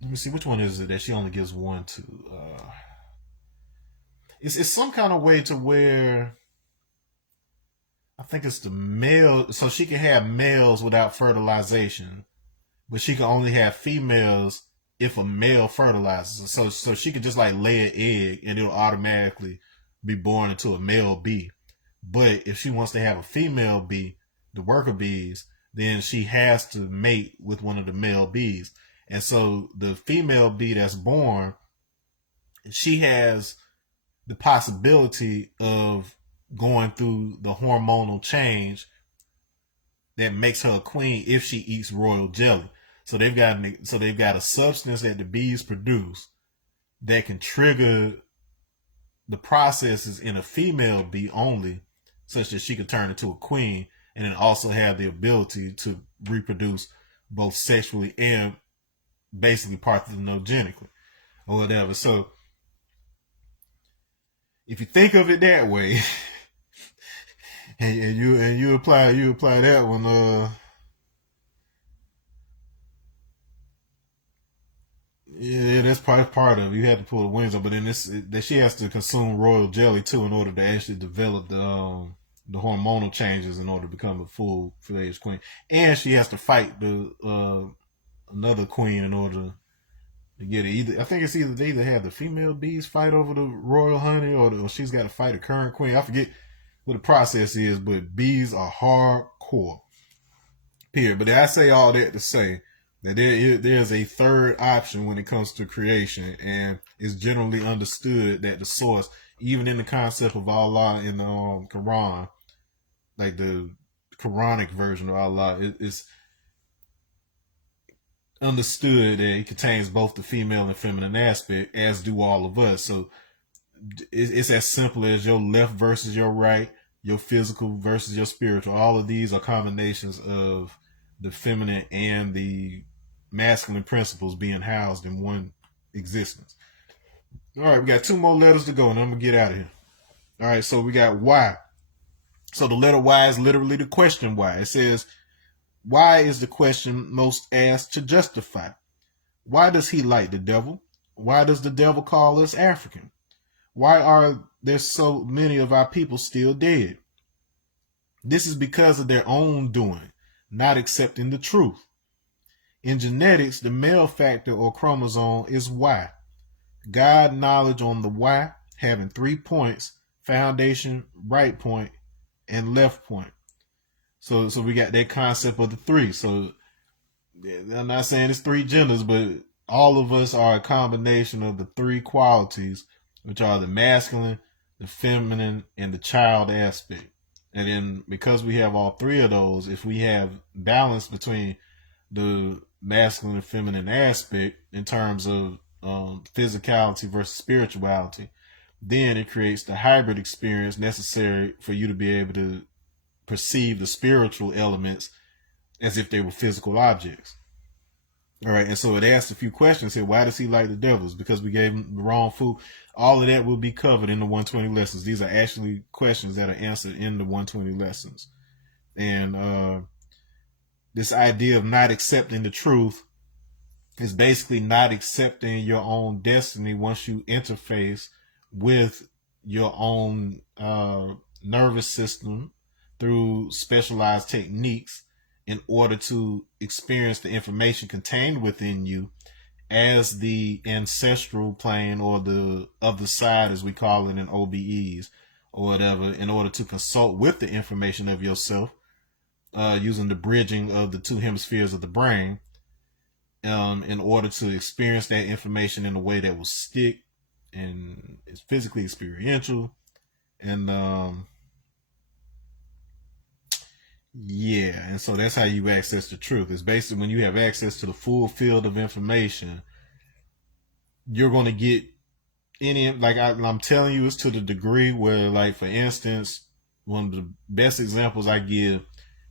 let me see, which one is it that she only gives one to? It's some kind of way to where I think it's the male, so she can have males without fertilization, but she can only have females if a male fertilizes. So she could just like lay an egg and it'll automatically be born into a male bee. But if she wants to have a female bee, the worker bees, then she has to mate with one of the male bees. And so the female bee that's born, she has the possibility of going through the hormonal change that makes her a queen if she eats royal jelly. So they've got a substance that the bees produce that can trigger the processes in a female bee only, such that she can turn into a queen, and then also have the ability to reproduce both sexually and basically parthenogenically or whatever. So if you think of it that way, and you apply that one, yeah, that's part of it. You have to pull the wings up, but then this that she has to consume royal jelly too in order to actually develop the hormonal changes in order to become a full fledged queen, and she has to fight the another queen in order to get it. Either I think it's either they either have the female bees fight over the royal honey, or she's got to fight a current queen. I forget what the process is, but bees are hardcore. Period. But I say all that to say that there's a third option when it comes to creation, and it's generally understood that the source, even in the concept of Allah in the Quran, like the Quranic version of Allah, it's understood that it contains both the female and feminine aspect, as do all of us. So it's as simple as your left versus your right, your physical versus your spiritual. All of these are combinations of the feminine and the masculine principles being housed in one existence. All right, we got two more letters to go, and I'm gonna get out of here. All right, so we got Y. So the letter Y is literally the question why. It says, why is the question most asked to justify? Why does he like the devil? Why does the devil call us African? Why are there so many of our people still dead? This is because of their own doing, not accepting the truth. In genetics, the male factor or chromosome is Y. God knowledge on the Y having 3 points: foundation, right point, and left point. So we got that concept of the three. So I'm not saying it's three genders, but all of us are a combination of the three qualities, which are the masculine, the feminine, and the child aspect. And then because we have all three of those, if we have balance between the masculine and feminine aspect in terms of physicality versus spirituality, then it creates the hybrid experience necessary for you to be able to perceive the spiritual elements as if they were physical objects. All right, and so it asks a few questions here. Why does he like the devils? Because we gave him the wrong food. All of that will be covered in the 120 lessons. These are actually questions that are answered in the 120 lessons. And this idea of not accepting the truth is basically not accepting your own destiny once you interface with your own nervous system through specialized techniques in order to experience the information contained within you as the ancestral plane, or the other side as we call it in OBEs or whatever, in order to consult with the information of yourself using the bridging of the two hemispheres of the brain, in order to experience that information in a way that will stick and is physically experiential. And yeah, and so that's how you access the truth. It's basically when you have access to the full field of information, you're going to get any, like I'm telling you, it's to the degree where, like, for instance, one of the best examples I give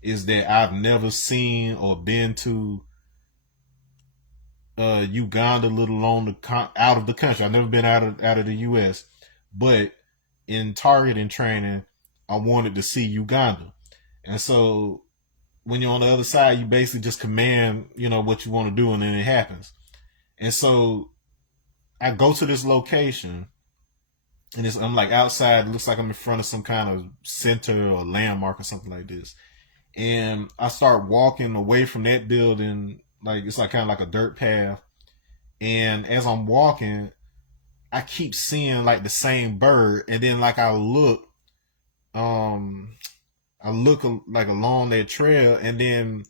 is that I've never seen or been to Uganda, let alone out of the country. I've never been out of the U.S., but in targeting training, I wanted to see Uganda, and so when you're on the other side, you basically just command, what you want to do, and then it happens. And so I go to this location, and I'm like outside. It looks like I'm in front of some kind of center or landmark or something like this. And I start walking away from that building, like it's like kind of like a dirt path. And as I'm walking, I keep seeing like the same bird, and then like um, I look like along that trail, and then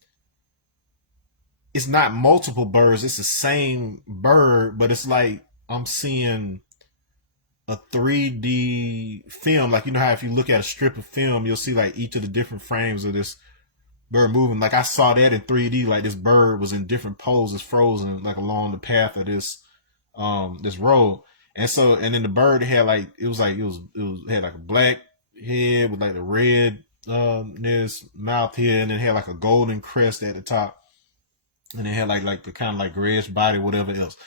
it's not multiple birds; it's the same bird, but it's like I'm seeing a 3D film. Like, how if you look at a strip of film, you'll see like each of the different frames of this bird moving. Like, I saw that in 3D. Like, this bird was in different poses, frozen like along the path of this road. And then the bird had like it was had like a black head with like the red this mouth here, and then had like a golden crest at the top, and it had like the kind of like grayish body, whatever else.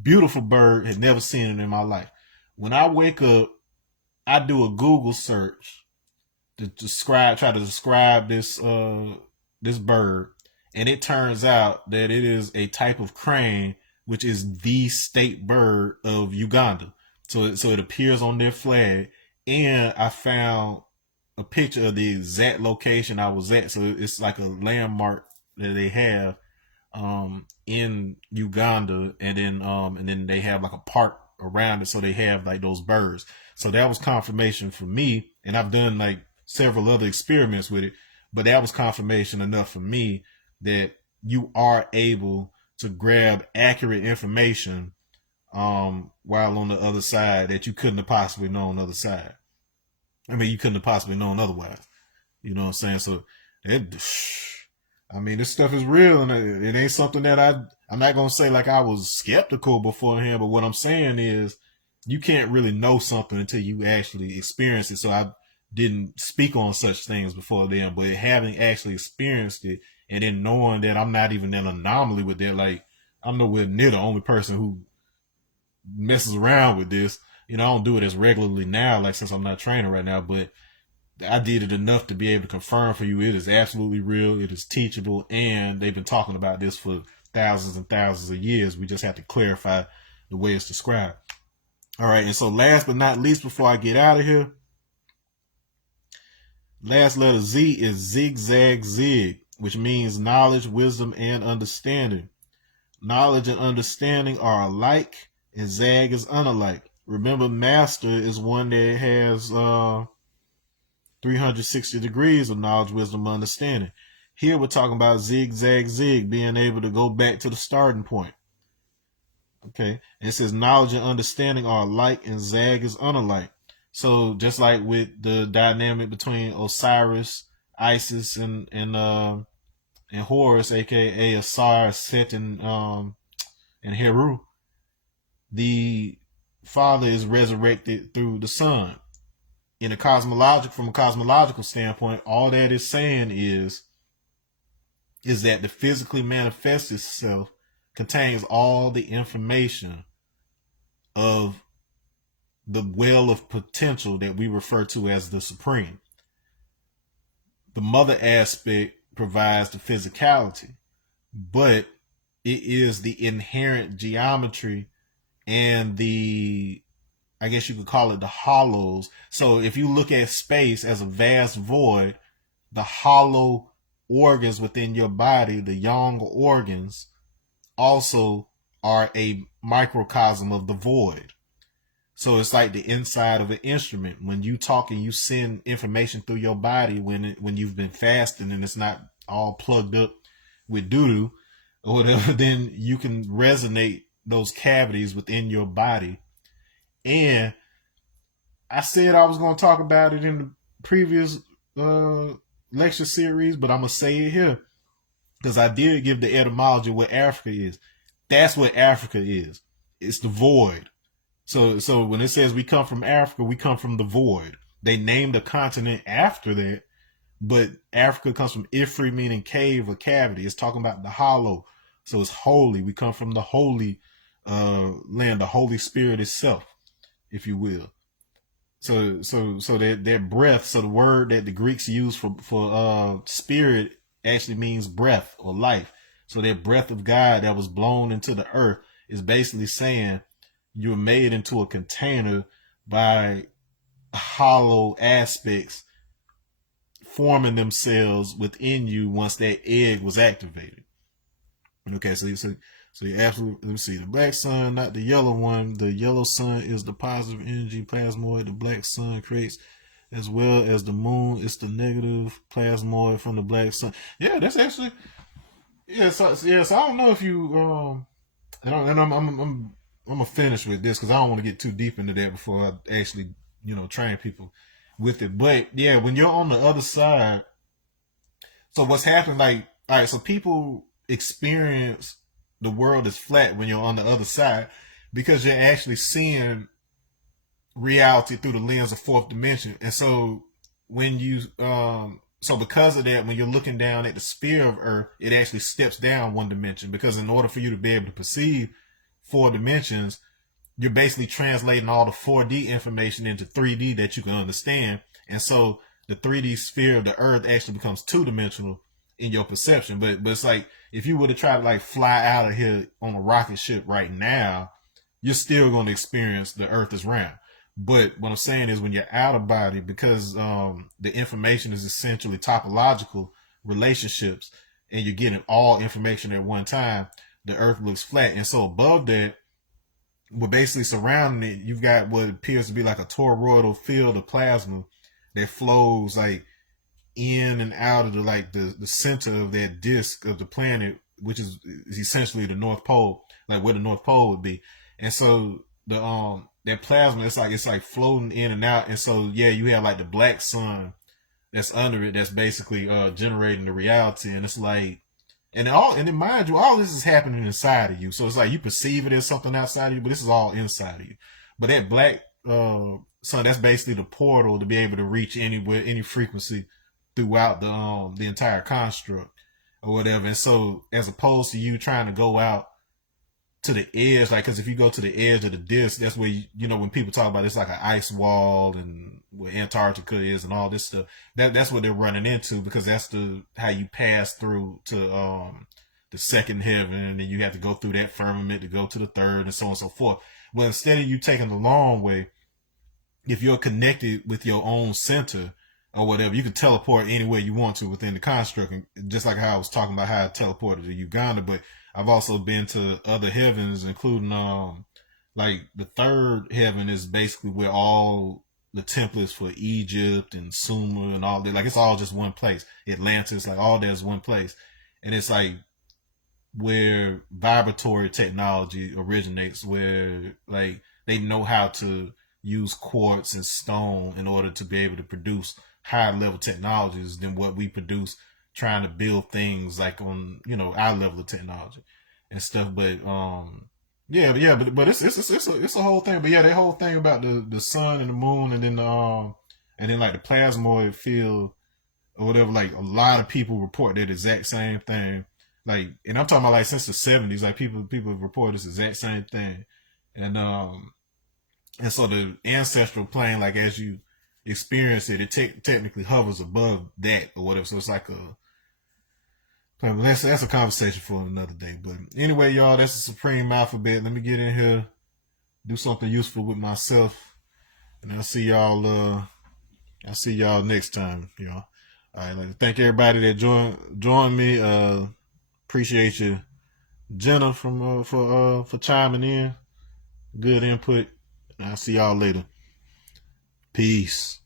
Beautiful bird, had never seen it in my life. When I wake up, I do a Google search to try to describe this bird, and it turns out that it is a type of crane, which is the state bird of Uganda. So it appears on their flag, and I found a picture of the exact location I was at. So it's like a landmark that they have in Uganda, and then they have like a park around it, so they have like those birds. So that was confirmation for me, and I've done like several other experiments with it, but that was confirmation enough for me that you are able to grab accurate information while on the other side that you couldn't have possibly known on the other side. I mean, you couldn't have possibly known otherwise. You know what I'm saying? So this stuff is real, and it ain't something that I'm not gonna say like I was skeptical beforehand, but what I'm saying is you can't really know something until you actually experience it. So I didn't speak on such things before then, but having actually experienced it, and then knowing that I'm not even an anomaly with that, like I'm nowhere near the only person who messes around with this. I don't do it as regularly now, like since I'm not training right now, but I did it enough to be able to confirm for you it is absolutely real, it is teachable, and they've been talking about this for thousands and thousands of years. We just have to clarify the way it's described. All right, and so last but not least, before I get out of here, last letter Z is zigzag zig, which means knowledge, wisdom, and understanding. Knowledge and understanding are alike, and zag is unalike. Remember, Masta is one that has 360 degrees of knowledge, wisdom, understanding. Here we're talking about zigzag zig, being able to go back to the starting point. Okay, and it says knowledge and understanding are alike, and zag is unalike. So just like with the dynamic between Osiris, Isis, and Horus, aka Asar, Set, and Heru, the Father is resurrected through the Son. From a cosmological standpoint, all that is saying is that the physically manifest itself contains all the information of the well of potential that we refer to as the Supreme. The mother aspect provides the physicality, but it is the inherent geometry and I guess you could call it the hollows. So if you look at space as a vast void, the hollow organs within your body, the yang organs, also are a microcosm of the void. So it's like the inside of an instrument. When you talk and you send information through your body when you've been fasting and it's not all plugged up with doo-doo or whatever, then you can resonate those cavities within your body. And I said I was going to talk about it in the previous lecture series, but I'm going to say it here because I did give the etymology of what Africa is. That's what Africa is. It's the void. So when it says we come from Africa, we come from the void. They named a continent after that, but Africa comes from Ifri, meaning cave or cavity. It's talking about the hollow. So it's holy. We come from the holy land, the Holy Spirit itself, if you will. So that breath. So the word that the Greeks use for spirit actually means breath or life. So that breath of God that was blown into the earth is basically saying you're made into a container by hollow aspects forming themselves within you once that egg was activated. Okay, so you absolutely, let me see, the black sun, not the yellow one. The yellow sun is the positive energy plasmoid. The black sun creates, as well as the moon. It's the negative plasmoid from the black sun. Yeah, that's actually, yeah. So I don't know if you and I'm gonna finish with this because I don't want to get too deep into that before I actually train people with it. But yeah, when you're on the other side, so what's happened? Like, all right, so people experience the world is flat when you're on the other side because you're actually seeing reality through the lens of fourth dimension. And so when you so because of that, when you're looking down at the sphere of Earth, it actually steps down one dimension because in order for you to be able to perceive four dimensions, you're basically translating all the 4D information into 3D that you can understand. And so the 3D sphere of the earth actually becomes two-dimensional in your perception. But it's like if you were to try to like fly out of here on a rocket ship right now, you're still going to experience the earth is round. But what I'm saying is when you're out of body, because the information is essentially topological relationships and you're getting all information at one time, the earth looks flat. And so above that, we're basically surrounding it. You've got what appears to be like a toroidal field of plasma that flows like in and out of the center of that disk of the planet, which is essentially the North Pole, like where the North Pole would be. And so the that plasma, it's like floating in and out. And so yeah, you have like the black sun that's under it that's basically generating the reality. And it's like and then mind you, all this is happening inside of you. So it's like you perceive it as something outside of you, but this is all inside of you. But that black sun, that's basically the portal to be able to reach anywhere, any frequency throughout the entire construct or whatever. And so as opposed to you trying to go out to the edge, like, because if you go to the edge of the disc, that's where when people talk about it's like an ice wall and where Antarctica is and all this stuff. That's what they're running into because that's how you pass through to the second heaven, and then you have to go through that firmament to go to the third, and so on and so forth. Well, instead of you taking the long way, if you're connected with your own center or whatever, you can teleport anywhere you want to within the construct. And just like how I was talking about how I teleported to Uganda, but I've also been to other heavens, including like the third heaven is basically where all the templates for Egypt and Sumer and all that, like it's all just one place. Atlantis, like all that's one place. And it's like where vibratory technology originates, where like they know how to use quartz and stone in order to be able to produce higher level technologies than what we produce trying to build things like on our level of technology and stuff. But but it's a whole thing. But yeah, that whole thing about the sun and the moon and then like the plasmoid field or whatever, like a lot of people report that exact same thing. Like, and I'm talking about like since the 70s, like people have reported this exact same thing. And so the ancestral plane, like as you experience it, it technically hovers above that or whatever. So it's like that's a conversation for another day. But anyway, y'all, that's the supreme alphabet. Let me get in here, do something useful with myself, and I'll see y'all. I'll see y'all next time, y'all. All right, I'd like to thank everybody that joined me. Appreciate you, Jenna, for chiming in. Good input. And I'll see y'all later. Peace.